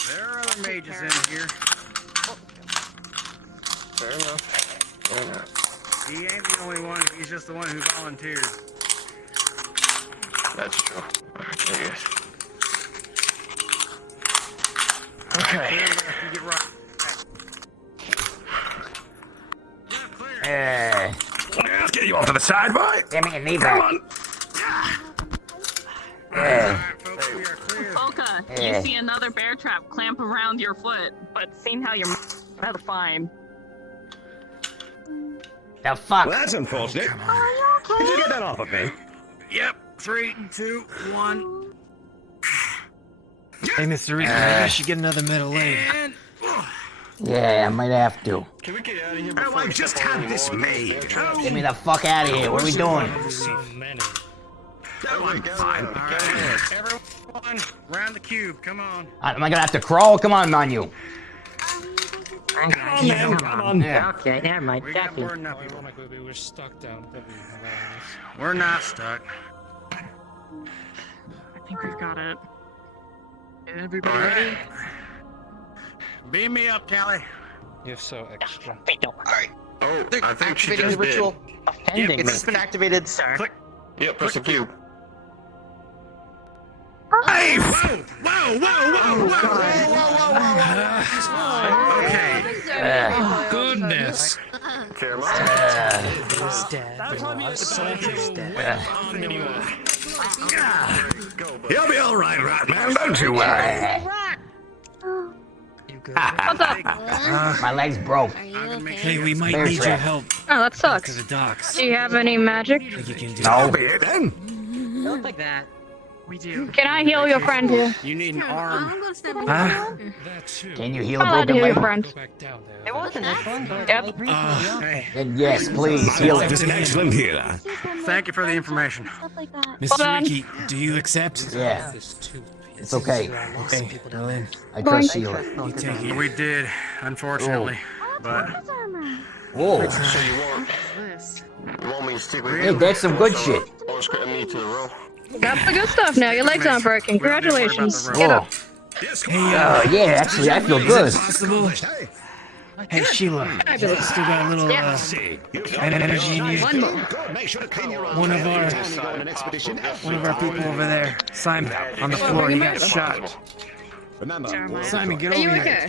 There are other mages in here. Fair enough. Fair enough. He ain't the only one. He's just the one who volunteered. That's true. Alright, I guess. Okay. Clear left, you get right. Let's get you off to the side, boy. Give me a knee Come back. on. Polka, you see another bear trap clamp around your foot, but seeing how you're fine. The fuck? Well, that's unfortunate. Are you Did you okay? get that off of me? Yep. 3, 2, 1. Hey, Mr. Reed, maybe you should get another metal leg. And Yeah, I might have to. Can we get out of here Oh, before I we just step on had this any more? made. Get me the fuck out of here. What are we doing? so many? Oh, I'm fine. all right. Everyone, round the cube. Come on. Am I gonna have to crawl? Come on, you. I got on, you. man, come on. Yeah. Okay, never mind. We got Jackie. more than enough Oh people. my god, we were stuck down. That'd be hilarious. We're not stuck. I think we've got it. Everybody All ready? right. Beam me up, Callie. You're so extra. Oh, I think she Activating just the ritual. did. Offending Yep, me. it's been activated, sir. Click. Yep, press the cube. Hey! Okay. Goodness. You'll be all right, rat man. Don't you worry. What's up? My leg's broke. Hey, we might Bear need your trap. help. Oh, that To sucks. the docks. Do you have any magic? Think you can do No. Be it then. Don't like that. We do. Can I heal your friend here? You need an arm. Huh? Can you heal a I'll broken heal your leg? friend. It wasn't this one, but Yep. I appreciate the Hey, Then yes, please heal Is it. an excellent healer. thank you for the information. Hold on. Mr. Ricky, do you accept? Yeah, it's okay. Okay, well then. I trust Sheila. You take it. We did, unfortunately. But Whoa. So you want me to stick with Hey, you? that's some good shit. Or escort me to the row? Got the good stuff now. Your legs aren't breaking. Congratulations. Get Whoa. up. Yeah, actually, I feel good. possible? Hey, Sheila, Fabulous. still got a little Yeah. energy in you. One more. One of our people over there, Simon, on the floor, he got shot. Simon, get Are over you here. okay?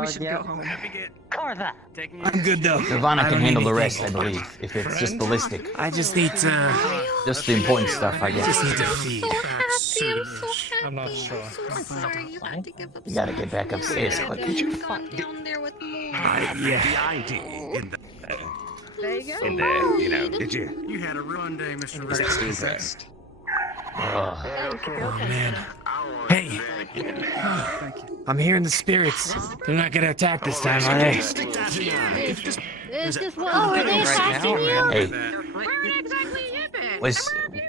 We should go home. I'm good though. Nirvana I can don't handle need the rest, I anything. believe, if it's just ballistic. I just need to. Just the important stuff, I Just need guess. to feed. I'm not sure. You gotta get back upstairs quick. Yeah. In there, you know, did you? You had a run day, Mr. Best Ricky. interest. Oh man. Hey. I'm hearing the spirits. They're not gonna attack this time, are they? Is this what are they attacking you?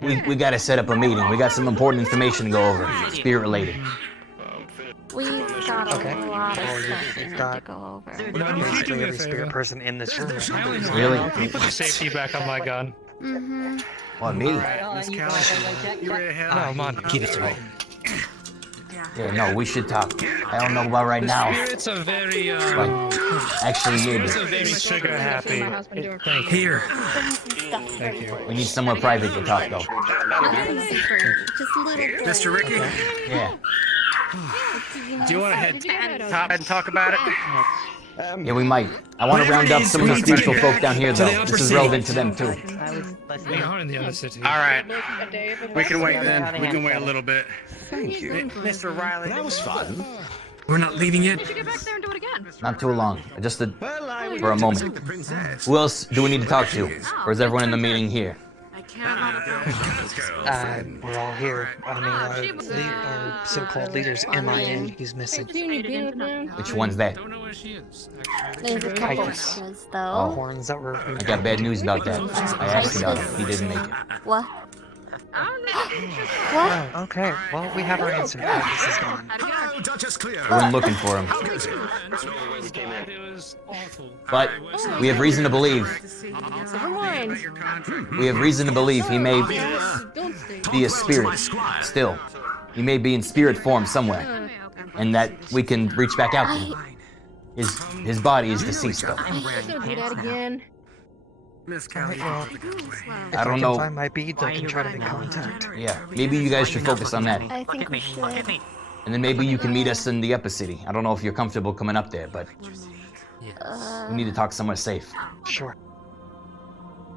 Hey, we gotta set up a meeting. We got some important information to go over, spirit related. We've got a lot of stuff we need to go over. Basically every spirit person in this room. Really? Put the safety back on my gun. Mm-hmm. What, me? Miss Callous, you ready to head No, out? man, give it to me. Yeah, no, we should talk. I don't know about right now. Spirits are very, Actually, maybe. spirits are very trigger happy. Thank you. Here. Thank you. We need somewhere private to talk, though. Just little Mr. Ricky, Yeah. do you want to head top and talk about it? Yeah, we might. I want to round up some of the spiritual folk down here, though. This is relevant to them, too. We are in the other city. All right. We can wait then. We can wait a little bit. Thank you. Mr. Riley. That was fun. We're not leaving yet. Get back there and do it again. Not too long. Just for a The moment. princess. Who else do we need to talk to? Or is everyone in the meeting here? I can't. We're all here. I mean, our so-called leader's MIA. He's missing. Which one's that? Don't know where she is. There's a couple of Titus. kids, Oh. though. Horns that were. I got bad news about that. I asked about it. He didn't make it. What? Oh, okay. Well, we have our answer. Titus is gone. Hello, Duchess Cleo. We went looking for him. It was awful. But we have reason to believe. Never mind. We have reason to believe he may be a spirit still. He may be in spirit form somewhere. And that we can reach back out to him. His body is deceased, though. Don't do that again. Miss Callie. I don't know. Find my beads, I can try to make contact. Yeah, maybe you guys should focus on that. I think we should. And then maybe you can meet us in the Upper City. I don't know if you're comfortable coming up there, but we need to talk somewhere safe. Sure.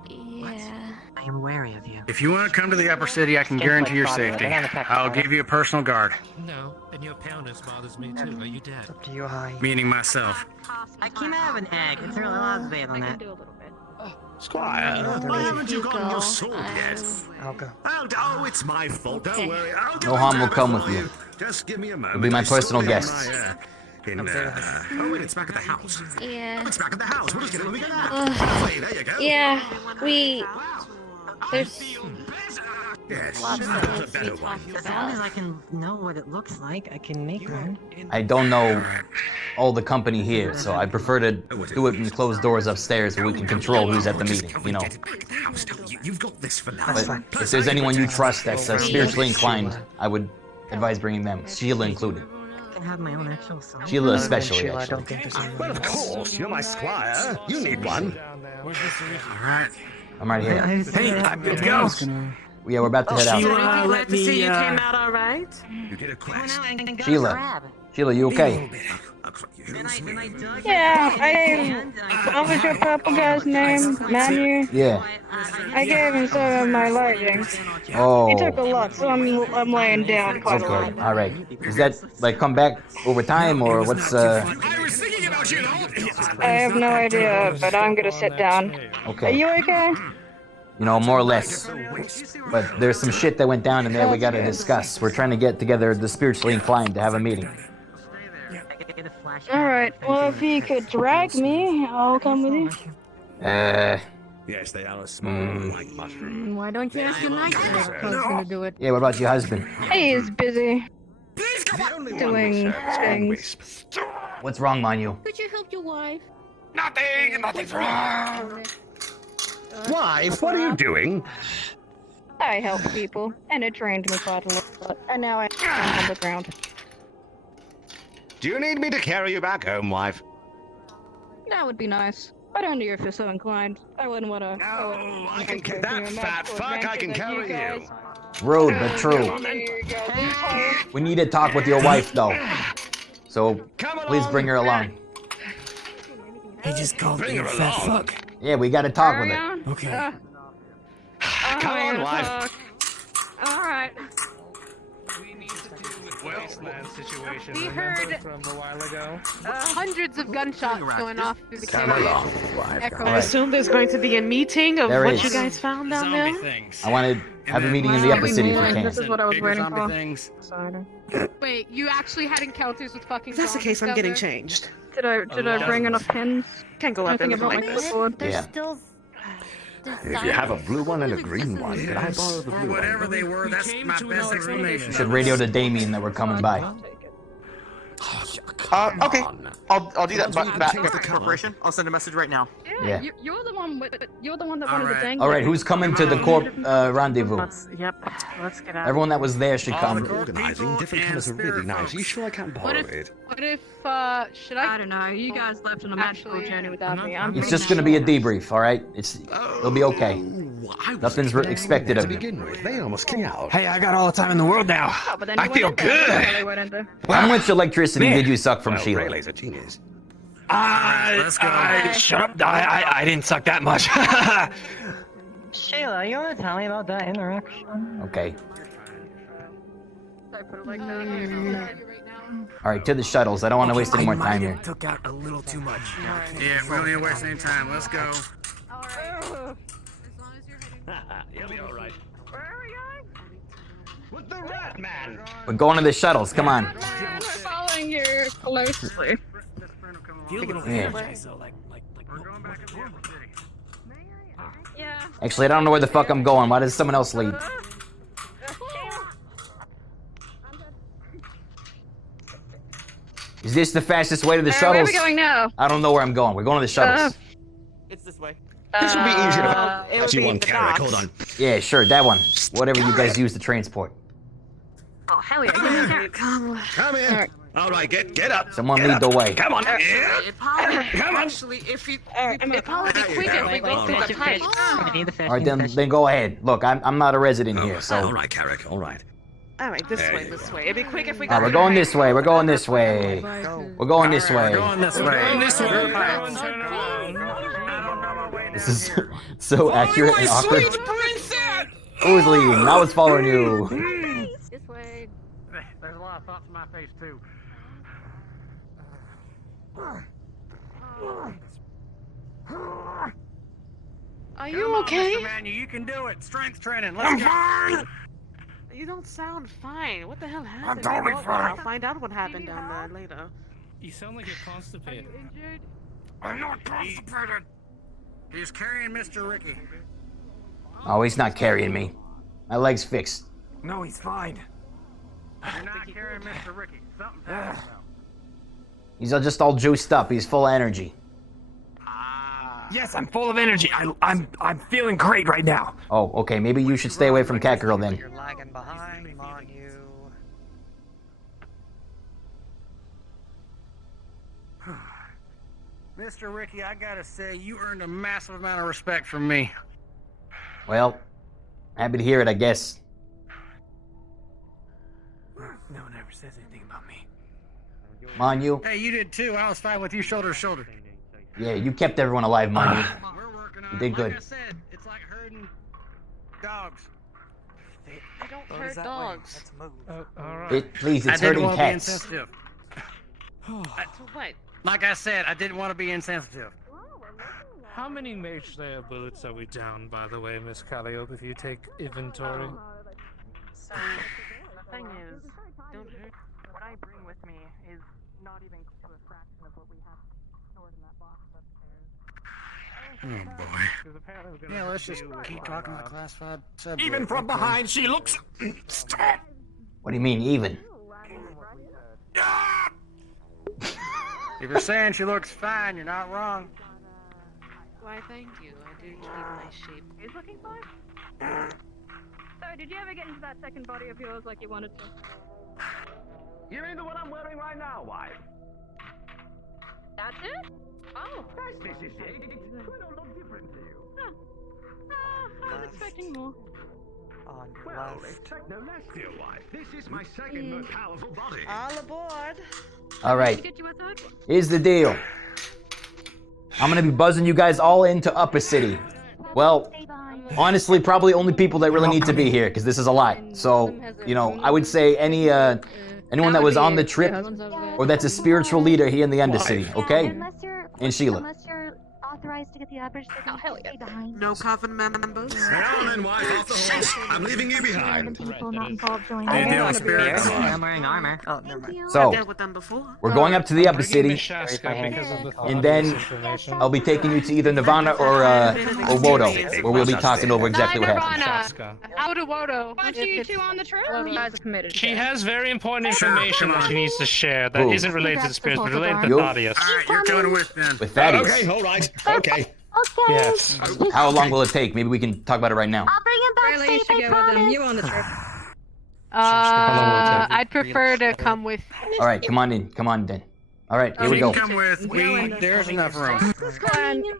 Yeah. I am wary of you. If you want to come to the upper city, I can guarantee your safety. I'll give you a personal guard. No, and your poundness bothers me too. Are you dead? Up to you, high. Meaning myself. I came out of an egg. It's really lousy on that. Squire, why haven't you gotten your sword yet? I'll go. Oh, it's my fault. Don't worry. I'll go No harm and will have come it with for you. Just give me a moment. You'll be my I saw personal it in guest. oh, wait, it's back at the house. Yeah. It's back at the house. We'll just get it when we get out. Wait, there you go. Yeah. There's Yes, lots that's that a needs to better be one. talked As long as about. I can know what it looks like, I can make one. I don't know all the company here, so I prefer to do it in closed doors upstairs where we can control who's at the meeting, you know. You've got this for now. But if there's anyone you trust that's spiritually inclined, I would advise bringing them, Sheila included. I can have my own actual son. Sheila especially, Sheila, I actually. don't think there's anyone Well, of else. course, you're my squire. You need one. All right. I'm right here. Hey, I'm good to go. Yeah, we're about to head out. Sheila, Glad to see you came out all right. You did a quest. Sheila. Sheila, you okay? Yeah, what was your purple guy's name? Manu? Yeah. I gave him some of my lighting. Oh. He took a lot, so I'm laying down quite a lot. Okay, alright. Is that, like, come back over time, or what's, I have no idea, but I'm gonna sit down. Okay. Are you okay? You know, more or less. But there's some shit that went down in there we gotta discuss. We're trying to get together the spiritually inclined to have a meeting. Alright, well, if you could drag me, I'll come with you. Yes, they are a small white mushroom. Why don't you ask your night gonna do it? Yeah, what about your husband? He's busy. Doing things. What's wrong, Manu? Could you help your wife? Nothing's wrong. Wife, what are you doing? I help people, and it trained me quite a lot. And now I'm on the ground. Do you need me to carry you back home, wife? That would be nice. But only if you're so inclined. I wouldn't want to. No, I can carry that fat fuck. I can carry you. Rude, but true. We need to talk with your wife, though. So, please bring her along. He just called me a fat fuck. Yeah, we gotta talk with her. Okay. Come on, wife. Alright. Wasteland situation. We remember heard- from a while ago. Hundreds of gunshots going off through the Come canyon. along, wife. Echo. I assume there's going to be a meeting of There what is. you guys found down there. I want to have a meeting in the upper city if we can. This is what I was Bigger waiting zombie for. things. Wait, you actually had encounters with fucking If that's the zombies case, I'm down getting there? changed. Did I bring enough pins? Can't go out there Anything looking about like my this. clipboard? Yeah. Still If you have a blue one and a green one, can I borrow the Or blue whatever one? they were, that's my best explanation. You should radio to Damien that we're coming by. Okay. I'll do that. Back with the corporation. I'll send a message right now. Yeah. You're the one that wanted the dang. All right, who's coming to the corp rendezvous? Yep. Let's get out. Everyone that was there should come. Organizing different colors are really nice. You sure I can't borrow it? What if, should I? I don't know. You guys left on a magical journey without me. I'm It's just gonna be a debrief, all right? It'll be okay. Nothing's expected of you. Begin with, they almost came out. Hey, I got all the time in the world now. Oh, but then I you feel went in there. good. Yeah, they went in there. How much electricity Man. did you suck from Well, Sheila? Rayleigh's a genius. Let's go. Shut up. I didn't suck that much. Sheila, you want to tell me about that interaction? Okay. I put it like that. All right, to the shuttles. I don't want to waste any more time here. Took out a little too much. Yeah, we don't need to waste any time. Let's go. You'll be all right. With the rat man. We're going to the shuttles. Come on. We're following you closely. Yeah. Yeah. Actually, I don't know where the fuck I'm going. Why does someone else lead? Is this the fastest way to the Where are shuttles? we going now? I don't know where I'm going. We're going to the shuttles. It's this way. This would be easier if it would actually be one the carrick. docks. Hold on. Yeah, sure, that one. Whatever you guys use to transport. Oh, hell yeah. Give me that. Come in. All right, get up. Someone Get lead up. the way. Come on. It'd probably, if you, it'd probably be quicker if we go through the pipe. All right, then go ahead. Look, I'm not a resident here, so. All right, Carrick. All right. All right, this There way, you this go. way. It'd be quick if we All got. right, we're going this way. We're going this way. We're going this way. Going this way. This is so accurate and awkward. Who's leading? I was following you. This way. There's a lot of thoughts in my face, too. Are you okay? Mr. Manu, you can do it. Strength training. I'm Let's go. fine. You don't sound fine. What the hell happened? I'm totally Well, fine. I'll find out what happened down there later. You sound like you're constipated. I'm not constipated. He's carrying Mr. Ricky. Oh, he's not carrying me. My leg's fixed. No, he's fine. You're not carrying Mr. Ricky. Something's happening, though. He's just all juiced up. He's full of energy. Yes, I'm full of energy. I'm feeling great right now. Oh, okay. Maybe you should stay away from Cat Girl then. You're lagging behind, Manu. Mr. Ricky, I gotta say, you earned a massive amount of respect from me. Well, Happy to hear it, I guess. No one ever says anything about me. Mind you. Hey, you did too. I was fine with you shoulder to shoulder. Yeah, you kept everyone alive, mind you. We're working on You it. did good. Like I said, it's like herding dogs. They don't hurt dogs. Please, I it's didn't hurting want to be cats. insensitive. So what? Like I said, I didn't want to be insensitive. How many Mage Slayer bullets are we down, by the way, Miss Calliope, if you take inventory? So, the thing is, don't hurt. What I bring with me is not even to a fraction of what we have stored in that box upstairs. Oh boy. Yeah, let's just keep talking about classified subject. Even from behind, she looks. Stop. What do you mean, even? If you're saying she looks fine, you're not wrong. Why, thank you. I do keep my shape. He's looking fine. So, did you ever get into that second body of yours like you wanted to? You mean the one I'm wearing right now, wife? That's it? Oh. This is it. It don't look different to you. Huh. I was expecting more. Well, expect no less, dear wife. This is my second most powerful body. All aboard. All right. Here's the deal. I'm gonna be buzzing you guys all into Upper City. Well, honestly, probably only people that really need to be here, because this is a lot. So, you know, I would say anyone that was on the trip or that's a spiritual leader here in the Undercity, okay? And Sheila. Unless you're authorized to get the average, they can stay behind. No coven members. Now then, wife, off the horse. I'm leaving you behind. People not involved join. Hey, deal, spirits. I'm wearing armor. Oh, never mind. So, I've dealt with them before. we're going up to the Upper City, and then I'll be taking you to either Nirvana or Wodo, where we'll be talking over exactly what happened. Out of Wodo. Bunch of you two on the trip? You guys are committed. She has very important information that she needs to share that Who? isn't related to the spirits, but related to You? Thaddeus. Alright, you're coming with then. With Thaddeus. Okay, all right. Okay. Yes. How long will it take? Maybe we can talk about it right now. I'll bring him back Riley, you safe, should I go with them. promise. You on the trip. I'd prefer to come with. All right, come on in. Come on then. All right, here we You go. can come with. There's enough room.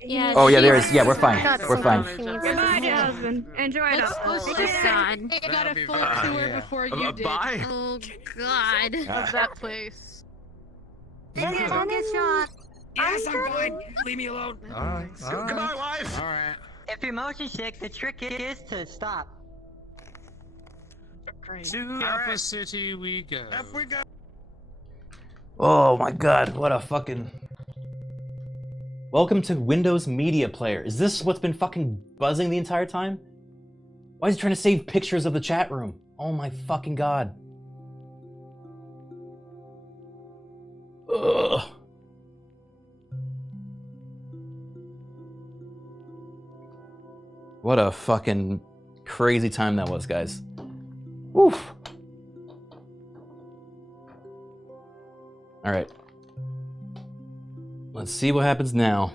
Yes. Oh yeah, there is. Yeah, we're fine. We're fine. Goodbye, dear husband. Enjoy it. son. You got a full tour before you did. Bye. Oh God. Of that place. Don't get shot. Yes, I'm fine. Leave me alone. Goodbye, wife. Alright. If you're motion sick, the trick is to stop. To Upper City we go. Up we go. Oh my God, what a fucking. Welcome to Windows Media Player. Is this what's been fucking buzzing the entire time? Why is he trying to save pictures of the chat room? Oh my fucking God. Ugh. What a fucking crazy time that was, guys. Oof. All right. Let's see what happens now.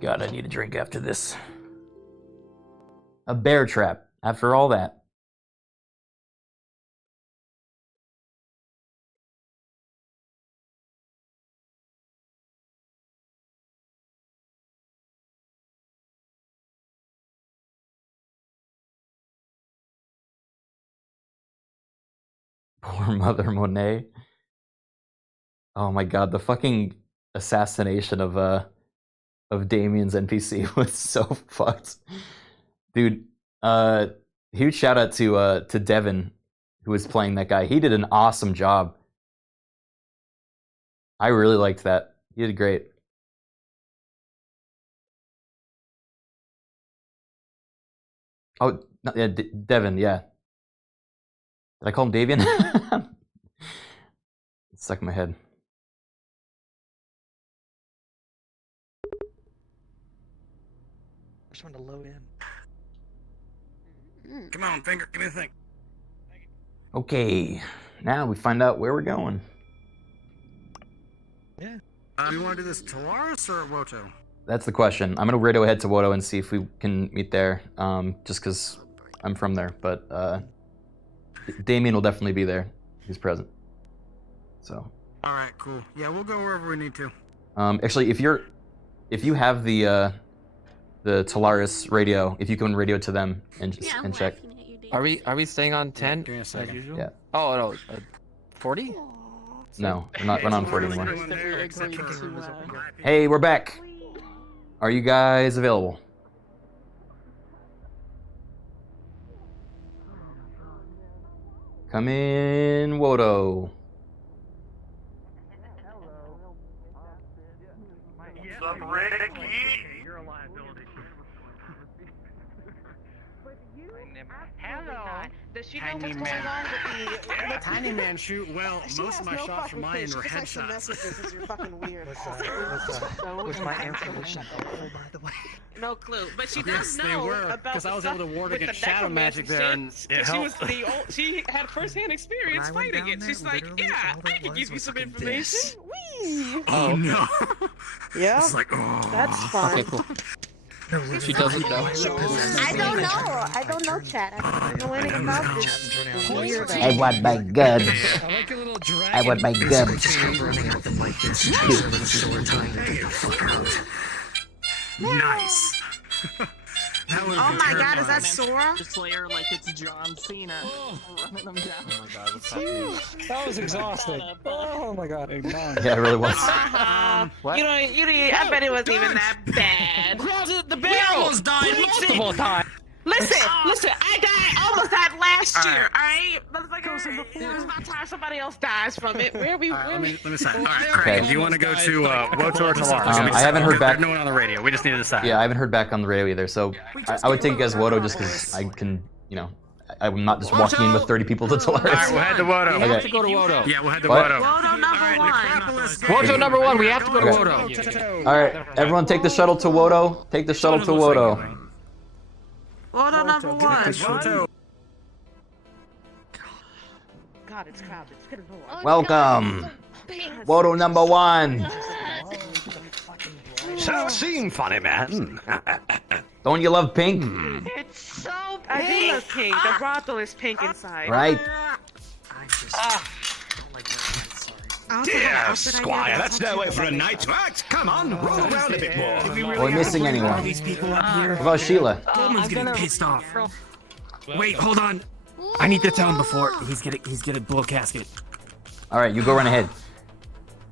God, I need a drink after this. A bear trap after all that. Poor Mother Monet. Oh my God, the fucking assassination of Damien's NPC was so fucked. Dude, huge shout out to Devin, who was playing that guy. He did an awesome job. I really liked that. He did great. Oh, no, yeah, Devin, yeah. Did I call him Davian? It's stuck in my head. Just wanted to load in. Come on, finger. Give me the thing. Okay, now we find out where we're going. Yeah. You want to do this Talaris or Woto? That's the question. I'm gonna radio ahead to Wodo and see if we can meet there. Just because I'm from there, but Damien will definitely be there. He's present. So. All right, cool. Yeah, we'll go wherever we need to. Actually, if you have the Talaris radio, if you can radio to them and just and check. Are we staying on 10 as usual? Yeah. Oh no, 40? No, we're not on 40 anymore. Hey, we're back. Are you guys available? Come in, Wodo. Hello. Does she know what's going on with the... Tiny man shoot. Well, most of my shots from mine were headshots. Messages. You're fucking weird. What's my information? No clue, but she Yes, does they know were, about 'cause I was the able to stuff ward with against the shadow magic there, and it she was helped. she had firsthand experience When I went fighting down it. there, She's like, literally yeah, all I that can give you was some fucking information. this. Whee! Oh no. Yeah. It's like, oh. That's fine. Okay, cool. She doesn't know. I don't know. I don't know, Chad. I don't know anything about this. Weird. I want my guns. I like a little dragon. I want my guns. Nice. Oh my God, is that Sora? The Slayer like it's John Cena. Running them down. Oh my God, what's happening? That was exhausting. Oh my god. Yeah, it really was. What? You know, I bet it wasn't even that bad. The barrel almost died multiple times. Listen, I almost died last year, alright? It's about time somebody else dies from it. Where we, Let me decide. All right, Okay. Criken, do you want to go to Woto or Talaris? I haven't heard back. No one on the radio. We just need to decide. Yeah, I haven't heard back on the radio either. So I would take you guys Wodo just because I can, I'm not just walking in with 30 people to Talaris. All right, we'll head to Woto. Okay. We have to go to Wodo. Yeah, we'll head to What? Wodo. Wodo number one. Wodo number 1. We have to go to Okay. Wodo. All right, everyone, take the shuttle to Wodo. Take the shuttle to Wodo. Wodo number one. Woto. God, it's crowded. It's gonna go on. Welcome, Wodo number 1. So seem funny, man. Don't you love pink? It's so pink. I do love pink. The brothel is pink inside. Right. Dear Squire, that's no way for a night to act. Come on, roll around a bit more. Are we missing anyone? These people up here. What about Sheila? Coleman's getting pissed off. Wait, hold on. I need to tell him before he's gonna blow casket. All right, you go run ahead.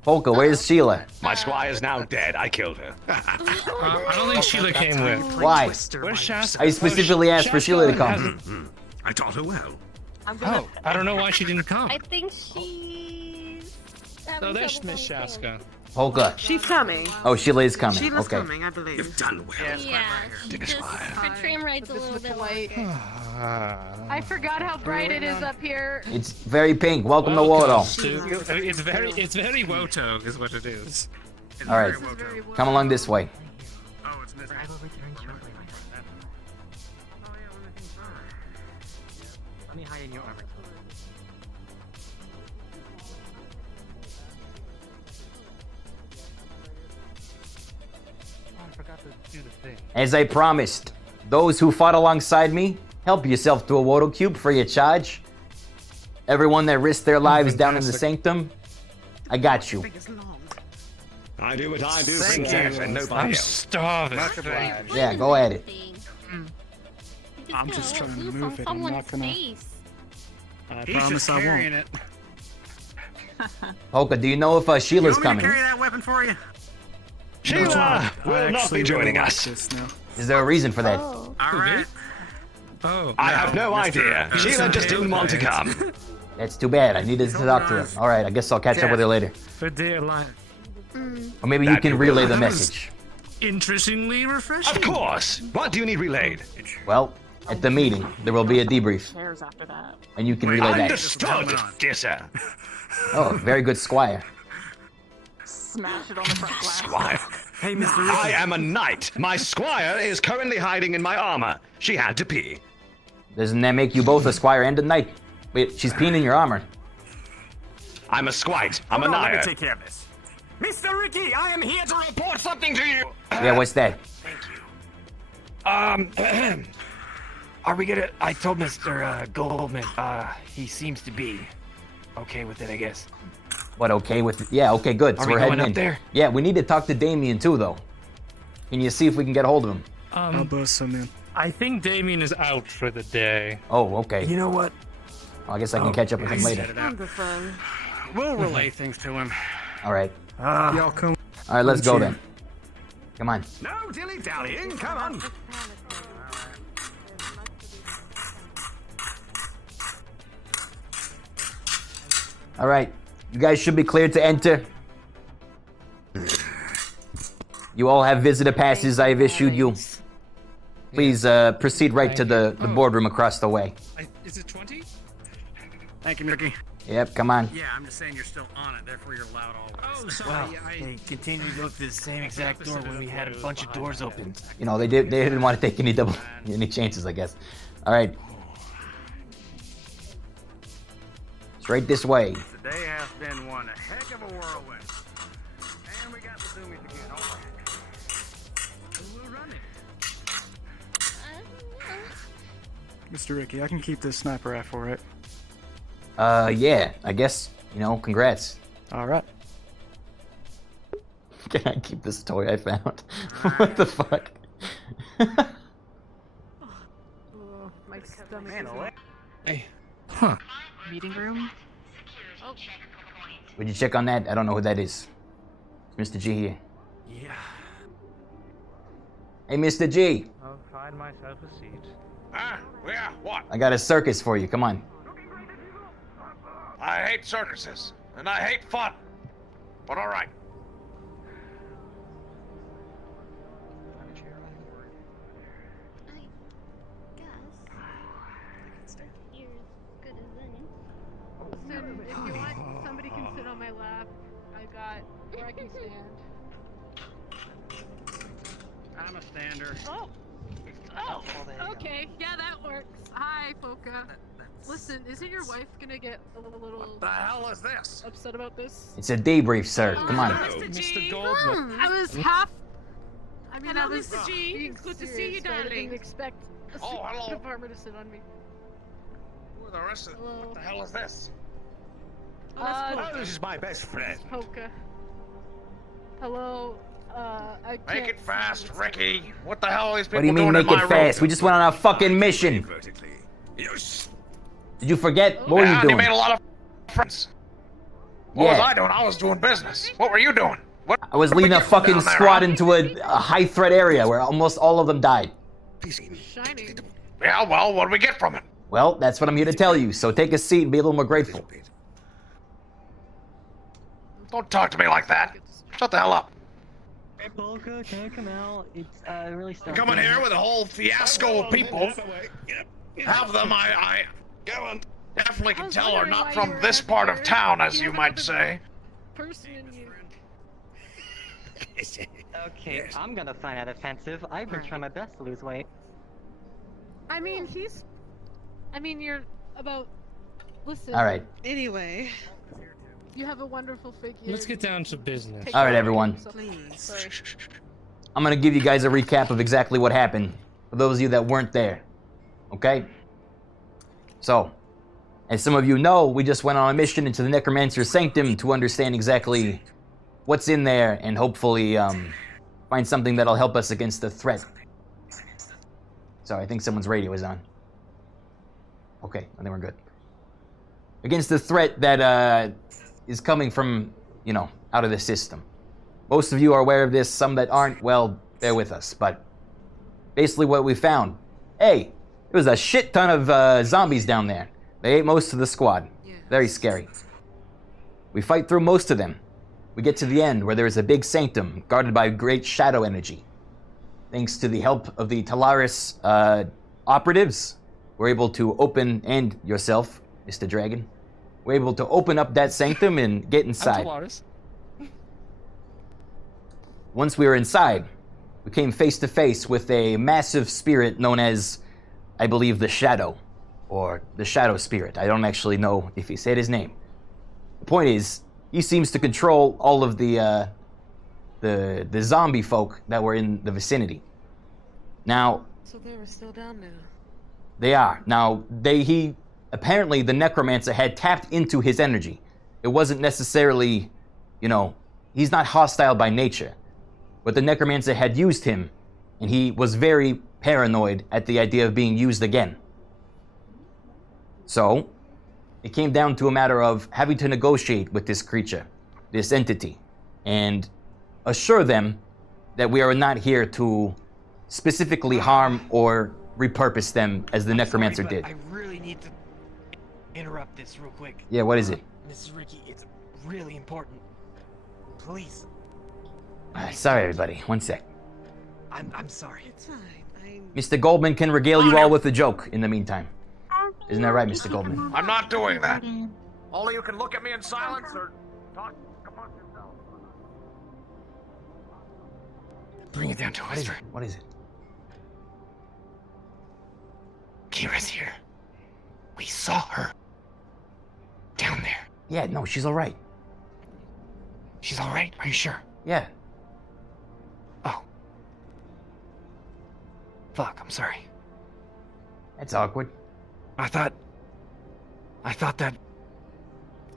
Polka, where's Sheila? My squire's now dead. I killed her. I don't think Sheila came with. Why? Where's Shasta? I specifically asked for Sheila to come. I taught her well. Oh, I don't know why she didn't come. I think she's. So there's Miss Shaska. Polka. She's coming. Oh, Sheila is coming. Sheila's Okay. coming, I believe. You've done well. Yeah, her train ride's a little bit light. I forgot how bright it is up here. It's very pink. Welcome to Wodo. It's very Woto is what it is. All right, come along this way. Oh, it's missing. Let me hide in your armor. I forgot to do the thing. As I promised, those who fought alongside me, help yourself to a Wodo cube free of charge. Everyone that risked their lives down in the sanctum, I got you. I do what I do for Jeff and nobody I'm else. starving. Yeah, go at it. I'm just trying to move it. I'm not gonna. I He's promise just I carrying won't. Polka, do you know if Sheila's You want me coming? to carry that weapon for you? Sheila will not be joining us. Is there a reason for that? All right. Oh, I have no idea. Sheila just didn't want to come. That's too bad. I needed to talk to her. All right, I guess I'll catch up with her later. For dear life. Or maybe you can relay the message. Interestingly refreshing. Of course. What do you need relayed? Well, at the meeting, there will be a debrief, Cares after that. and you can relay that. Understood, dear sir. Oh, very good, Squire. Smash it on the front glass. Squire. Hey, Mr. I am a knight. My squire is currently hiding in my armor. She had to pee. Doesn't that make you both a Squire and a knight? Wait, she's peeing in your armor. I'm a squite. I'm a Hold on, let me knight. take care of this. Mr. Ricky, I am here to report something to you. Yeah, what's that? Are we gonna? I told Mr. Goldman. He seems to be okay with it, I guess. What, okay with... Yeah, okay, good. Are So we we're going heading up in. there? Yeah, we need to talk to Damien too, though. Can you see if we can get a hold of him? I'll bust some in. I think Damien is out for the day. Oh, okay. You know what? Well, I guess I can catch up with him later. We'll relay things to him. All right. Y'all come. All right, let's go cheer. then. Come on. No dilly-dallying, come on. All right. You guys should be cleared to enter. You all have visitor passes I have issued you. Please proceed right to the boardroom across the way. Is it 20? Thank you, Mickey. Yep, come on. Yeah, I'm just saying you're still on it, therefore you're allowed always. Oh, sorry. Wow, they continued to look to the same exact door when we had a bunch of doors open. You know, they didn't want to take any chances, I guess. All right. Straight this way. Today has been one heck of a whirlwind. And we got the zoomies again, all right. We'll run it. Mr. Ricky, I can keep this sniper rifle, right? Yeah, I guess, you know, congrats. All right. Can I keep this toy I found? What the fuck? My stomach Hey. Huh. Meeting room? Oh. Would you check on that? I don't know who that is. It's Mr. G here. Yeah. Hey, Mr. G. I'll find myself a seat. Yeah, what? I got a circus for you. Come on. I hate circuses, and I hate fun. But all right. Listen, if you want, somebody can sit on my lap. I got where I can stand. I'm a stander. Oh, okay, yeah, that works. Hi, Polka. Listen, isn't your wife gonna get a little What the hell is this? upset about this? It's a debrief, sir. Come on. Mr. Goldman. I was half. I mean, I Hello, was. Mr. G. being It's good to see serious, you, but I darling. didn't expect a Oh, hello. secret department to sit on me. Who are the rest of Hello. What the hell is this? Oh, that's Oh, Polka. this is my best friend. Polka. Hello. I can't. Make it fast, Ricky. What the hell are these people What do you mean doing make in my it fast? room? We just went on a fucking mission. Vertically. Yes. Did you forget? What were you Yeah, doing? you made a lot of friends. What was Yeah. I doing? I was doing business. What were you doing? What? I was what leading a were you fucking down there, squad huh? into a high threat area where almost all of them died. Shining. Yeah, well, what do we get from it? Well, that's what I'm here to tell you. So take a seat and be a little more grateful. Don't talk to me like that. Shut the hell up. Hey, Polka, can I come out? It's really stuck. Coming here with a whole fiasco of people. Half of them I definitely can tell are not from this part of town, as you might say. Person in you. Okay, I'm gonna find that offensive. I've been trying my best to lose weight. I mean, he's. I mean, you're about. Listen. All right. Anyway. You have a wonderful figure. Let's get down to business. All right, everyone. Sorry. I'm gonna give you guys a recap of exactly what happened for those of you that weren't there. Okay? So, as some of you know, we just went on a mission into the Necromancer's Sanctum to understand exactly what's in there and hopefully find something that'll help us against the threat. Sorry, I think someone's radio is on. Okay, I think we're good. Against the threat that is coming from, you know, out of the system. Most of you are aware of this, some that aren't, well, bear with us. But basically what we found, hey, there was a shit ton of zombies down there. They ate most of the squad. Very scary. We fight through most of them. We get to the end where there is a big sanctum guarded by great shadow energy. Thanks to the help of the Talaris operatives, we're able to open, and yourself, Mr. Dragon, we're able to open up that sanctum and get inside. Once we were inside, we came face to face with a massive spirit known as, I believe, the Shadow, or the Shadow Spirit. I don't actually know if he said his name. The point is, he seems to control all of the zombie folk that were in the vicinity. Now, So they were still down there. they are. Now, apparently the Necromancer had tapped into his energy. it wasn't necessarily, he's not hostile by nature. But the necromancer had used him, and he was very paranoid at the idea of being used again. So, it came down to a matter of having to negotiate with this creature, this entity, and assure them that we are not here to specifically harm or repurpose them as the necromancer did. I really need to interrupt this real quick. Yeah, what is it? Mrs. Ricky, it's really important. Please. Sorry, everybody. One sec. I'm sorry. It's fine. Mr. Goldman can regale you all with a joke in the meantime. Isn't that right, Mr. Goldman? I'm not doing that. Only you can look at me in silence or talk amongst yourselves. Bring it down to us. What is it? Kira's here. We saw her. Down there. Yeah, no, she's all right. She's all right? Are you sure? Yeah. Oh. Fuck, I'm sorry. That's awkward. I thought that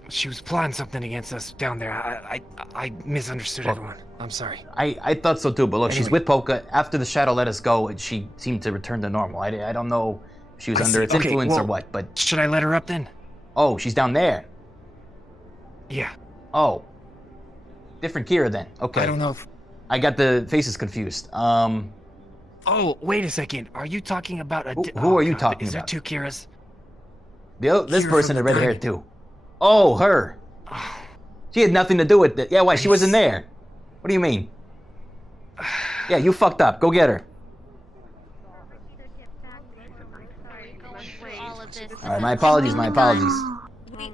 she was plotting something against us down there. I misunderstood everyone. I'm sorry. I thought so too, but look, she's Anyway. with Polka. After the shadow let us go, she seemed to return to normal. I don't know if she was I under see. its Okay, influence or well, what, but... Should I let her up then? Oh, she's down there. Yeah. Oh. Different Kira then. Okay. I don't know if... I got the faces confused. Oh, wait a second. Are you talking about a... Who are you talking Is there about? two Kiras? This Kira person from had the red hair dragon. too. Oh, her. She had nothing to do with it. Yeah, why? She wasn't there. What do you mean? Yeah, you fucked up. Go get her. Alright, my apologies, my apologies.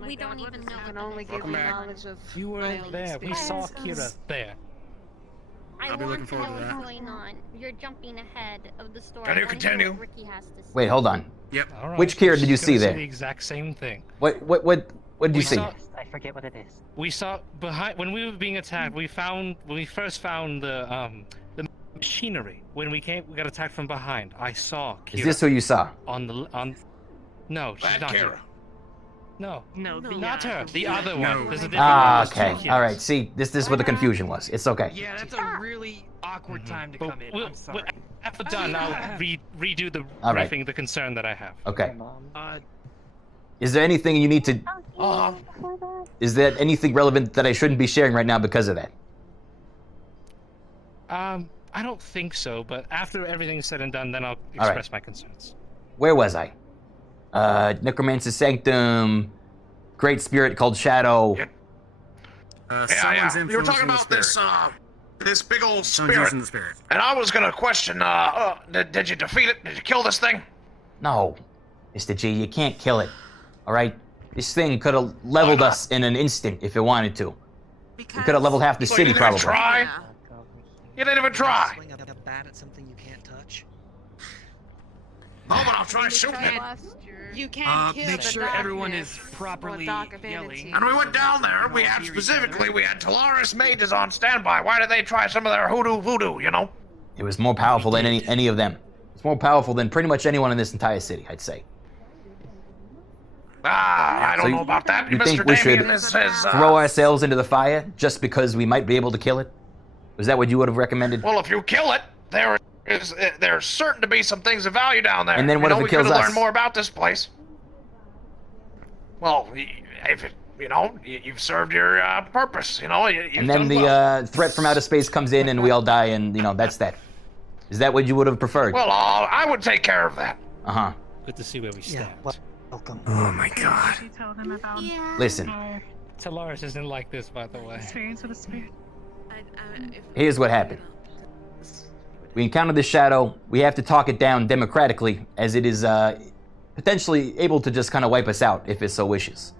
We don't even know. Can only give Welcome you back. knowledge of You weren't there. We saw Kira there. I I'll be want looking to know forward to what's that. going on. You're jumping ahead of the story. Can you I wanna hear continue? what Ricky has to say. Wait, hold on. Yep. All right. Which Kira did you She's see gonna there? the exact same thing. What did you We see? saw- I forget what it is. We saw behind when we were being attacked. We first found the machinery. When we got attacked from behind. I saw Kira. Is this who you saw? No, she's That not Kira. here. No, the not her. The other one. No. There's a different Ah, one. There's okay. two All Kiras. right. See, this is where the confusion was. It's okay. Yeah, that's a really awkward time to But come in. we'll- I'm sorry. After done, I'll redo the All right. briefing, the concern that I have. Okay. Uh, Is there anything you need to? Is there anything relevant that I shouldn't be sharing right now because of that? I don't think so, but after everything's said and done, then I'll right. express my concerns. Where was I? Necromancer's Sanctum, Great Spirit called Shadow. Yeah. You were talking about this big old Someone's spirit. using the spirit. And I was gonna question, did you defeat it? Did you kill this thing? No, Mr. G, you can't kill it. All right? This thing could have leveled us in an instant if it wanted to. It could have leveled half the So city, you didn't even probably. try? You didn't even try. Swing a bat at something you can't touch. Oh, but I'll try shooting it. You can't kill make the sure everyone darkness is properly or dark affinity. yelling. And we went down there, we had Talaris mages on standby. Why did they try some of their voodoo, you know? It was more powerful than any of them. It's more powerful than pretty much anyone in this entire city, I'd say. I don't So know about that. You Mr. think we should Damien is throw ourselves into the fire just because we might be able to kill it? Was that what you would have recommended? Well, if you kill it, there's certain to be some things of value down there. And then what if it we kills could have us? learned more about this place. Well, if it, you've served your purpose, you've And then done the well. threat from outer space comes in and we all die and, that's that. Is that what you would have preferred? Well, I would take care of that. Uh-huh. Good to see where we stand. Welcome. Oh my god. You tell them about Listen, Talaris isn't like this, by the way. experience with the spirit. here's what happened. We encountered the shadow. We have to talk it down democratically, as it is potentially able to just kind of wipe us out if it so wishes.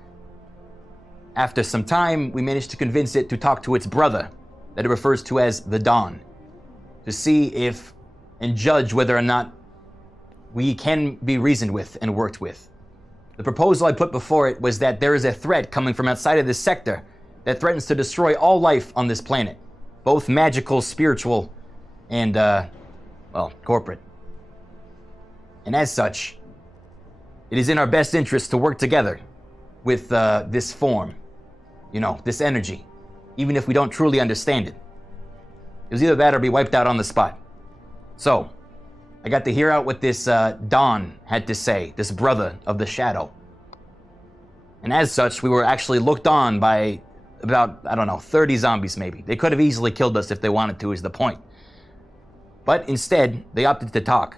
After some time, we managed to convince it to talk to its brother, that it refers to as the Dawn, to see if and judge whether or not we can be reasoned with and worked with. The proposal I put before it was that there is a threat coming from outside of this sector that threatens to destroy all life on this planet, both magical, spiritual, and, corporate. And as such, it is in our best interest to work together with this form you know, this energy, even if we don't truly understand it. It was either that or be wiped out on the spot. So, I got to hear out what this Don had to say, this brother of the shadow. And as such, we were actually looked on by about, I don't know, 30 zombies maybe. They could have easily killed us if they wanted to, is the point. But instead, they opted to talk.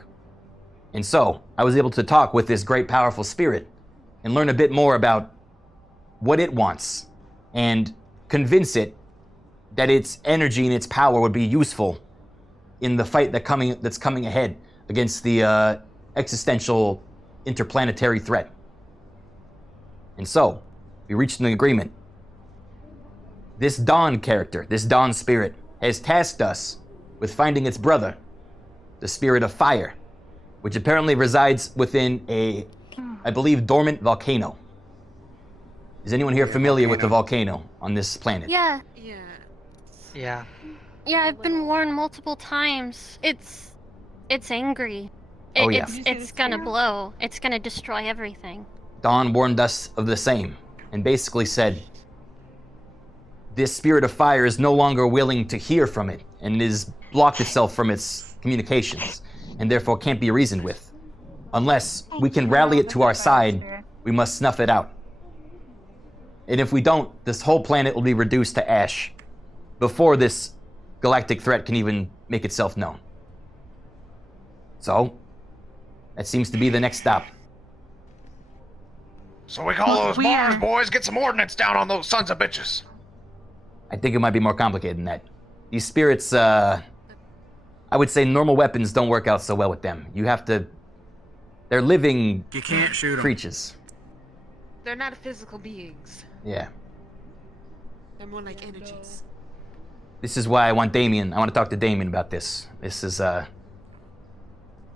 And so, I was able to talk with this great powerful spirit and learn a bit more about what it wants and convince it that its energy and its power would be useful in the fight that's coming ahead against the existential interplanetary threat. And so, we reached an agreement. This Dawn character, this Dawn spirit, has tasked us with finding its brother, the spirit of fire, which apparently resides within a, I believe, dormant volcano. Is anyone here familiar with the volcano on this planet? Yeah. Yeah. Yeah, I've been warned multiple times. It's angry. Oh, yeah. It's gonna blow. It's gonna destroy everything. Dawn warned us of the same, and basically said, this spirit of fire is no longer willing to hear from it, and is blocked itself from its communications, and therefore can't be reasoned with. Unless we can rally it to our side, we must snuff it out. And if we don't, this whole planet will be reduced to ash before this galactic threat can even make itself known. So, that seems to be the next stop. So we call those Mars boys, get some ordnance down on those sons of bitches. I think it might be more complicated than that. These spirits, I would say normal weapons don't work out so well with them. You have to... They're living You can't shoot 'em. creatures. They're not physical beings. Yeah. They're more like energies. This is why I want Damien. I want to talk to Damien about this. This is,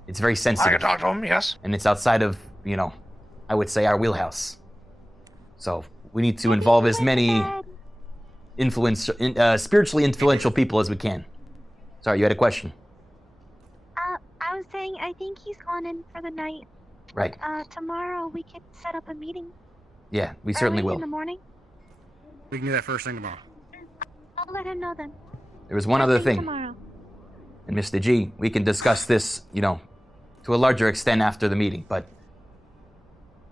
it's very sensitive. I can talk to him, yes. And it's outside of, you know, I would say our wheelhouse. So, we need to involve as many spiritually influential people as we can. Sorry, you had a question. I was saying, I think he's gone in for the night. Right. Tomorrow we could set up a meeting. Yeah, we certainly Early will. in the morning. We can do that first thing tomorrow. I'll let him know then. There was one other thing. Tomorrow. And Mr. G, we can discuss this, you know, to a larger extent after the meeting, but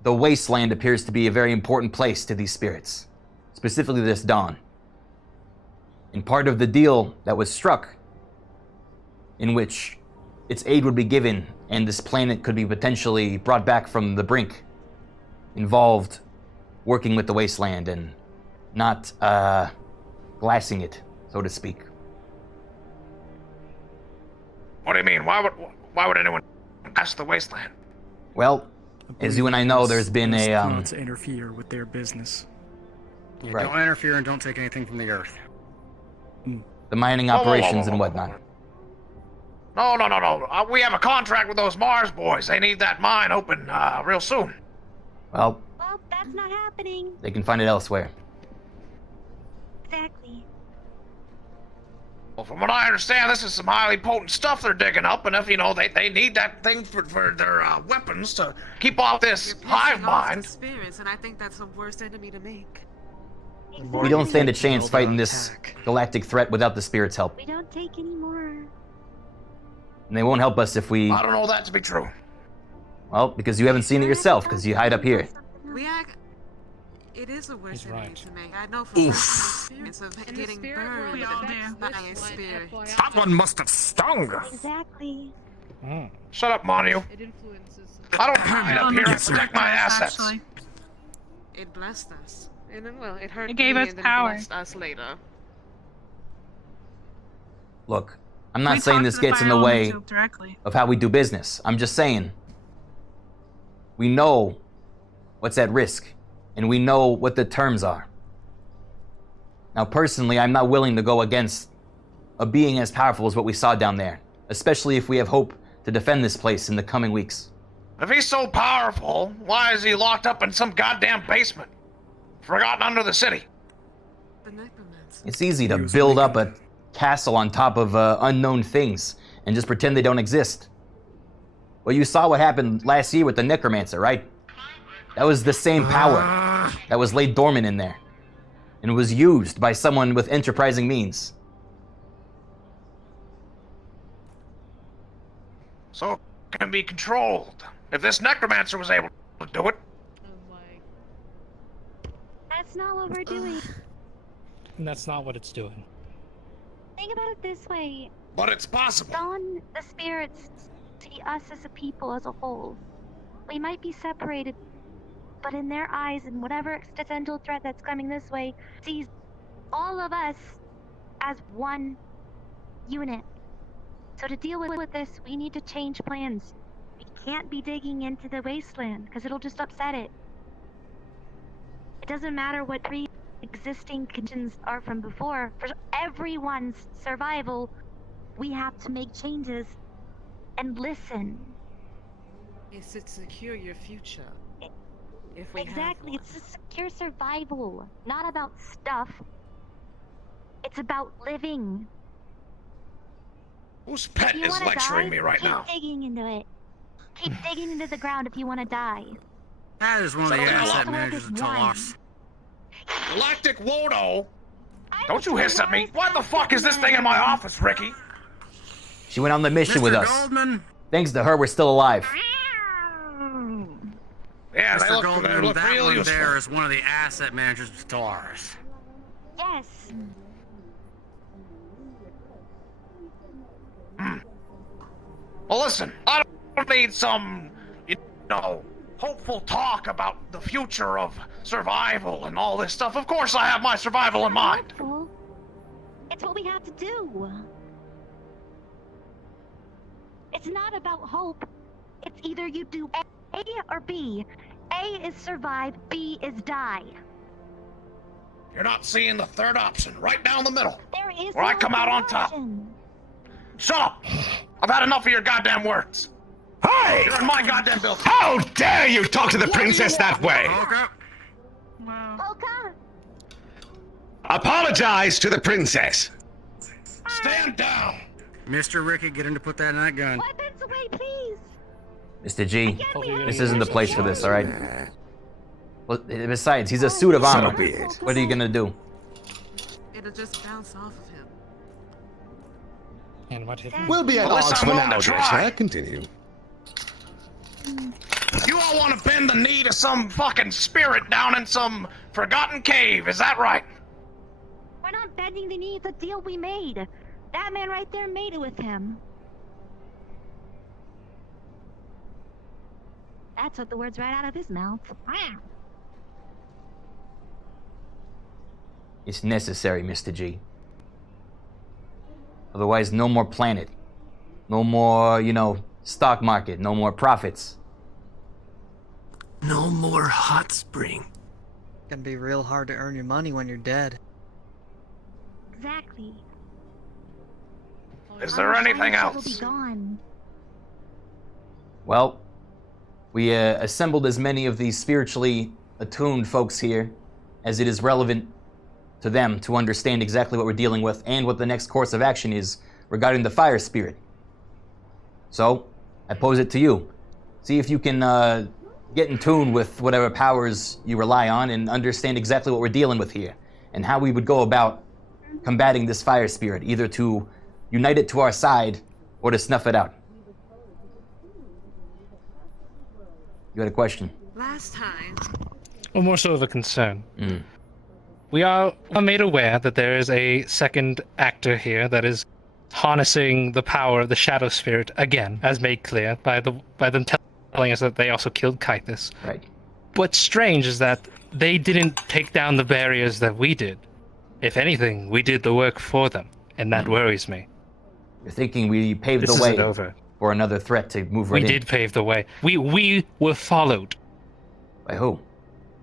the wasteland appears to be a very important place to these spirits, specifically this Dawn. And part of the deal that was struck, in which its aid would be given and this planet could be potentially brought back from the brink, involved working with the wasteland and not glassing it, so to speak. What do you mean? Why would anyone ask the wasteland? Well, as you and I know, there's been a Not to interfere with their business. Yeah, Right. Don't interfere and don't take anything from the earth. the mining operations and whatnot. No. We have a contract with those Mars boys. They need that mine open real soon. Well, Well, that's not happening. they can find it elsewhere. Exactly. Well, from what I understand, this is some highly potent stuff they're digging up, and if, you know, they need that thing for their weapons to keep off this hive mind. Spirits, and I think that's the worst enemy to make. We don't stand a chance fighting this galactic threat without the spirits' help. We don't take any more. And they won't help us if we... I don't know that to be true. Well, because you haven't seen it yourself, because you hide up here. It is the worst enemy right. to make. I know from personal experience of getting burned by a spirit. That one must have stung. Exactly. Shut up, Manu. It influences. I don't hide up here and protect my assets. It blessed us. And then, well, it hurt It gave me us and then power. blessed us later. Look, I'm not saying this gets in the way of how we do business. I'm just saying, we know what's at risk, and we know what the terms are. Now, personally, I'm not willing to go against a being as powerful as what we saw down there, especially if we have hope to defend this place in the coming weeks. If he's so powerful, why is he locked up in some goddamn basement? Forgotten under the city. It's easy to build up a castle on top of unknown things and just pretend they don't exist. Well, you saw what happened last year with the Necromancer, right? That was the same power that was laid dormant in there. and was used by someone with enterprising means. So it can be controlled. If this necromancer was able to do it. That's not what we're doing. And that's not what it's doing. Think about it this way. But it's possible. Dawn, the spirits see us as a people as a whole. We might be separated, but in their eyes and whatever existential threat that's coming this way, sees all of us as one unit. So to deal with this, we need to change plans. We can't be digging into the wasteland, because it'll just upset it. It doesn't matter what pre-existing conditions are from before. For everyone's survival, we have to make changes and listen. Is it secure your future? If we Exactly, it's a secure survival, not about stuff. It's about living. Whose pet is lecturing me right now? Keep digging into it. Keep digging into the ground if you want to die. That is one of the asset managers of Talos. Galactic Wodo! Don't you hiss at me! Why the fuck is this thing in my office, Ricky? She went on the mission Mr. with us. Goldman? Thanks to her, we're still alive. Yeah, they Mr. look Goldman, real that one useful. there is one of the asset managers of Talos. Yes. Well, listen, I don't need some, hopeful talk about the future of survival and all this stuff. Of course I have my survival in mind. It's what we have to do. It's not about hope. It's either you do A or B. A is survive, B is die. You're not seeing the third option, right down the middle. There is where I no come out on third top. option. Shut up! I've had enough of your goddamn words. Hey! You're in my goddamn building. How dare you talk to the princess that way? Polka? Apologize to the princess. Stand down! Mr. Ricky, get him to put that in that gun. Weapons away, please! Mr. G, this isn't the place for this, alright? Well, besides, he's a suit of armor. What are you gonna do? It'll just bounce off of him. And what hit him? We'll be at odds for now, sir. Continue. You all want to bend the knee to some fucking spirit down in some forgotten cave, is that right? We're not bending the knee, it's a deal we made. That man right there made it with him. That took the words right out of his mouth. It's necessary, Mr. G. Otherwise, no more planet. No more, stock market. No more profits. No more hot spring. It's gonna be real hard to earn your money when you're dead. Exactly. Is there anything Will else? be gone. Well, we assembled as many of these spiritually attuned folks here as it is relevant to them to understand exactly what we're dealing with and what the next course of action is regarding the fire spirit. So, I pose it to you. See if you can get in tune with whatever powers you rely on and understand exactly what we're dealing with here and how we would go about combating this fire spirit, either to unite it to our side or to snuff it out. You had a question? Last time. Or more so of a concern. We are made aware that there is a second actor here that is harnessing the power of the shadow spirit again, as made clear by them telling us that they also killed Kythus. Right. What's strange is that they didn't take down the barriers that we did. If anything, we did the work for them, and that worries me. You're thinking we paved This the way isn't over. for another threat to move right We in? did pave the way. We were followed. By who?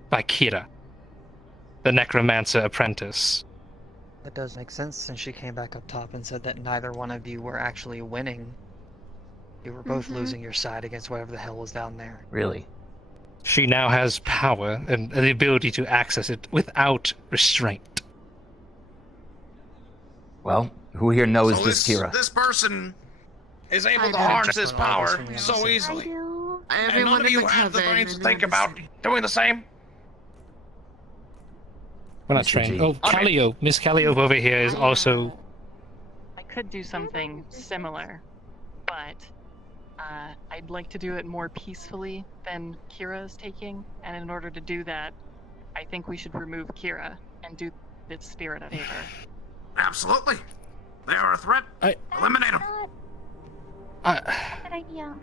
By Kira, the necromancer apprentice. That does make sense since she came back up top and said that neither one of you were actually winning. You were both losing your side against whatever the hell was down there. Really? She now has power and the ability to access it without restraint. Well, who here knows So this Kira? This person is able to harness his power so easily. And none of you have the brains to think about doing the same? We're not Mr. trained. G. Oh, Callio. Miss Callio over here is also... I could do something similar, but I'd like to do it more peacefully than Kira is taking, and in order to do that, I think we should remove Kira and do the spirit a favor. Absolutely. They are a threat. Eliminate them. Good idea.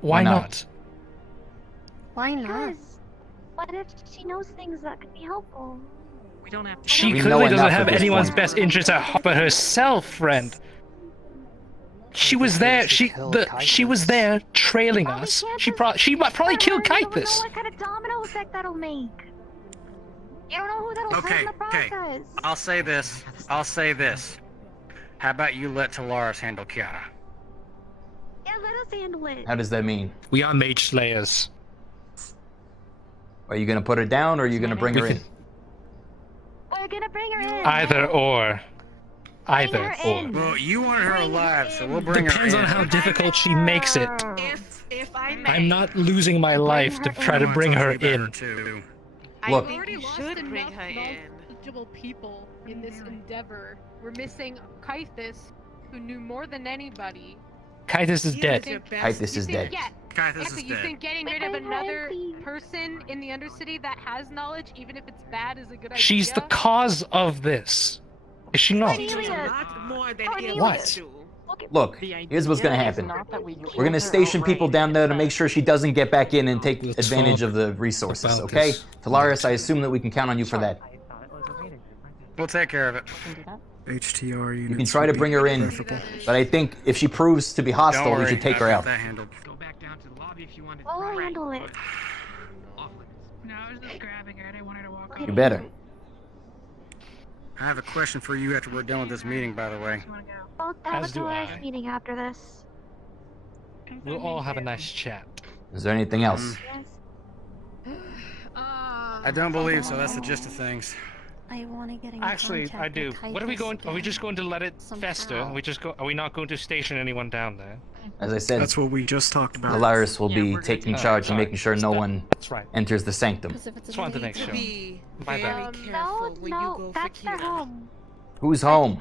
Why not? Why not? What if she knows things that could be helpful? We don't have to. She We clearly know doesn't enough have at this anyone's point. best interest at heart but herself, friend. She was there. She was there trailing us. She might probably kill You don't know Kythus. what kind of domino effect that'll make. You don't know who that'll hurt in the process. I'll say this. How about you let Talaris handle Kiara? Yeah, let us handle it. How does that mean? We are mage slayers. Are you gonna put her down or are you gonna bring her in? We're gonna bring her in. Either or. Either or. Well, you want her alive, so we'll bring her in. Depends on how difficult she makes it. If I may, I'm not losing my life to try to bring her in. I Look. already lost should enough bring her in. knowledgeable people in this endeavor. We're missing Kythus, who knew more than anybody. Kythus is dead. Kythus is dead. Yeah. Kythus So is you dead. think getting rid of another person in the Undercity that has knowledge, even if it's bad, is a good idea? She's the cause of this. Is she not? Not more than What? Look, here's what's gonna happen. We're gonna station people down there to make sure she doesn't get back in and take advantage of the resources, about okay? this. Talaris, I assume that we can count on you for that. We'll take care of it. HTR units. You can try to bring her in, but I think if she proves to be hostile, we should take her out. Go back down to the lobby if you want We'll handle it. No, I was just grabbing her. I didn't want her to walk You better. I have a question for you after we're done with this meeting, by the way. We'll have As a do Dolores I. meeting after this. We'll all have a nice chat. Is there anything else? Yes. I don't believe so. That's the gist of things. I want to get in Actually, contact I do. with What are we Kythus going? Are we again. just going to let it fester? Somehow. Are we not going to station anyone down there? As I said, That's what we just talked about. Talaris will be taking charge and making sure no one That's right. enters the sanctum. Because if it's Just wanted to make really sure. big- My bad. No, that's their home. Who's home?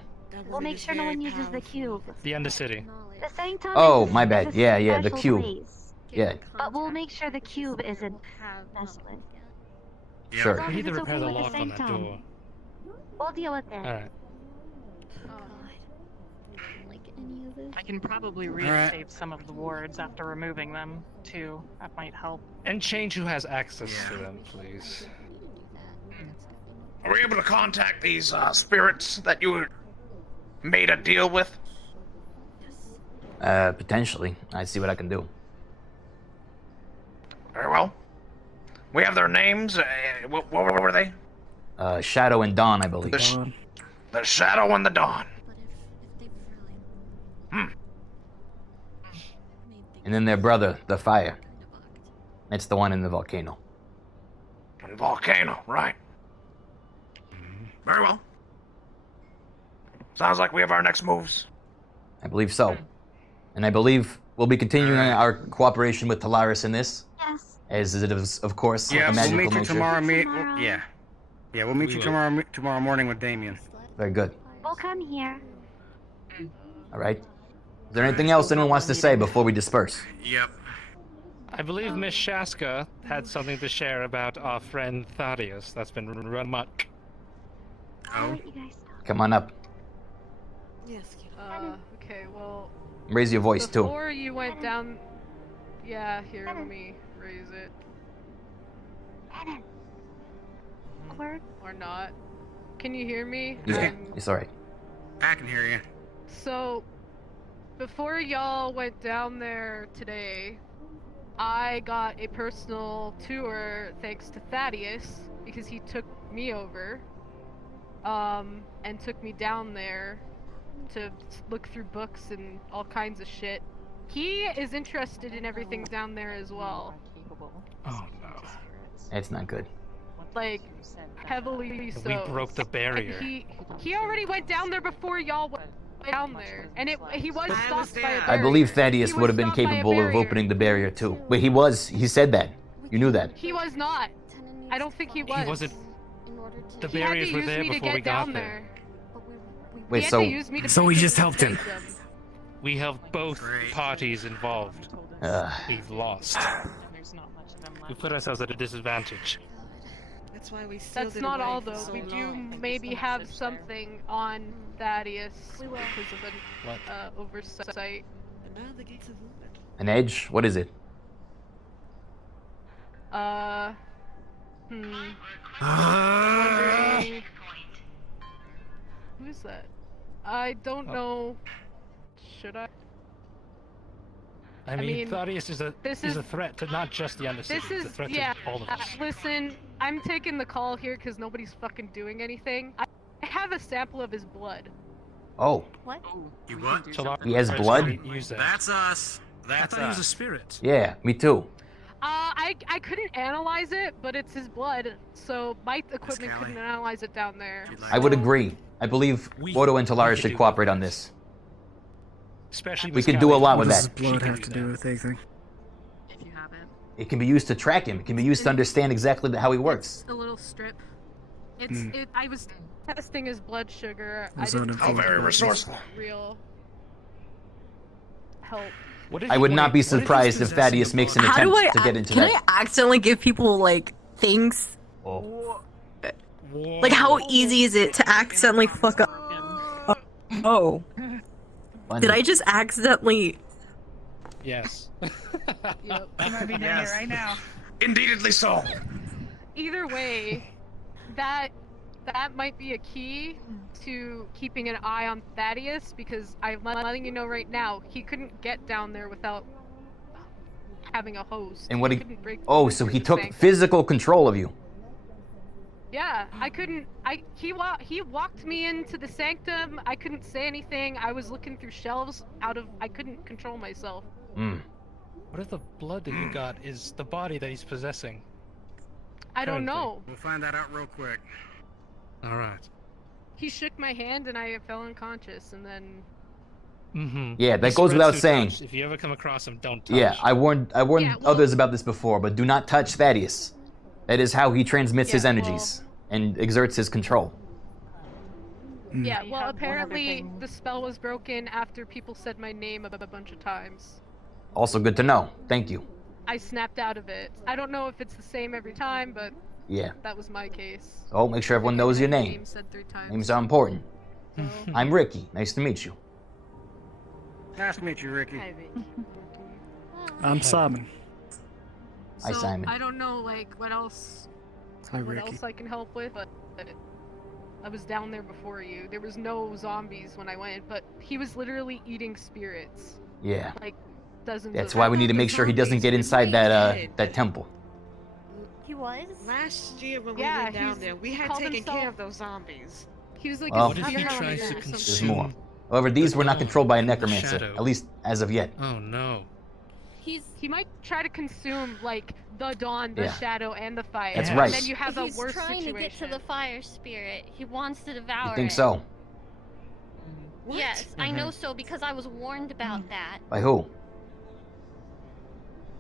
We'll make sure no one uses the cube. The Undercity. The sanctum Oh, is my is bad. a Yeah, yeah, the special cube. place. Yeah, But we'll make sure the cube isn't messed with. sure. As long We need as to it's repair okay the with the lock on that sanctum. door. We'll deal with it. Alright. I can probably Alright. resave some of the wards after removing them, too. That might help. And change who has access to them, please. Are we able to contact these spirits that you made a deal with? Potentially. I see what I can do. Very well. We have their names. What were they? Shadow and Dawn, I believe. The Shadow and the Dawn. And then their brother, the Fire. It's the one in the volcano. And Volcano, right. Very well. Sounds like we have our next moves. I believe so. And I believe we'll be continuing our cooperation with Talaris in this. Yes. As it is, of course, Yeah, a we'll magical meet you nature. tomorrow. Yeah. Yeah, we'll meet you tomorrow morning with Damien. Very good. We'll come here. All right. Is there anything else anyone wants to say before we disperse? Yep. I believe Miss Shaska had something to share about our friend Thaddeus that's been run amok. Oh. Come on up. Okay, well... Raise your voice, too. Before you went down... Yeah, here, let me raise it. Or not. Can you hear me? It's alright. I can hear you. So, before y'all went down there today, I got a personal tour thanks to Thaddeus, because he took me over, and took me down there to look through books and all kinds of shit. He is interested in everything down there as well. Oh no. It's not good. Like, heavily so. We broke the barrier. And he already went down there before y'all went down there, and he was stopped by a barrier. I believe Thaddeus would have been capable of opening the barrier, too. Wait, he said that. You knew that. He was not. I don't think he was. He wasn't. The He had to barriers were use there me to before we get got down there. Wait, He had so to use me to So we break just through helped the him. sanctum. We helped both parties involved. We've lost. We put ourselves at a disadvantage. That's why we sealed That's it not away all for though. so We do long. maybe have something on Thaddeus because of What? an oversight. And now the gates have opened. An edge? What is it? I'm wondering. Who's that? I don't know. Should I? I mean, Thaddeus is a this is is- a threat to not just the Undercity. This is it's a threat yeah. to all of us. Listen, I'm taking the call here because nobody's fucking doing anything. I have a sample of his blood. Oh, What? You what? he has blood? That's us. That's I thought he was a us. spirit. Yeah, me too. I couldn't analyze it, but it's his blood, so my equipment couldn't analyze it down there. I would agree. I believe Odo and Talaris should cooperate on this. Especially We can do a lot with What does that. blood have to do with anything? If you have it. It can be used to track him. It can be used to understand exactly how he works. A little strip. It's Hmm. I was testing his blood sugar. I Those didn't aren't think very it was resourceful. Real help. I would not be surprised if Thaddeus makes an How do attempt I? to get into Can that. I accidentally give people like things? Oh. Like how easy is it to accidentally fuck up? Oh. Did I just accidentally? Yes. I might be doing it right now. Indeedly so. Either way, that might be a key to keeping an eye on Thaddeus because I'm letting you know right now he couldn't get down there without having a host. And what he? couldn't break Oh, through so the he took sanctum. physical control of you. Yeah, I couldn't. He walked me into the sanctum. I couldn't say anything. I was looking through shelves I couldn't control myself. Hmm. What if the blood that you got is the body that he's possessing? I don't Currently. know. We'll find that out real quick. All right. He shook my hand and I fell unconscious, and then Mm-hmm. Yeah, that goes without saying. If you ever come across him, don't touch. Yeah, I warned others about this before, but do not touch Thaddeus. That is how he transmits his energies and exerts his control. yeah. Well, apparently the spell was broken after people said my name a bunch of times. Also good to know. Thank you. I snapped out of it. I don't know if it's the same every time, but Yeah. that was my case. So make sure everyone knows your name. Said 3 times. Names are important. I'm Ricky. Nice to meet you. Nice to meet you, Ricky. Hi, Vicky. I'm Simon. Hi, So, Simon. I don't know, like, what else Hi, what Ricky. else I can help with, but I was down there before you. There was no zombies when I went, but he was literally eating spirits. Yeah. Like dozens That's of why we need to make sure he doesn't get inside that temple. He was? Last year when Yeah, we went down he's- there, we he had called taken himself- care of those zombies. He was like Well, a serial killer or something. There's more. However, these were not controlled by a necromancer, shadow. at least as of yet. Oh no. He might try to consume like the dawn, the Yeah. shadow, and the fire. That's and right. then you have a He's worse trying situation. to get to the fire spirit. He wants to devour You think it. so? Yes, I know so because I was warned about that By who?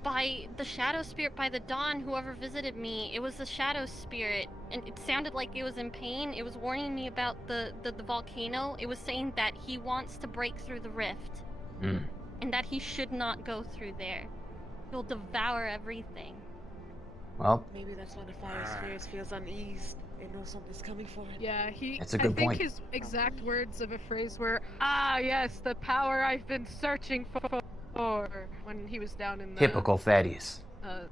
by the shadow spirit, by the dawn, whoever visited me. It was the shadow spirit, and it sounded like it was in pain. It was warning me about the volcano. It was saying that he wants to break through the rift, Hmm. and that he should not go through there. He'll devour everything. Well, Maybe that's why the fire spirit feels uneased. It knows something's coming for it. Yeah, he. That's a good I think point. his exact words of a phrase were, "Ah, yes, the power I've been searching for." When he was down in the. Typical Thaddeus. Well,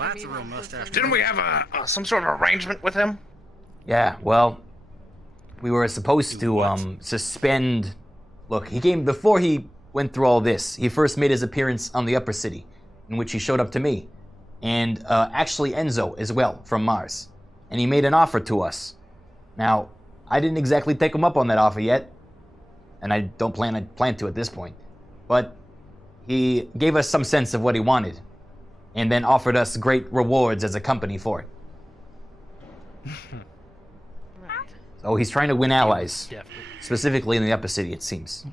that's a real mustache. Didn't we have some sort of arrangement with him? Yeah, well, we were supposed to suspend. Look, he came before he went through all this. He first made his appearance on the Upper City, in which he showed up to me, and actually Enzo as well from Mars, and he made an offer to us. Now, I didn't exactly take him up on that offer yet, and I don't plan to at this point, but he gave us some sense of what he wanted, and then offered us great rewards as a company for it. So he's trying to win allies, specifically in the Upper City, it seems.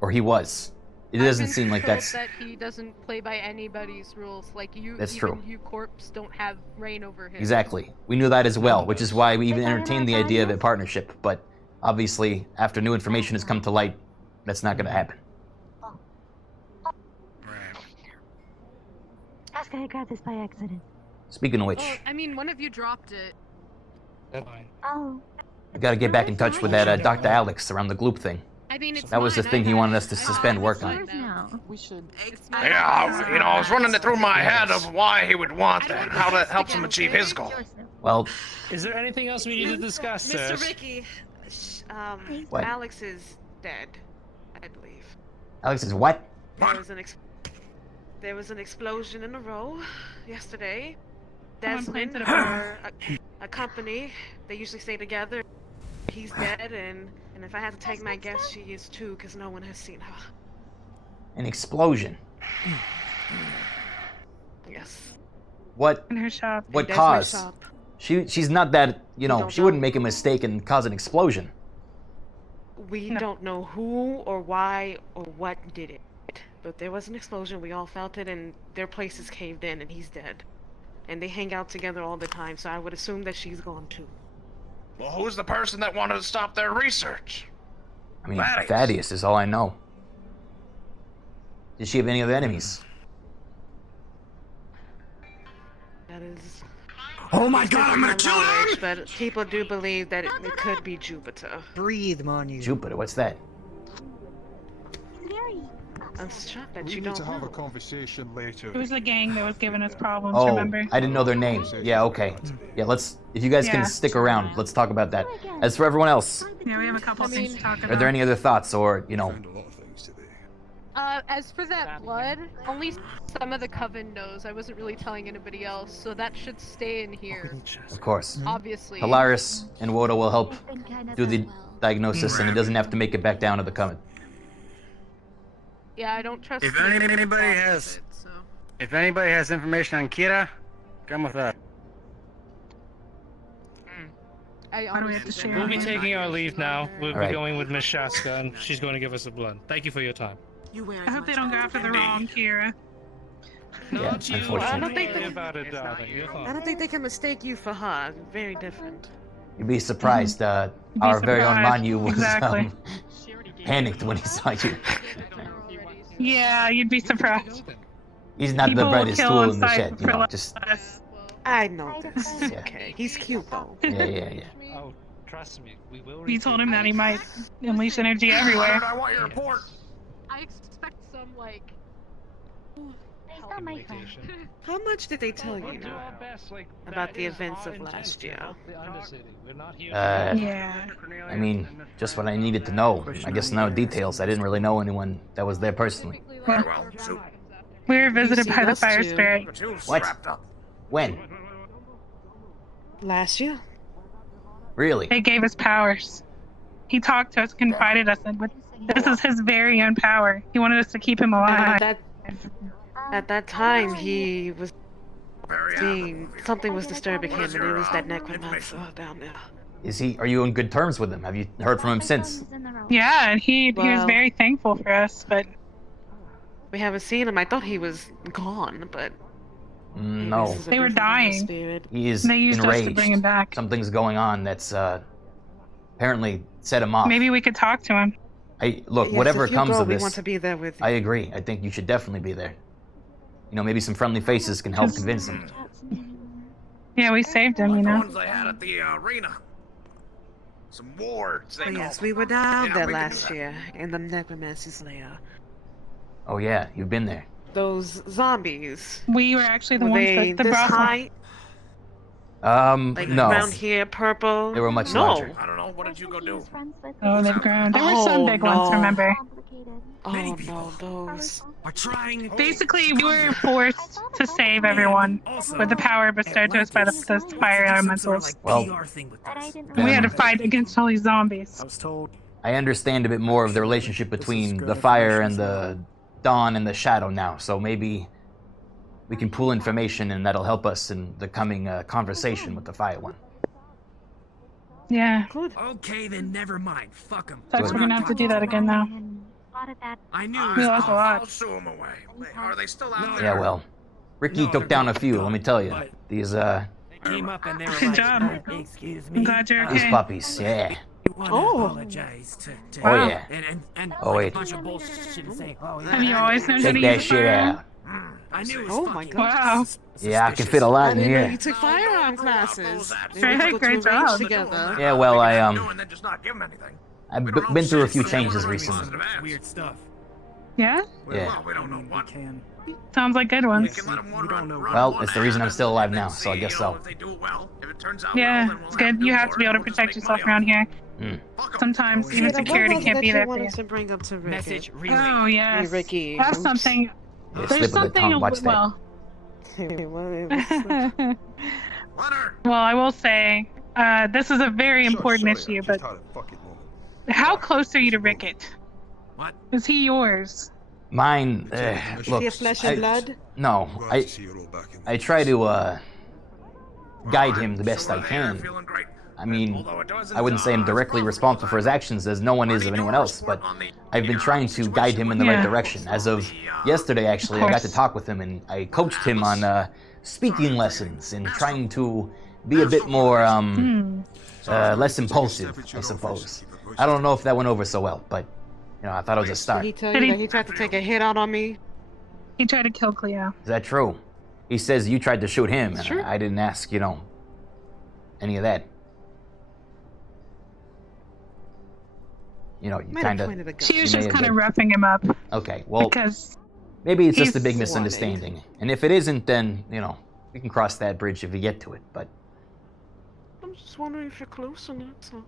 Or he was. It doesn't I've been seem like told that's. that he doesn't play by anybody's rules. Like you, That's even true. you corpse don't have reign over him. Exactly. We knew that as well, which is why we even entertained the idea of a partnership. But obviously, after new information has come to light, that's not going to happen. Ask I grabbed this by accident. Speaking of which, Well, I mean, one of you dropped it. Oh. we got to get back in touch with that Dr. Alex around the gloop thing. I mean, it's That was the mine. thing he wanted us to suspend work on. We should. Yeah, I was running it through my head of why he would want that, how that helps him achieve his goal. Well, is there anything else we need to discuss, Mr. Sis? Ricky, What? Alex is dead, I believe. Alex is what? There was an explosion in a row yesterday. Someone Desmond, planted a for a company, they usually stay together. He's dead, and if I had to take my guess, she is too, because no one has seen her. An explosion. Yes. What? In her shop. What That's my cause? shop. She's not that, don't she wouldn't make a mistake and cause an explosion. We don't know who or why or what did it. But there was an explosion, we all felt it, and their place is caved in, and he's dead. And they hang out together all the time, so I would assume that she's gone too. Well, who's the person that wanted to stop their research? I mean, Thaddeus is all I know. Did she have any other enemies? That is... Oh my god, I'm gonna kill him! But people do believe that it could be Jupiter. Breathe, Monu. Jupiter, what's that? I'm shocked that We you need don't to have know. a conversation later. It was the gang that was giving us problems, Oh, remember? I didn't know their name. Yeah, okay. Yeah, if you guys Yeah. can stick around, let's talk about that. As for everyone else, Yeah, we have a couple things to talk about. are there any other thoughts or, As for that blood, only some of the coven knows. I wasn't really telling anybody else, so that should stay in here. of course. Obviously. Hilaris and Woda will help do the diagnosis and he doesn't have to make it back down to the coven. Yeah, I don't trust. If the anybody thought of has, it, so. if anybody has information on Kira, come with us. I Why do we have to honestly share don't We'll be know. taking our leave now. We'll be Alright. going with Miss Shaska, and she's going to give us a blood. Thank you for your time. I hope they don't go after the wrong Kira. Not you. unfortunately. I don't think Worry they- about it, darling. You're fine. I don't think they can mistake you for her. Very different. You'd be surprised. Our very own Manu was panicked when he saw you. Yeah, you'd be surprised. He's not the People brightest kill tool on in the sight shed, for less. just I know this. It's okay. He's cute though. yeah. Oh, trust me, we will. You told him that he might unleash energy everywhere. I want your report. I expect some like. not my friend. How much did they tell you about the events of last year? Yeah. I mean, just what I needed to know. I guess no details. I didn't really know anyone that was there personally. We were visited You've by seen the us fire too. spirit. What? When? Last year. Really? They gave us powers. He talked to us, confided us in with this is his very own power. He wanted us to keep him alive. At that time, he was seeing something was disturbing him, and it was that necromancer down there. Is he? Are you on good terms with him? Have you heard from him since? Yeah, and he was Well- very thankful for us, but We haven't seen him. I thought he was gone, but No. this is a They were different dying. spirit. He is They used us to enraged. bring him back. Something's going on that's apparently set him off. maybe we could talk to him. Look, Yes, whatever if you comes go, of we this, want to be there with you. I agree. I think you should definitely be there. You know, maybe some friendly faces can help convince him. Yeah, we saved him, you The know. ones they had at the arena. Some wards. They Oh, call yes, them. we were down Yeah, there we can do last that. year in the necromancer's lair. Oh yeah, you've been there. Those zombies. We were actually the Were ones they that the this brothel. high? Like No. around here, purple. They were much no. larger. I don't know. What did you go do? Oh, they've grown. There were some Oh, big ones, no. remember? Oh no, those. Are trying. Basically, we were forced to save everyone with the power bestowed to us by the fire elementals. Well, We had to fight against all these zombies. I was told. I understand a bit more of the relationship between the fire and the dawn and the shadow now, so maybe we can pool information and that'll help us in the coming conversation with the fire one. Yeah. Okay, then never mind. Fuck him. Sucks we're gonna have to do that again now. I knew. We lost a lot. I'll shoo them away. Are they still out there? Yeah, well, Ricky took down a few. Let me tell you, these Came up and they were Good like, job. "Excuse I'm glad you're these okay. puppies. Yeah. You want to apologize to Oh, yeah. and Oh, like wait. a bunch of bullshit and saying, oh, Have you always known how Take to that use a shit firearm? out. I knew it was Oh my fucking god. Wow. Yeah, I can fit a lot in You here. took firearm classes. Great job. Together. Yeah, well, Just not give them anything. I've been through a few changes recently. weird stuff. Yeah? Yeah. We don't know what. Sounds like good ones. Well, it's the reason I'm still alive now, so I guess so. Yeah, it's good. You have to be able to protect yourself around here. Sometimes even security can't be there for you. To bring up to Ricky. Message relay. Oh yes, Hey, Ricky. that's something. Yeah, slip There's of the something. tongue, watch that. Well, I will say, this is a very important issue. But how close are you to Rickett? What? Is he yours? Mine, look, Is he a flesh and blood? No, I try to guide him the best I can. I mean, I wouldn't say I'm directly responsible for his actions, as no one is of anyone else, but I've been trying to guide him in the right direction. As of yesterday, actually, I got to talk with him, and I coached him on speaking lessons and trying to be a bit more, less impulsive, I suppose. I don't know if that went over so well, but, you know, I thought it was a start. Did he tell you that he tried to take a hit out on me? He tried to kill Cleo. Is that true? He says you tried to shoot him, and Sure. I didn't ask, you know, any of that. You know, you Might have kind pointed a of. gun. She was just kind of roughing him up. Okay, well, because maybe it's just a he's big swanning. misunderstanding, and if it isn't, then you know we can cross that bridge if we get to it. But I'm just wondering if you're close or not. So.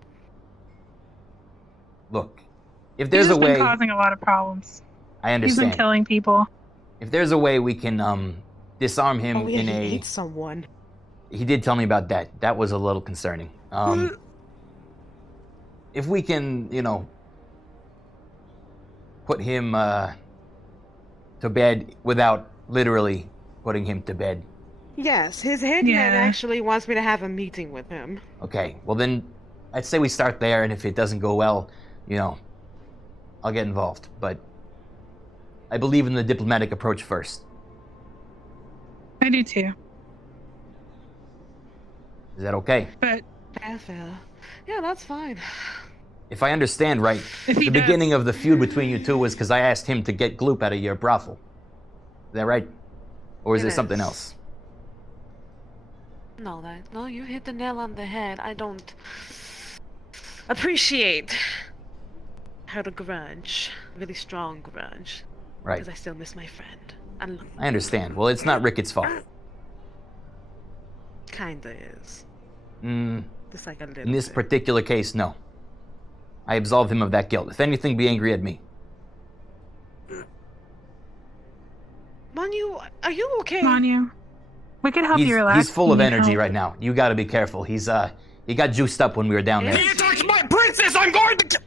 look, if He's there's a just way, been causing a lot of problems. I He's understand. been killing people. If there's a way we can disarm him Oh yeah, in he a. hates someone. He did tell me about that. That was a little concerning. If we can, you know, put him to bed without literally putting him to bed. Yes, his hitman actually wants me to have a meeting with him. Okay, well then, I'd say we start there, and if it doesn't go well, you know, I'll get involved. But I believe in the diplomatic approach first. I do too. Is that okay? But yeah, that's fine. If I understand right, If he the does- beginning of the feud between you two was because I asked him to get Gloop out of your brothel. Is that right? Or is It there something is. else? No, you hit the nail on the head. I don't appreciate had a grudge, really strong grudge. Right. Because I still miss my friend. I understand. Well, it's not Rickett's fault. Kinda is. Just like a little. In this particular case, no. I absolve him of that guilt. If anything, be angry at me. Manu, are you okay? Manu, we could help you relax. He's full of You need energy help. right now. You gotta be careful. He got juiced up when we were down there. You touch my princess, I'm going to.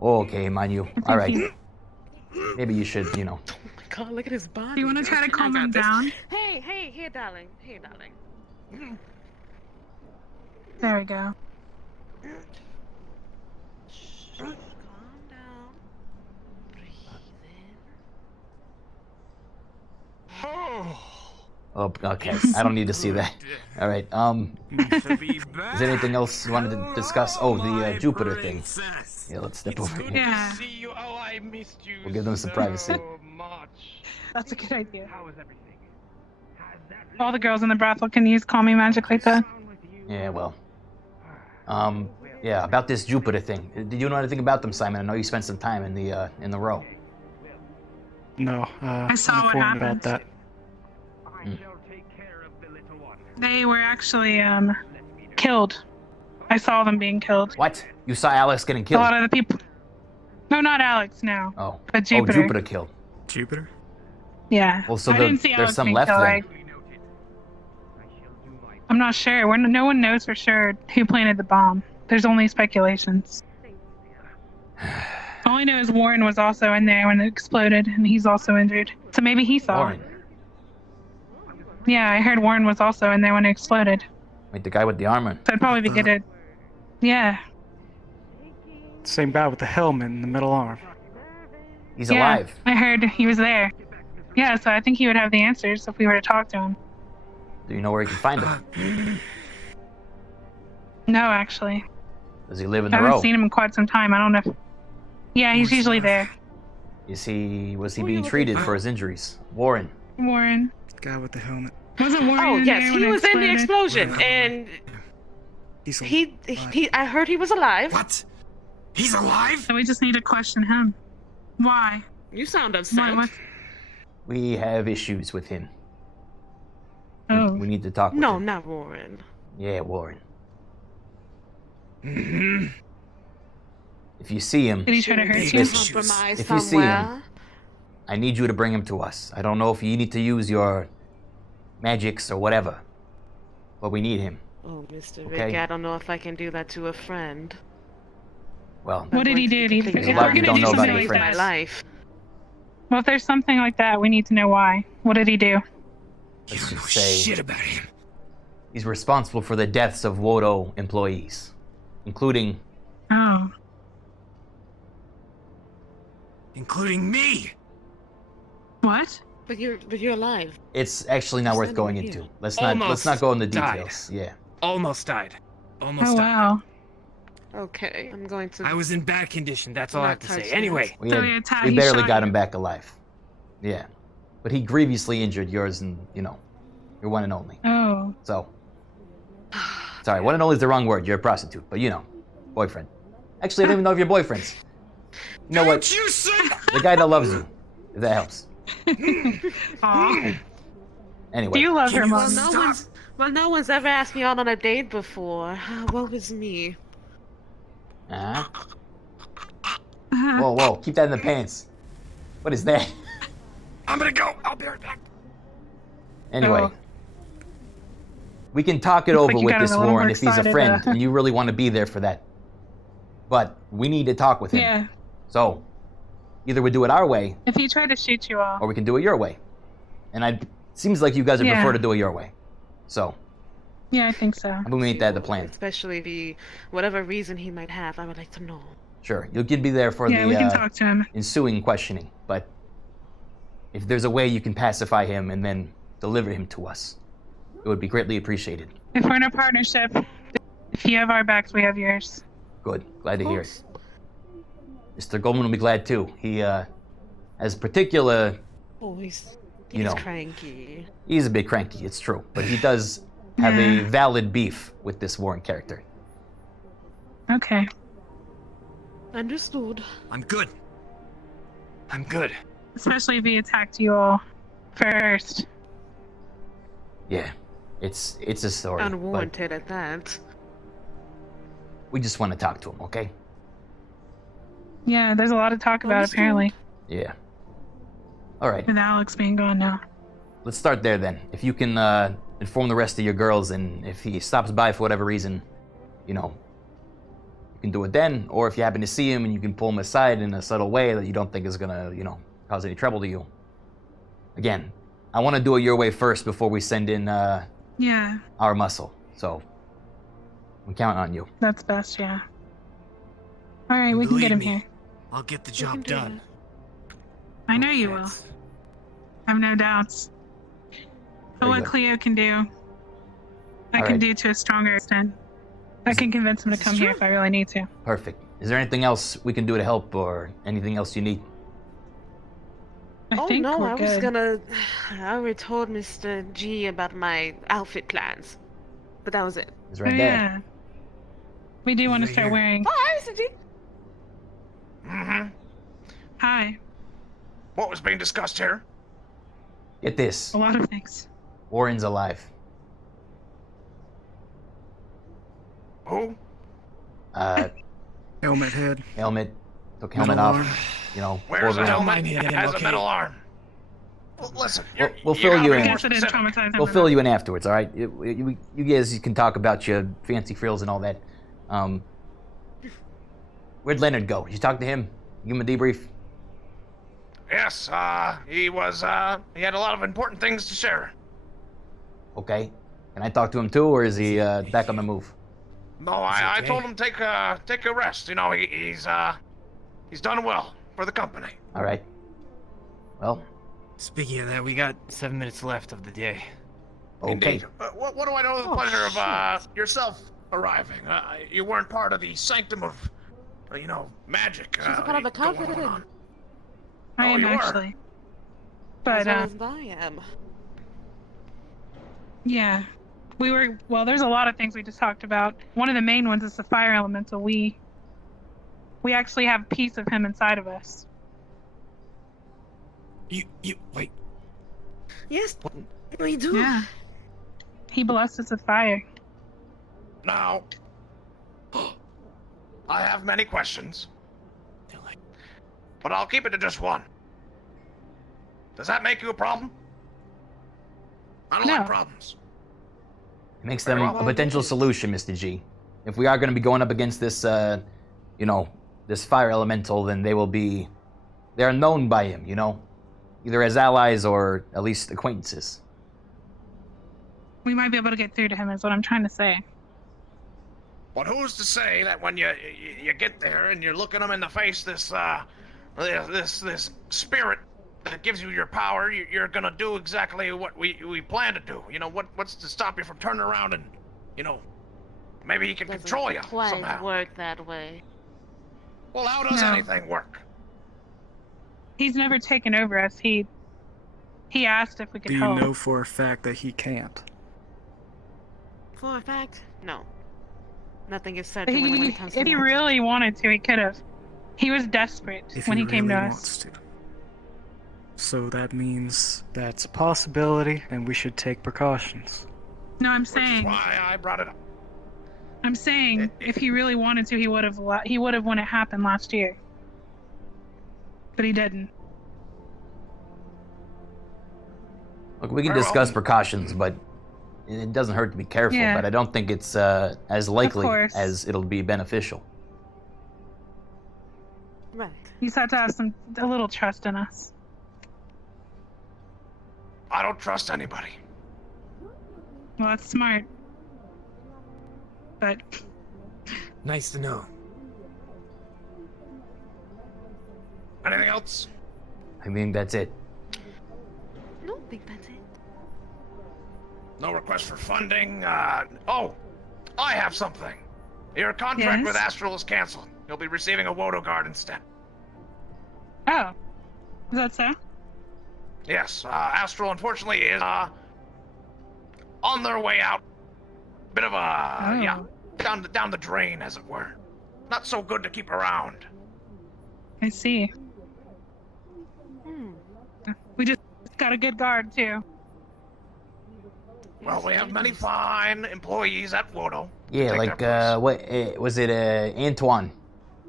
Oh, okay, Manu. All right. Maybe you should, you know. God, look at his body. Do you want to try to calm him down? Hey, here, darling. Here, darling. There we go. Calm down. Oh, okay. I don't need to see that. All right. Is there anything else you wanted to discuss? Oh, the Jupiter thing. Yeah, let's step over here. Yeah. We'll give them some privacy. That's a good idea. How is everything? All the girls in the brothel can use Call Me Magic like that. Yeah, well. Yeah, about this Jupiter thing. Did you know anything about them, Simon? I know you spent some time in the row. No, I saw what uninformed happened. about that. They were actually killed. I saw them being killed. What? You saw Alex getting A killed? lot of the people. No, not Alex. No. Oh. But Jupiter. Oh, Jupiter killed. Jupiter? Yeah. Well, so I didn't see there's Alex some being left killed. then. I'm not sure. No one knows for sure who planted the bomb. There's only speculations. All I know is Warren was also in there when it exploded, and he's also injured. So maybe he saw Warren. it. Yeah, I heard Warren was also in there when it exploded. Wait, the guy with the armor. So it'd probably be good to... Yeah. Same guy with the helmet and the middle arm. He's Yeah, alive. I heard he was there. Yeah, so I think he would have the answers if we were to talk to him. Do you know where you can find him? No, actually. Does he live in I the haven't row? seen him in quite some time. I don't know if... Yeah, he's usually there. Was he being treated for his injuries? Warren. Warren. Guy with the helmet. Wasn't Warren Oh in yes, there he when it was in the exploded? explosion, and he. I heard he was alive. What? He's alive? So we just need to question him. Why? You sound upset. What? We have issues with him. Oh. We need to talk with No, him. not Warren. Yeah, Warren. If you see him, Did he try to hurt you? listen, Compromise if you see him, somewhere. I need you to bring him to us. I don't know if you need to use your magics or whatever, but we need him. Oh, Mr. Okay. Rick, I don't know if I can do that to a friend. Well, What did he do? If There's a we're lot you gonna don't do know about something your like friends. that, My life. well, if there's something like that, we need to know why. What did he do? Let's just say Shit about him. he's responsible for the deaths of Wodo employees, including Oh. Including me. What? But you're alive. It's actually not worth going into. Let's not go into died. details. Yeah. Almost died. Almost Oh, died. wow. Okay, I'm going to. I was in bad condition. That's all I have to Not say. touch Anyway, We, So had- he attacked- we he barely shot got you. him back alive. Yeah. But he grievously injured yours and, your one and only. Oh. So. Sorry, one and only is the wrong word. You're a prostitute, but boyfriend. Actually, I don't even know if you're boyfriends. You know what? you say? The guy that loves you, if that helps. Aw. Anyway. Do you love her, Well, Mom? no one's ever asked me out on a date before. What was me? Uh-huh. Whoa, whoa, keep that in the pants. What is that? I'm gonna go. I'll be right back. Anyway. Oh. We can talk it Looks over like you with got this a little Warren more if he's a excited, friend and you really want to be there for that. But we need to talk with him. Yeah. So, either we do it our way If he tried to shoot you all. or we can do it your way. And seems like you guys would Yeah. prefer to do it your way. So, Yeah, I think so. I'm gonna make that the plan. Especially if whatever reason he might have, I would like to know. Sure, you can be there for Yeah, the we can talk to him. ensuing questioning, but if there's a way you can pacify him and then deliver him to us, it would be greatly appreciated. If we're in a partnership, if you have our backs, we have yours. Good, glad to hear it. Mr. Goldman will be glad too. He has particular, Oh, he's You know. cranky. he's a bit cranky, it's true, but he does have a valid beef with this Warren character. Okay. Understood. I'm good. I'm good. Especially if he attacked you all first. Yeah, it's a story, but Unwarranted at that. we just want to talk to him, okay? Yeah, there's a lot to talk about Understood. apparently. Yeah. All right. With Alex being gone now. Let's start there then. If you can inform the rest of your girls, and if he stops by for whatever reason, you can do it then. Or if you happen to see him and you can pull him aside in a subtle way that you don't think is gonna, cause any trouble to you. Again, I want to do it your way first before we send in Yeah, our muscle. So we count on you. that's best, yeah. Alright, we can get Believe him me, here. I'll get the can job do done. I know you will. I have no doubts. But Very what good. Cleo can do, I All can right. do to a stronger extent. I can convince him to come here if I really need to. Perfect. Is there anything else we can do to help, or anything else you need? I Oh think no, we're I was good. gonna. I already told Mr. G about my outfit plans, but that was it. It's Oh, right there. yeah. We do want to Right start here. wearing. Oh, hi, Mr. G. Mm-hmm. Hi. What was being discussed here? Get this. A lot of things. Warren's alive. Who? Helmet head. Helmet. Took Metal helmet arm. off. Where's the ordered- helmet? mind him, It has okay. a metal arm. Well, listen, We'll fill gotta you be in. I more guess it didn't specific. traumatize him. We'll fill you in afterwards, all right? You guys can talk about your fancy frills and all that. Where'd Leonard go? Did you talk to him? Give him a debrief? Yes, he had a lot of important things to share. Okay. Can I talk to him too, or is he back on the move? No, I told him take a rest. He's done well for the company. All right. Well. Speaking of that, we got 7 minutes left of the day. Okay. Indeed. What do I know of the pleasure of yourself arriving? You weren't part of the sanctum of, magic. She's a part of the going covenant. on. I am you were. actually. But as well as I am. yeah, there's a lot of things we just talked about. One of the main ones is the fire elemental. We actually have a piece of him inside of us. You wait. Yes, we do. Yeah. He blessed us with fire. Now, I have many questions, but I'll keep it to just one. Does that make you a problem? I don't like problems. It makes them a potential solution, Mr. G. If we are going to be going up against this, this fire elemental, then they are known by him, either as allies or at least acquaintances. We might be able to get through to him, is what I'm trying to say. But who's to say that when you get there and you're looking him in the face, this spirit that gives you your power, you're gonna do exactly what we plan to do. What's to stop you from turning around and, maybe he can control you somehow. Work that way. Well, how does anything work? He's never taken over us. He asked if we could Do you help. know for a fact that he can't? For a fact, no. Nothing is said If when it comes to he magic. really wanted to, he could have. He was desperate when he came to us. Wants to. So that means that's a possibility, and we should take precautions. No, I'm saying. Which is why I brought it up. I'm saying if he really wanted to, he would have when it happened last year. But he didn't. Look, we can discuss precautions, but it doesn't hurt to be careful. Yeah. But I don't think it's as likely course. as it'll be beneficial. Right. He's had to have a little trust in us. I don't trust anybody. Well, that's smart. But Nice to know. Anything else? I mean, that's it. I don't think that's it. No request for funding. Oh, I have something. Your contract Yes? with Astral is canceled. You'll be receiving a Wodo guard instead. oh, is that so? Yes, Astral unfortunately is on their way out. Bit of a down the drain, as it were. Not so good to keep around. I see. We just got a good guard too. Well, we have many fine employees at Wodo. Yeah, like what was it? Antoine,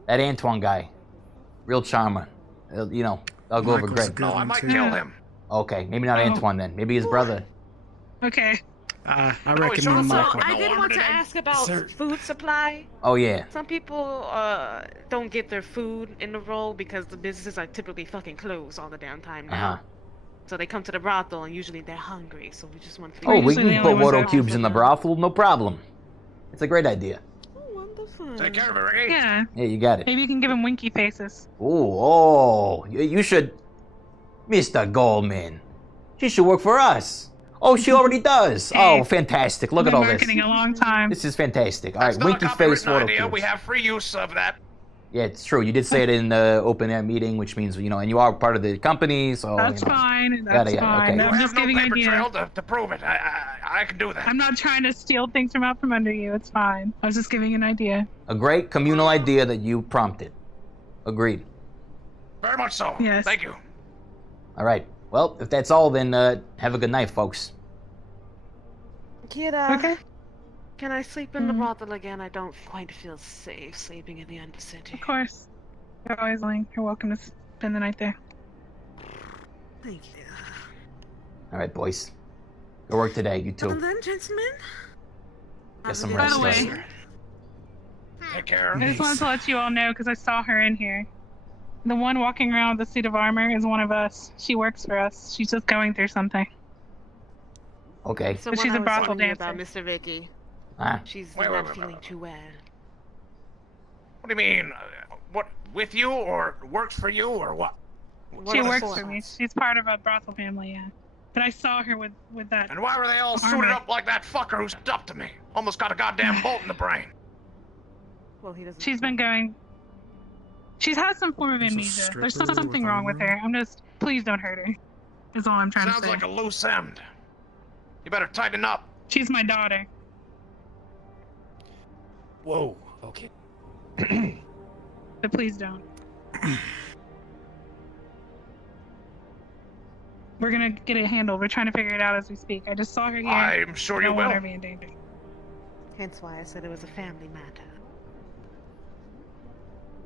that Antoine guy, real charmer. I'll go over great. No, I might kill him. Okay, maybe not Antoine then. Maybe his brother. Okay. I recommend Michael. I did want to ask about food supply. Oh yeah. Some people don't get their food in the roll because the businesses are typically fucking closed all the damn time now. So they come to the brothel and usually they're hungry. So we just want to. Oh, we can put Wodo cubes in the brothel, no problem. It's a great idea. Take care of it, Ricky. Yeah. Yeah, you got it. Maybe you can give him winky faces. Oh, you should, Mr. Goldman. She should work for us. Oh, she already does. Oh, fantastic! Look at all this. Marketing a long time. This is fantastic. All right, It's not winky a face copywritten Wodo idea. cubes. We have free use of that. Yeah, it's true. You did say it in the open air meeting, which means and you are part of the company, so. That's fine. That's fine. Okay. I'm just giving paper ideas. trail to prove it. I can do that. I'm not trying to steal things from out from under you. It's fine. I was just giving an idea. A great communal idea that you prompted. Agreed. Very much so. Yes. Thank you. All right. Well, if that's all, then have a good night, folks. Kid, okay. Can I sleep in the brothel again? I don't quite feel safe sleeping in the Undercity. Of course. You're always willing. You're welcome to spend the night there. Thank you. All right, boys. Go work today, you Well too. then, gentlemen. Get some By rest. the way, Take care. I just wanted to let you all know because I saw her in here. The one walking around with the suit of armor is one of us. She works for us. She's just going through something. Okay. So She's a brothel dancer. dancer. About Mr. Vicky. Ah. She's Wait, not wait, feeling too well. What do you mean? What, with you or works for you or what? She works for me. She's part of a brothel family, yeah. But I saw her with that. And why were they all suited up like that fucker who stepped up to me? Almost got a goddamn bolt in the brain. Well, he doesn't. She's been going. She's had some form of amnesia. There's something wrong with her. Please don't hurt her. Is all I'm trying to say. Sounds like a loose end. You better tighten up. She's my daughter. Whoa. Okay. But please don't. We're gonna get it handled. We're trying to figure it out as we speak. I just saw her here. I'm sure you I don't want will. her to be in danger. Hence why I said it was a family matter.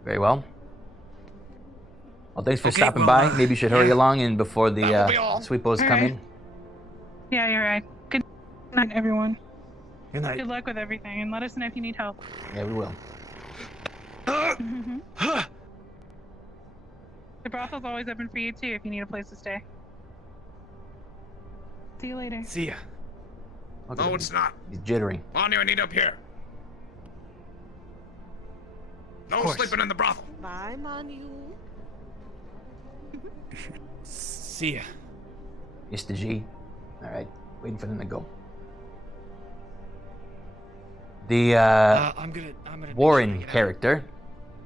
Very well. Well, thanks for stopping by. Maybe you should hurry along and before the sweepos come in. Yeah, you're right. Good night, everyone. Good night. Good luck with everything, and let us know if you need help. Yeah, we will. The brothel's always open for you too if you need a place to stay. See you later. See ya. No, it's not. He's jittering. On you, I need up here. No sleeping in the brothel. Bye, Manu. See ya. Mr. G. Alright, waiting for them to go. The I'm gonna Warren character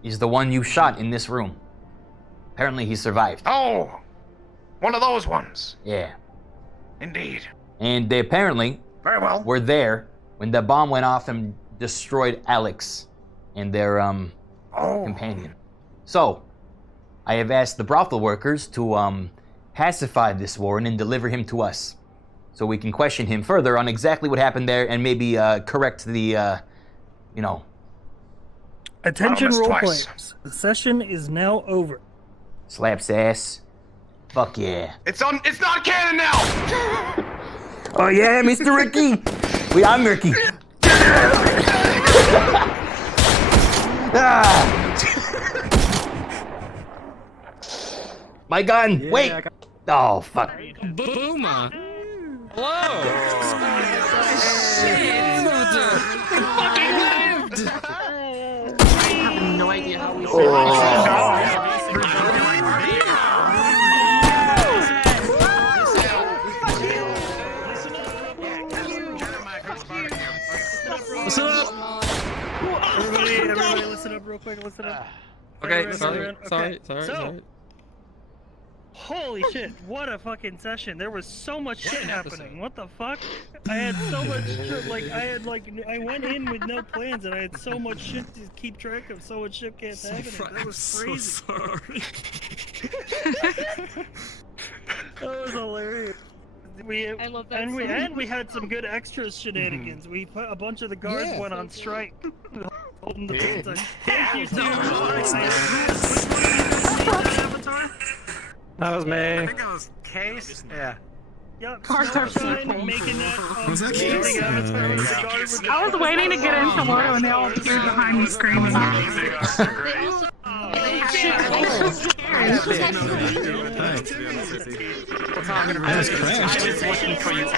is the one you shot in this room. Apparently he survived. Oh! One of those ones. Yeah. Indeed. And they apparently Very well. were there when the bomb went off and destroyed Alex and their companion. So, I have asked the brothel workers to pacify this Warren and deliver him to us, so we can question him further on exactly what happened there and maybe correct the, Attention role players. The session is now over. Slaps ass. Fuck yeah. It's not canon now. Oh yeah, Mr. Ricky. I'm Ricky. My gun. Yeah, Wait. Oh fuck. Boomer. Hello. Shit. Fucking lived. I have no idea how we Listen up! Everybody listen up real quick, listen up. Okay, Everyone, sorry. So, holy shit, what a fucking session. There was so much shit happening. What the fuck? I had so much, I went in with no plans and I had so much shit to keep track of, so much shit kept happening. That was crazy. So sorry. That was hilarious. I love that so and we had some good extra shenanigans. We put a bunch of the guards went on strike. Holding the pizza. Thank you to Avatar. That was me. I think that was Case. Yeah. Yep. Cards are Sunshine making that. Was that Case? I was waiting to get into Loro and they all appeared behind me screaming. I was looking for you. I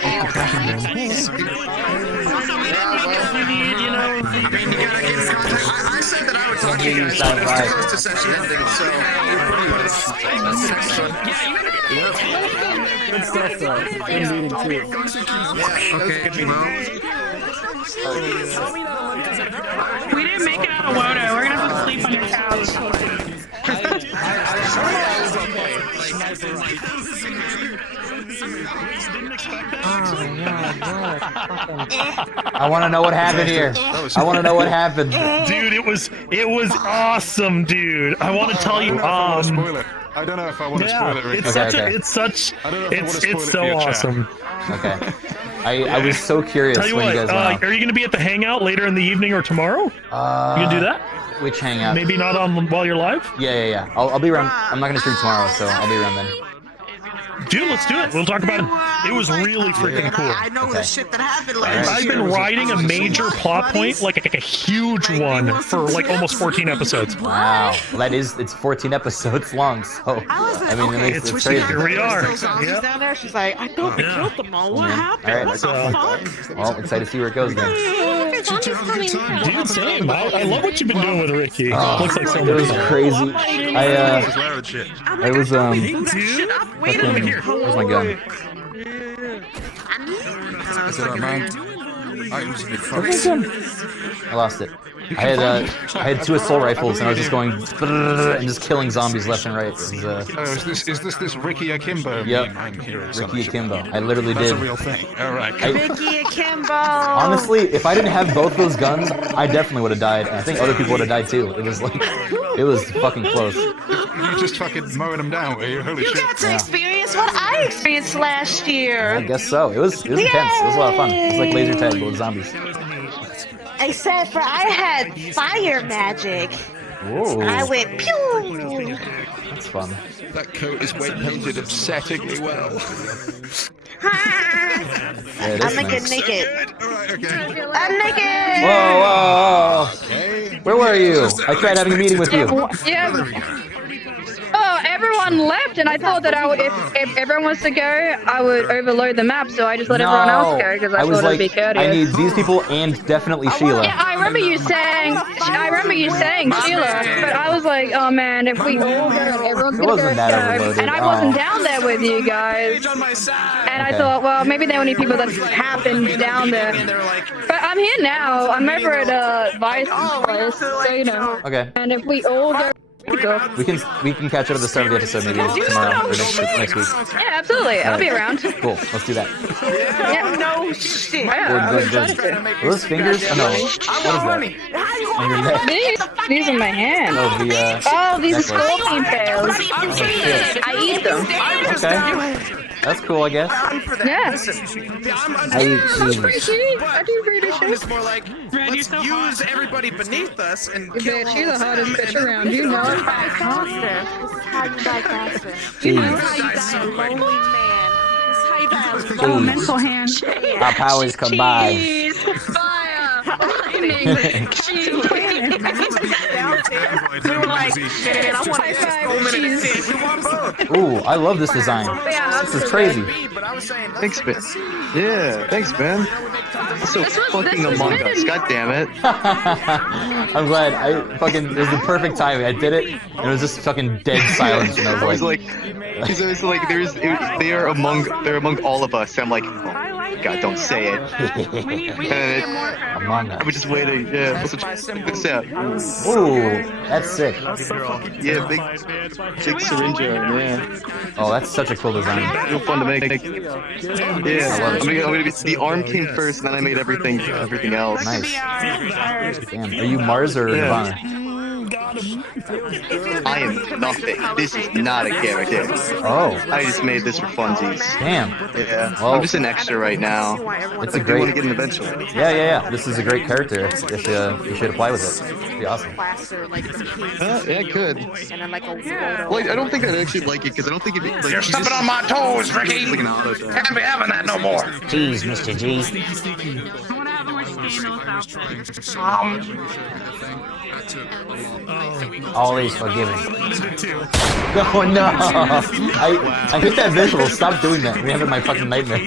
said that I would talk to you guys when it was close to session ending, so Good stuff, though. Good meeting, too. We didn't make it out of Wodo. We're gonna have to sleep on your couch. I want to know what happened here. I want to know what happened. Dude, it was awesome, dude. I want to tell you. I don't know if I want to spoil it, Rick. It's so awesome. Okay. I was so curious Tell you when what, you guys went off. are you going to be at the hangout later in the evening or tomorrow? You gonna do that? Which hangout? Maybe not on while you're live? Yeah. I'll be around. I'm not gonna stream tomorrow, so I'll be around then. Dude, let's do it. We'll talk about it. It was really freaking cool. I know the shit that happened last I've year. been riding a major plot point, like a huge one, for like almost 14 episodes. Wow. Well, it's 14 episodes long, so I mean, it's crazy. Here we are. She's down there. She's like, I thought we killed them all. What happened? All right, What the fuck? Well, excited to see where it goes then. zombies coming out. Dude, same. I love what you've been doing with Ricky. Oh, Looks like so it much was fun. crazy. I was Wait over here. Where's my gun? Is it unmanned? I use a big Where's my gun? I lost it. I had 2 assault rifles and I was just going and just killing zombies left and right. It was, is this Ricky Akimbo? Yep. I'm hearing Ricky Akimbo. I literally That's did. a real thing. All right. Ricky Akimbo. Honestly, if I didn't have both those guns, I definitely would have died. And I think other people would have died too. It was like, it was fucking close. You just fucking mowing them down, were you? Holy You shit. got to experience what I experienced last year. I guess so. It was intense. It was a lot of fun. It was like laser tag, but with zombies. Except for I had fire magic. Whoa. I went pew. That's fun. That coat is weight painted upsettingly well. Yeah, it is I'm naked, nice. naked. Okay. I'm naked. Whoa. Where were you? I tried having a meeting with you. Yeah. Oh, everyone left, and I thought that if everyone was to go, I would overload the map, so I just let everyone else go because I was thought it would like, be courteous. I need these people and definitely Sheila. Yeah, I remember you saying Sheila, but I was like, oh man, if we all go, everyone's gonna wasn't that go, overloaded. and I wasn't down there with you guys. And I thought, well, maybe they only people that happened down there. But I'm here now. I'm over at Vice place, so you know. Okay. And if we all go. We can catch up at the start of the episode maybe tomorrow or next week. Yeah, absolutely. I'll be around. Cool. Let's do that. Yeah. No shit. Good. Are those fingers? Oh no. What is that? On your neck. These are my hands. Oh, these necklace. scorpion tails. I eat them. Okay. That's cool, I guess. Yeah. I eat cheese. I do British. It's more like, let's use everybody beneath us and You kill bet all you're the hottest bitch around. You know it. Elemental hand. Our powers combine. Fire. We were like, man, I want to we want both. Ooh, I love this design. This is crazy. Thanks, man. Yeah, thanks, man. So fucking Among Us, god damn it. I'm glad. It was the perfect timing. I did it, and it was just fucking dead silence, and I was like, because it was like they're among all of us. And I'm like, oh, God, don't say it. Among Us. I was just waiting. Yeah, what's that? Ooh, that's sick. Yeah, big syringe, yeah. Oh, that's such a cool design. Real fun to make. Yeah, I'm gonna be, the arm came first, and then I made everything else. Nice. Damn. Are you Mars or Nirvana? I am nothing. This is not a character. Oh. I just made this for funsies. Damn. Yeah. Well, I'm just an extra right now. It's a I great. want to get an eventually. Yeah. This is a great character. If you should apply with it. It'd be awesome. Yeah, it could. Like, I don't think I'd actually like it because I don't think it'd be like. You're stepping on my toes, Ricky. Like an auto attack. Can't be having that no more. Jeez, Mr. G. Always forgiving. Oh no! I hit that visual. Stop doing that. We have it in my fucking nightmare.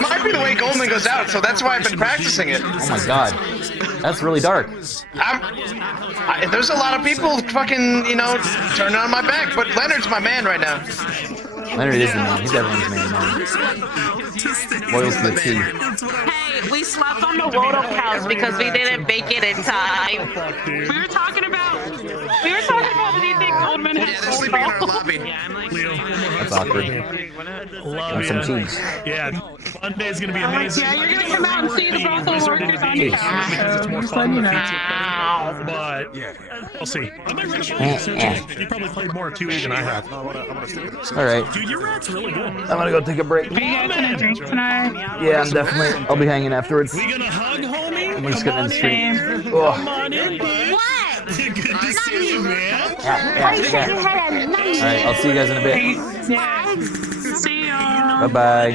Might be the way Goldman goes out, so that's why I've been practicing it. Oh my god. That's really dark. There's a lot of people fucking, turning on my back, but Leonard's my man right now. Leonard is the man. He's everyone's man. Loyal to the T. Hey, we slept on the Wodo house because we didn't make it in time. We were talking about anything Goldman had Sleeping in our lobby. That's awkward. Want some cheese. Yeah, Monday's gonna be amazing. Yeah, you're gonna come out and see the brothel workers on Because camera. it's more fun with pizza. But we'll see. I might run up You probably played more 2E than I have. Alright. Dude, your rat's really good. I'm gonna go take a break. Are you guys gonna drink tonight? Yeah, I'm definitely. I'll be hanging afterwards. We gonna hug, homie? I'm just getting in the street. Come on in, dude. What? Good to see you, man. Yeah. Alright, I'll see you guys in a bit. Yeah. See ya. Bye-bye.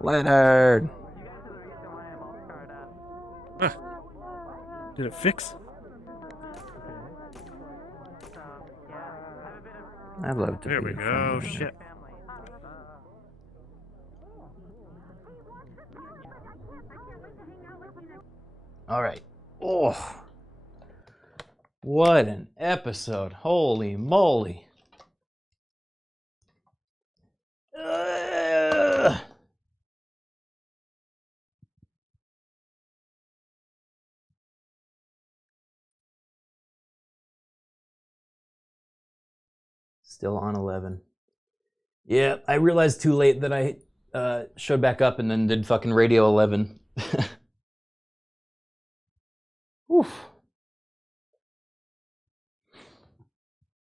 Leonard. Did it fix? I'd love to. There we go. Shit. All right. Oh, what an episode! Holy moly! Still on 11. Yeah, I realized too late that I showed back up and then did fucking Radio 11. Oof.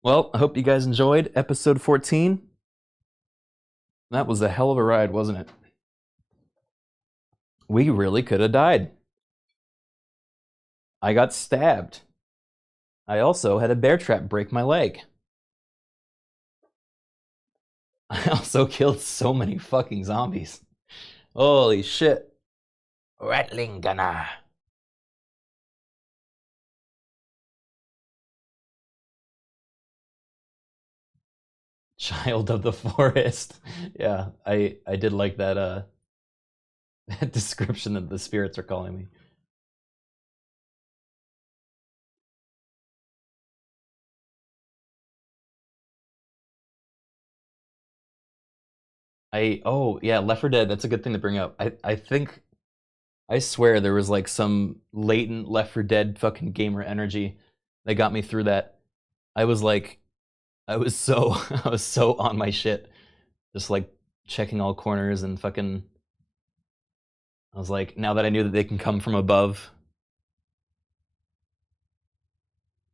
Well, I hope you guys enjoyed episode 14. That was a hell of a ride, wasn't it? We really could have died. I got stabbed. I also had a bear trap break my leg. I also killed so many fucking zombies. Holy shit. Rattling gunner. Child of the forest. Yeah, I did like that that description that the spirits are calling me. Oh yeah, Left 4 Dead, that's a good thing to bring up. I think, I swear there was like some latent Left 4 Dead fucking gamer energy that got me through that. I was so I was so on my shit. Just like checking all corners and fucking, I was like, now that I knew that they can come from above.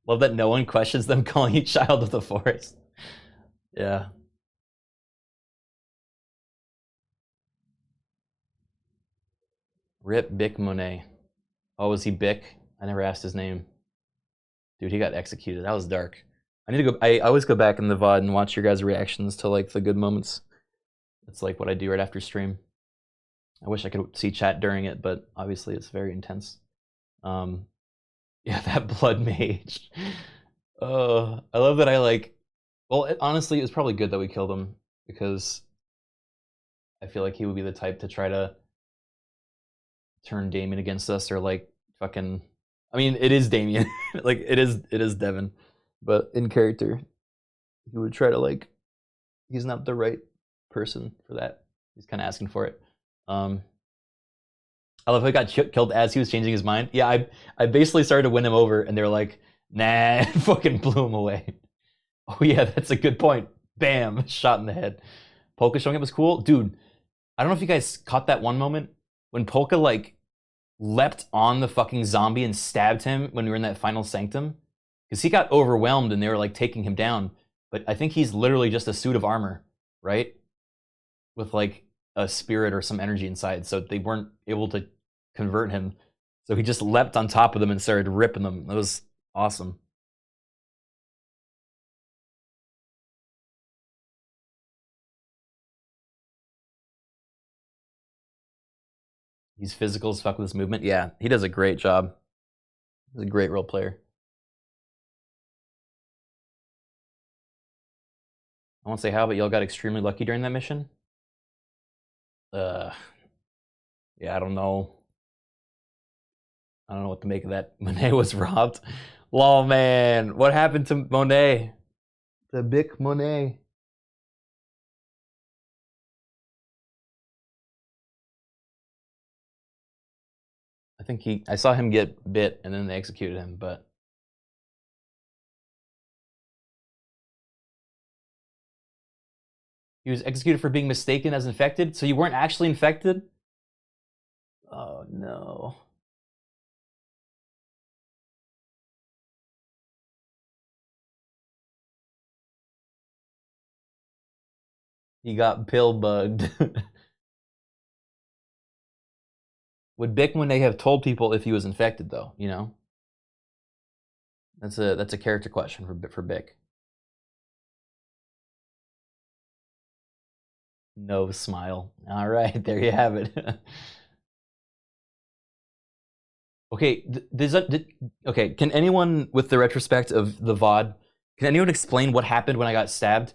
Love that no one questions them calling you Child of the Forest. Yeah. Rip Bic Monet. Oh, was he Bic? I never asked his name. Dude, he got executed. That was dark. I need to go. I always go back in the VOD and watch your guys' reactions to like the good moments. It's like what I do right after stream. I wish I could see chat during it, but obviously it's very intense. Yeah, that blood mage. Oh, I love that I like. Well, honestly, it was probably good that we killed him because I feel like he would be the type to try to turn Damien against us, or like fucking. I mean, it is Damien. Like it is Devin, but in character, he would try to like. He's not the right person for that. He's kind of asking for it. I love how he got killed as he was changing his mind. Yeah, I basically started to win him over, and they're like, nah, fucking blew him away. Oh yeah, that's a good point. Bam, shot in the head. Polka showing up was cool. Dude, I don't know if you guys caught that one moment when Polka like leapt on the fucking zombie and stabbed him when we were in that final sanctum. Because he got overwhelmed and they were like taking him down. But I think he's literally just a suit of armor, right? With like a spirit or some energy inside. So they weren't able to convert him. So he just leapt on top of them and started ripping them. That was awesome. He's physical as fuck with his movement. Yeah, he does a great job. He's a great role player. I won't say how, but y'all got extremely lucky during that mission. Yeah, I don't know. I don't know what to make of that. Monet was robbed. Lol, man. What happened to Monet? The Bic Monet. I think I saw him get bit and then they executed him, but. He was executed for being mistaken as infected, so you weren't actually infected? Oh no. He got pill bugged. Would Bic Monet have told people if he was infected though, you know? That's a character question for Bic. No smile. All right, there you have it. Okay, okay, can anyone, with the retrospect of the VOD, can anyone explain what happened when I got stabbed?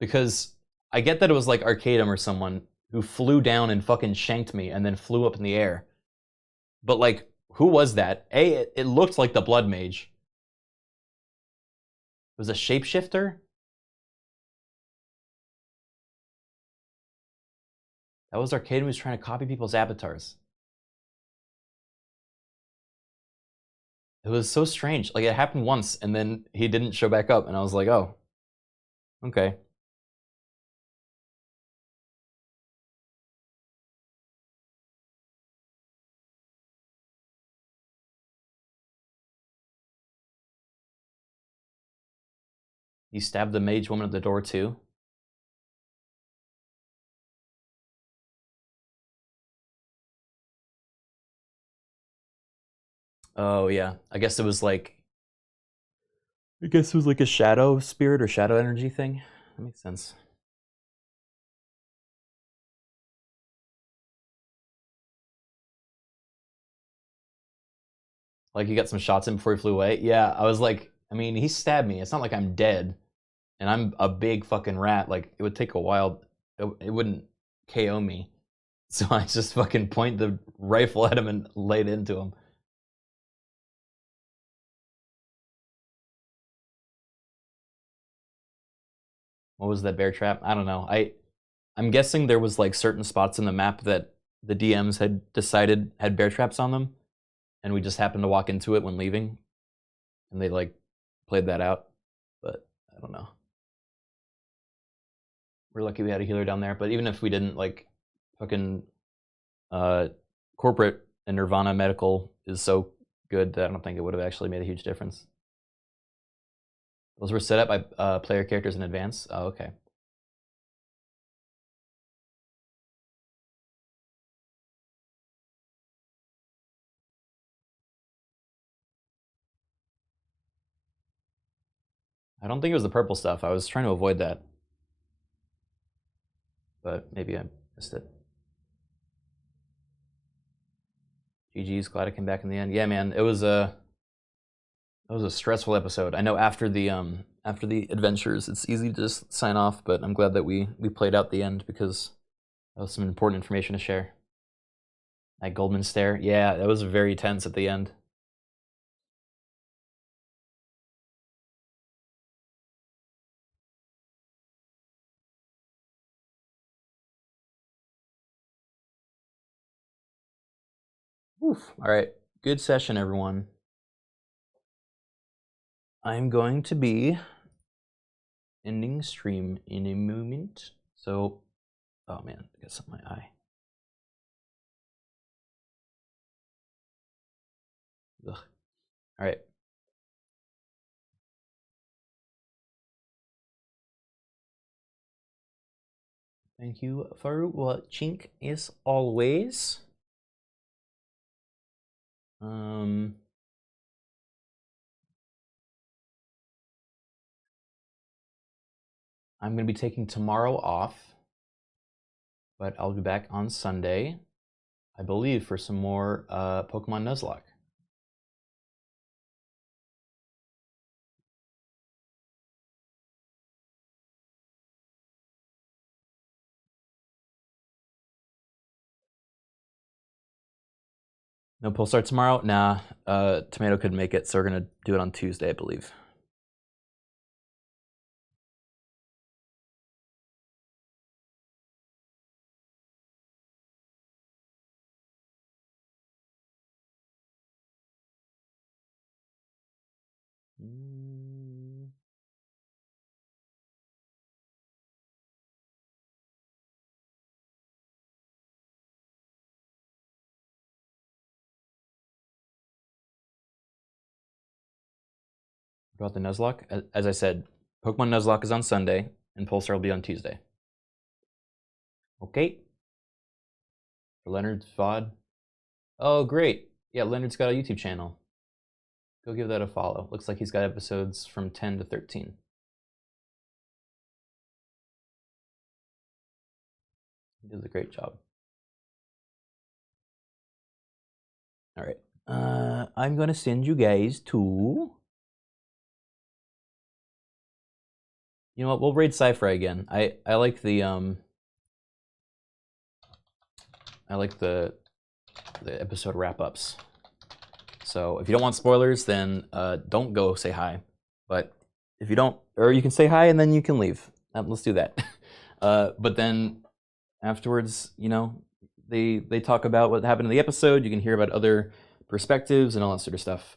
Because I get that it was like Arcadum or someone who flew down and fucking shanked me and then flew up in the air. But like, who was that? It looked like the Blood Mage. It was a shapeshifter? That was Arcade who was trying to copy people's avatars. It was so strange. Like, it happened once, and then he didn't show back up, and I was like, oh. Okay. You stabbed the mage woman at the door, too? Oh, yeah. I guess it was like a shadow spirit or shadow energy thing. That makes sense. Like, he got some shots in before he flew away? Yeah, I was like, I mean, he stabbed me. It's not like I'm dead. And I'm a big fucking rat. Like, it would take a while. It wouldn't KO me. So I just fucking point the rifle at him and laid into him. What was that bear trap? I don't know. I'm guessing there was like certain spots in the map that the DMs had decided had bear traps on them, and we just happened to walk into it when leaving, and they like played that out. But I don't know. We're lucky we had a healer down there, but even if we didn't, like, fucking corporate and Nirvana Medical is so good that I don't think it would have actually made a huge difference. Those were set up by player characters in advance? Oh, okay. I don't think it was the purple stuff. I was trying to avoid that. But maybe I missed it. GG's, glad I came back in the end. Yeah, man, it was a stressful episode. I know after the adventures, it's easy to just sign off, but I'm glad that we played out the end because that was some important information to share. That Goldman stare, yeah, that was very tense at the end. Oof. All right, good session, everyone. I'm going to be ending stream in a moment. So, oh man, I got something in my eye. Ugh. All right. Thank you for watching as always. I'm going to be taking tomorrow off, but I'll be back on Sunday, I believe, for some more Pokemon Nuzlocke. No Pulsar tomorrow? Nah, Tomato couldn't make it, so we're going to do it on Tuesday, I believe. About the Nuzlocke? As I said, Pokemon Nuzlocke is on Sunday, and Pulsar will be on Tuesday. Okay. For Leonard's VOD. Oh, great. Yeah, Leonard's got a YouTube channel. Go give that a follow. Looks like he's got episodes from 10 to 13. He does a great job. All right. I'm going to send you guys to... You know what? We'll raid Sci-Fi again. I like the I like the episode wrap-ups. So if you don't want spoilers, then don't go say hi. But if you don't, or you can say hi and then you can leave. Let's do that. But then afterwards, you know, they talk about what happened in the episode. You can hear about other perspectives and all that sort of stuff.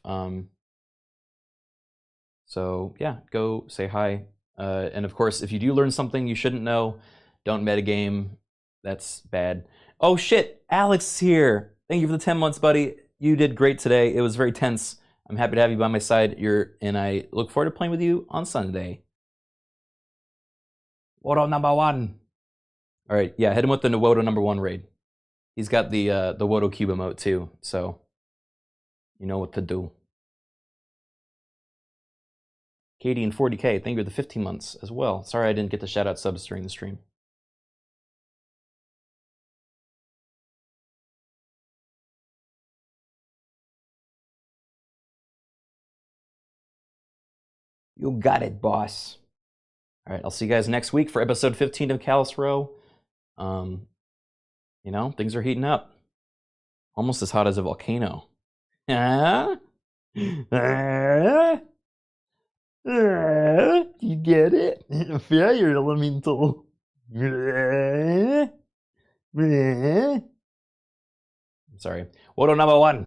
So yeah, go say hi. And of course, if you do learn something you shouldn't know, don't metagame. That's bad. Oh shit, Alex is here. Thank you for the 10 months, buddy. You did great today. It was very tense. I'm happy to have you by my side. And I look forward to playing with you on Sunday. Wodo number 1. All right, yeah, hit him with the Wodo number 1 raid. He's got the Wodo Cube emote too, so you know what to do. Katie and 40K, thank you for the 15 months as well. Sorry I didn't get the shout out subs during the stream. You got it, boss. All right, I'll see you guys next week for episode 15 of Callous Row. You know, things are heating up. Almost as hot as a volcano. You get it? Fire elemental. Sorry. Wodo number 1.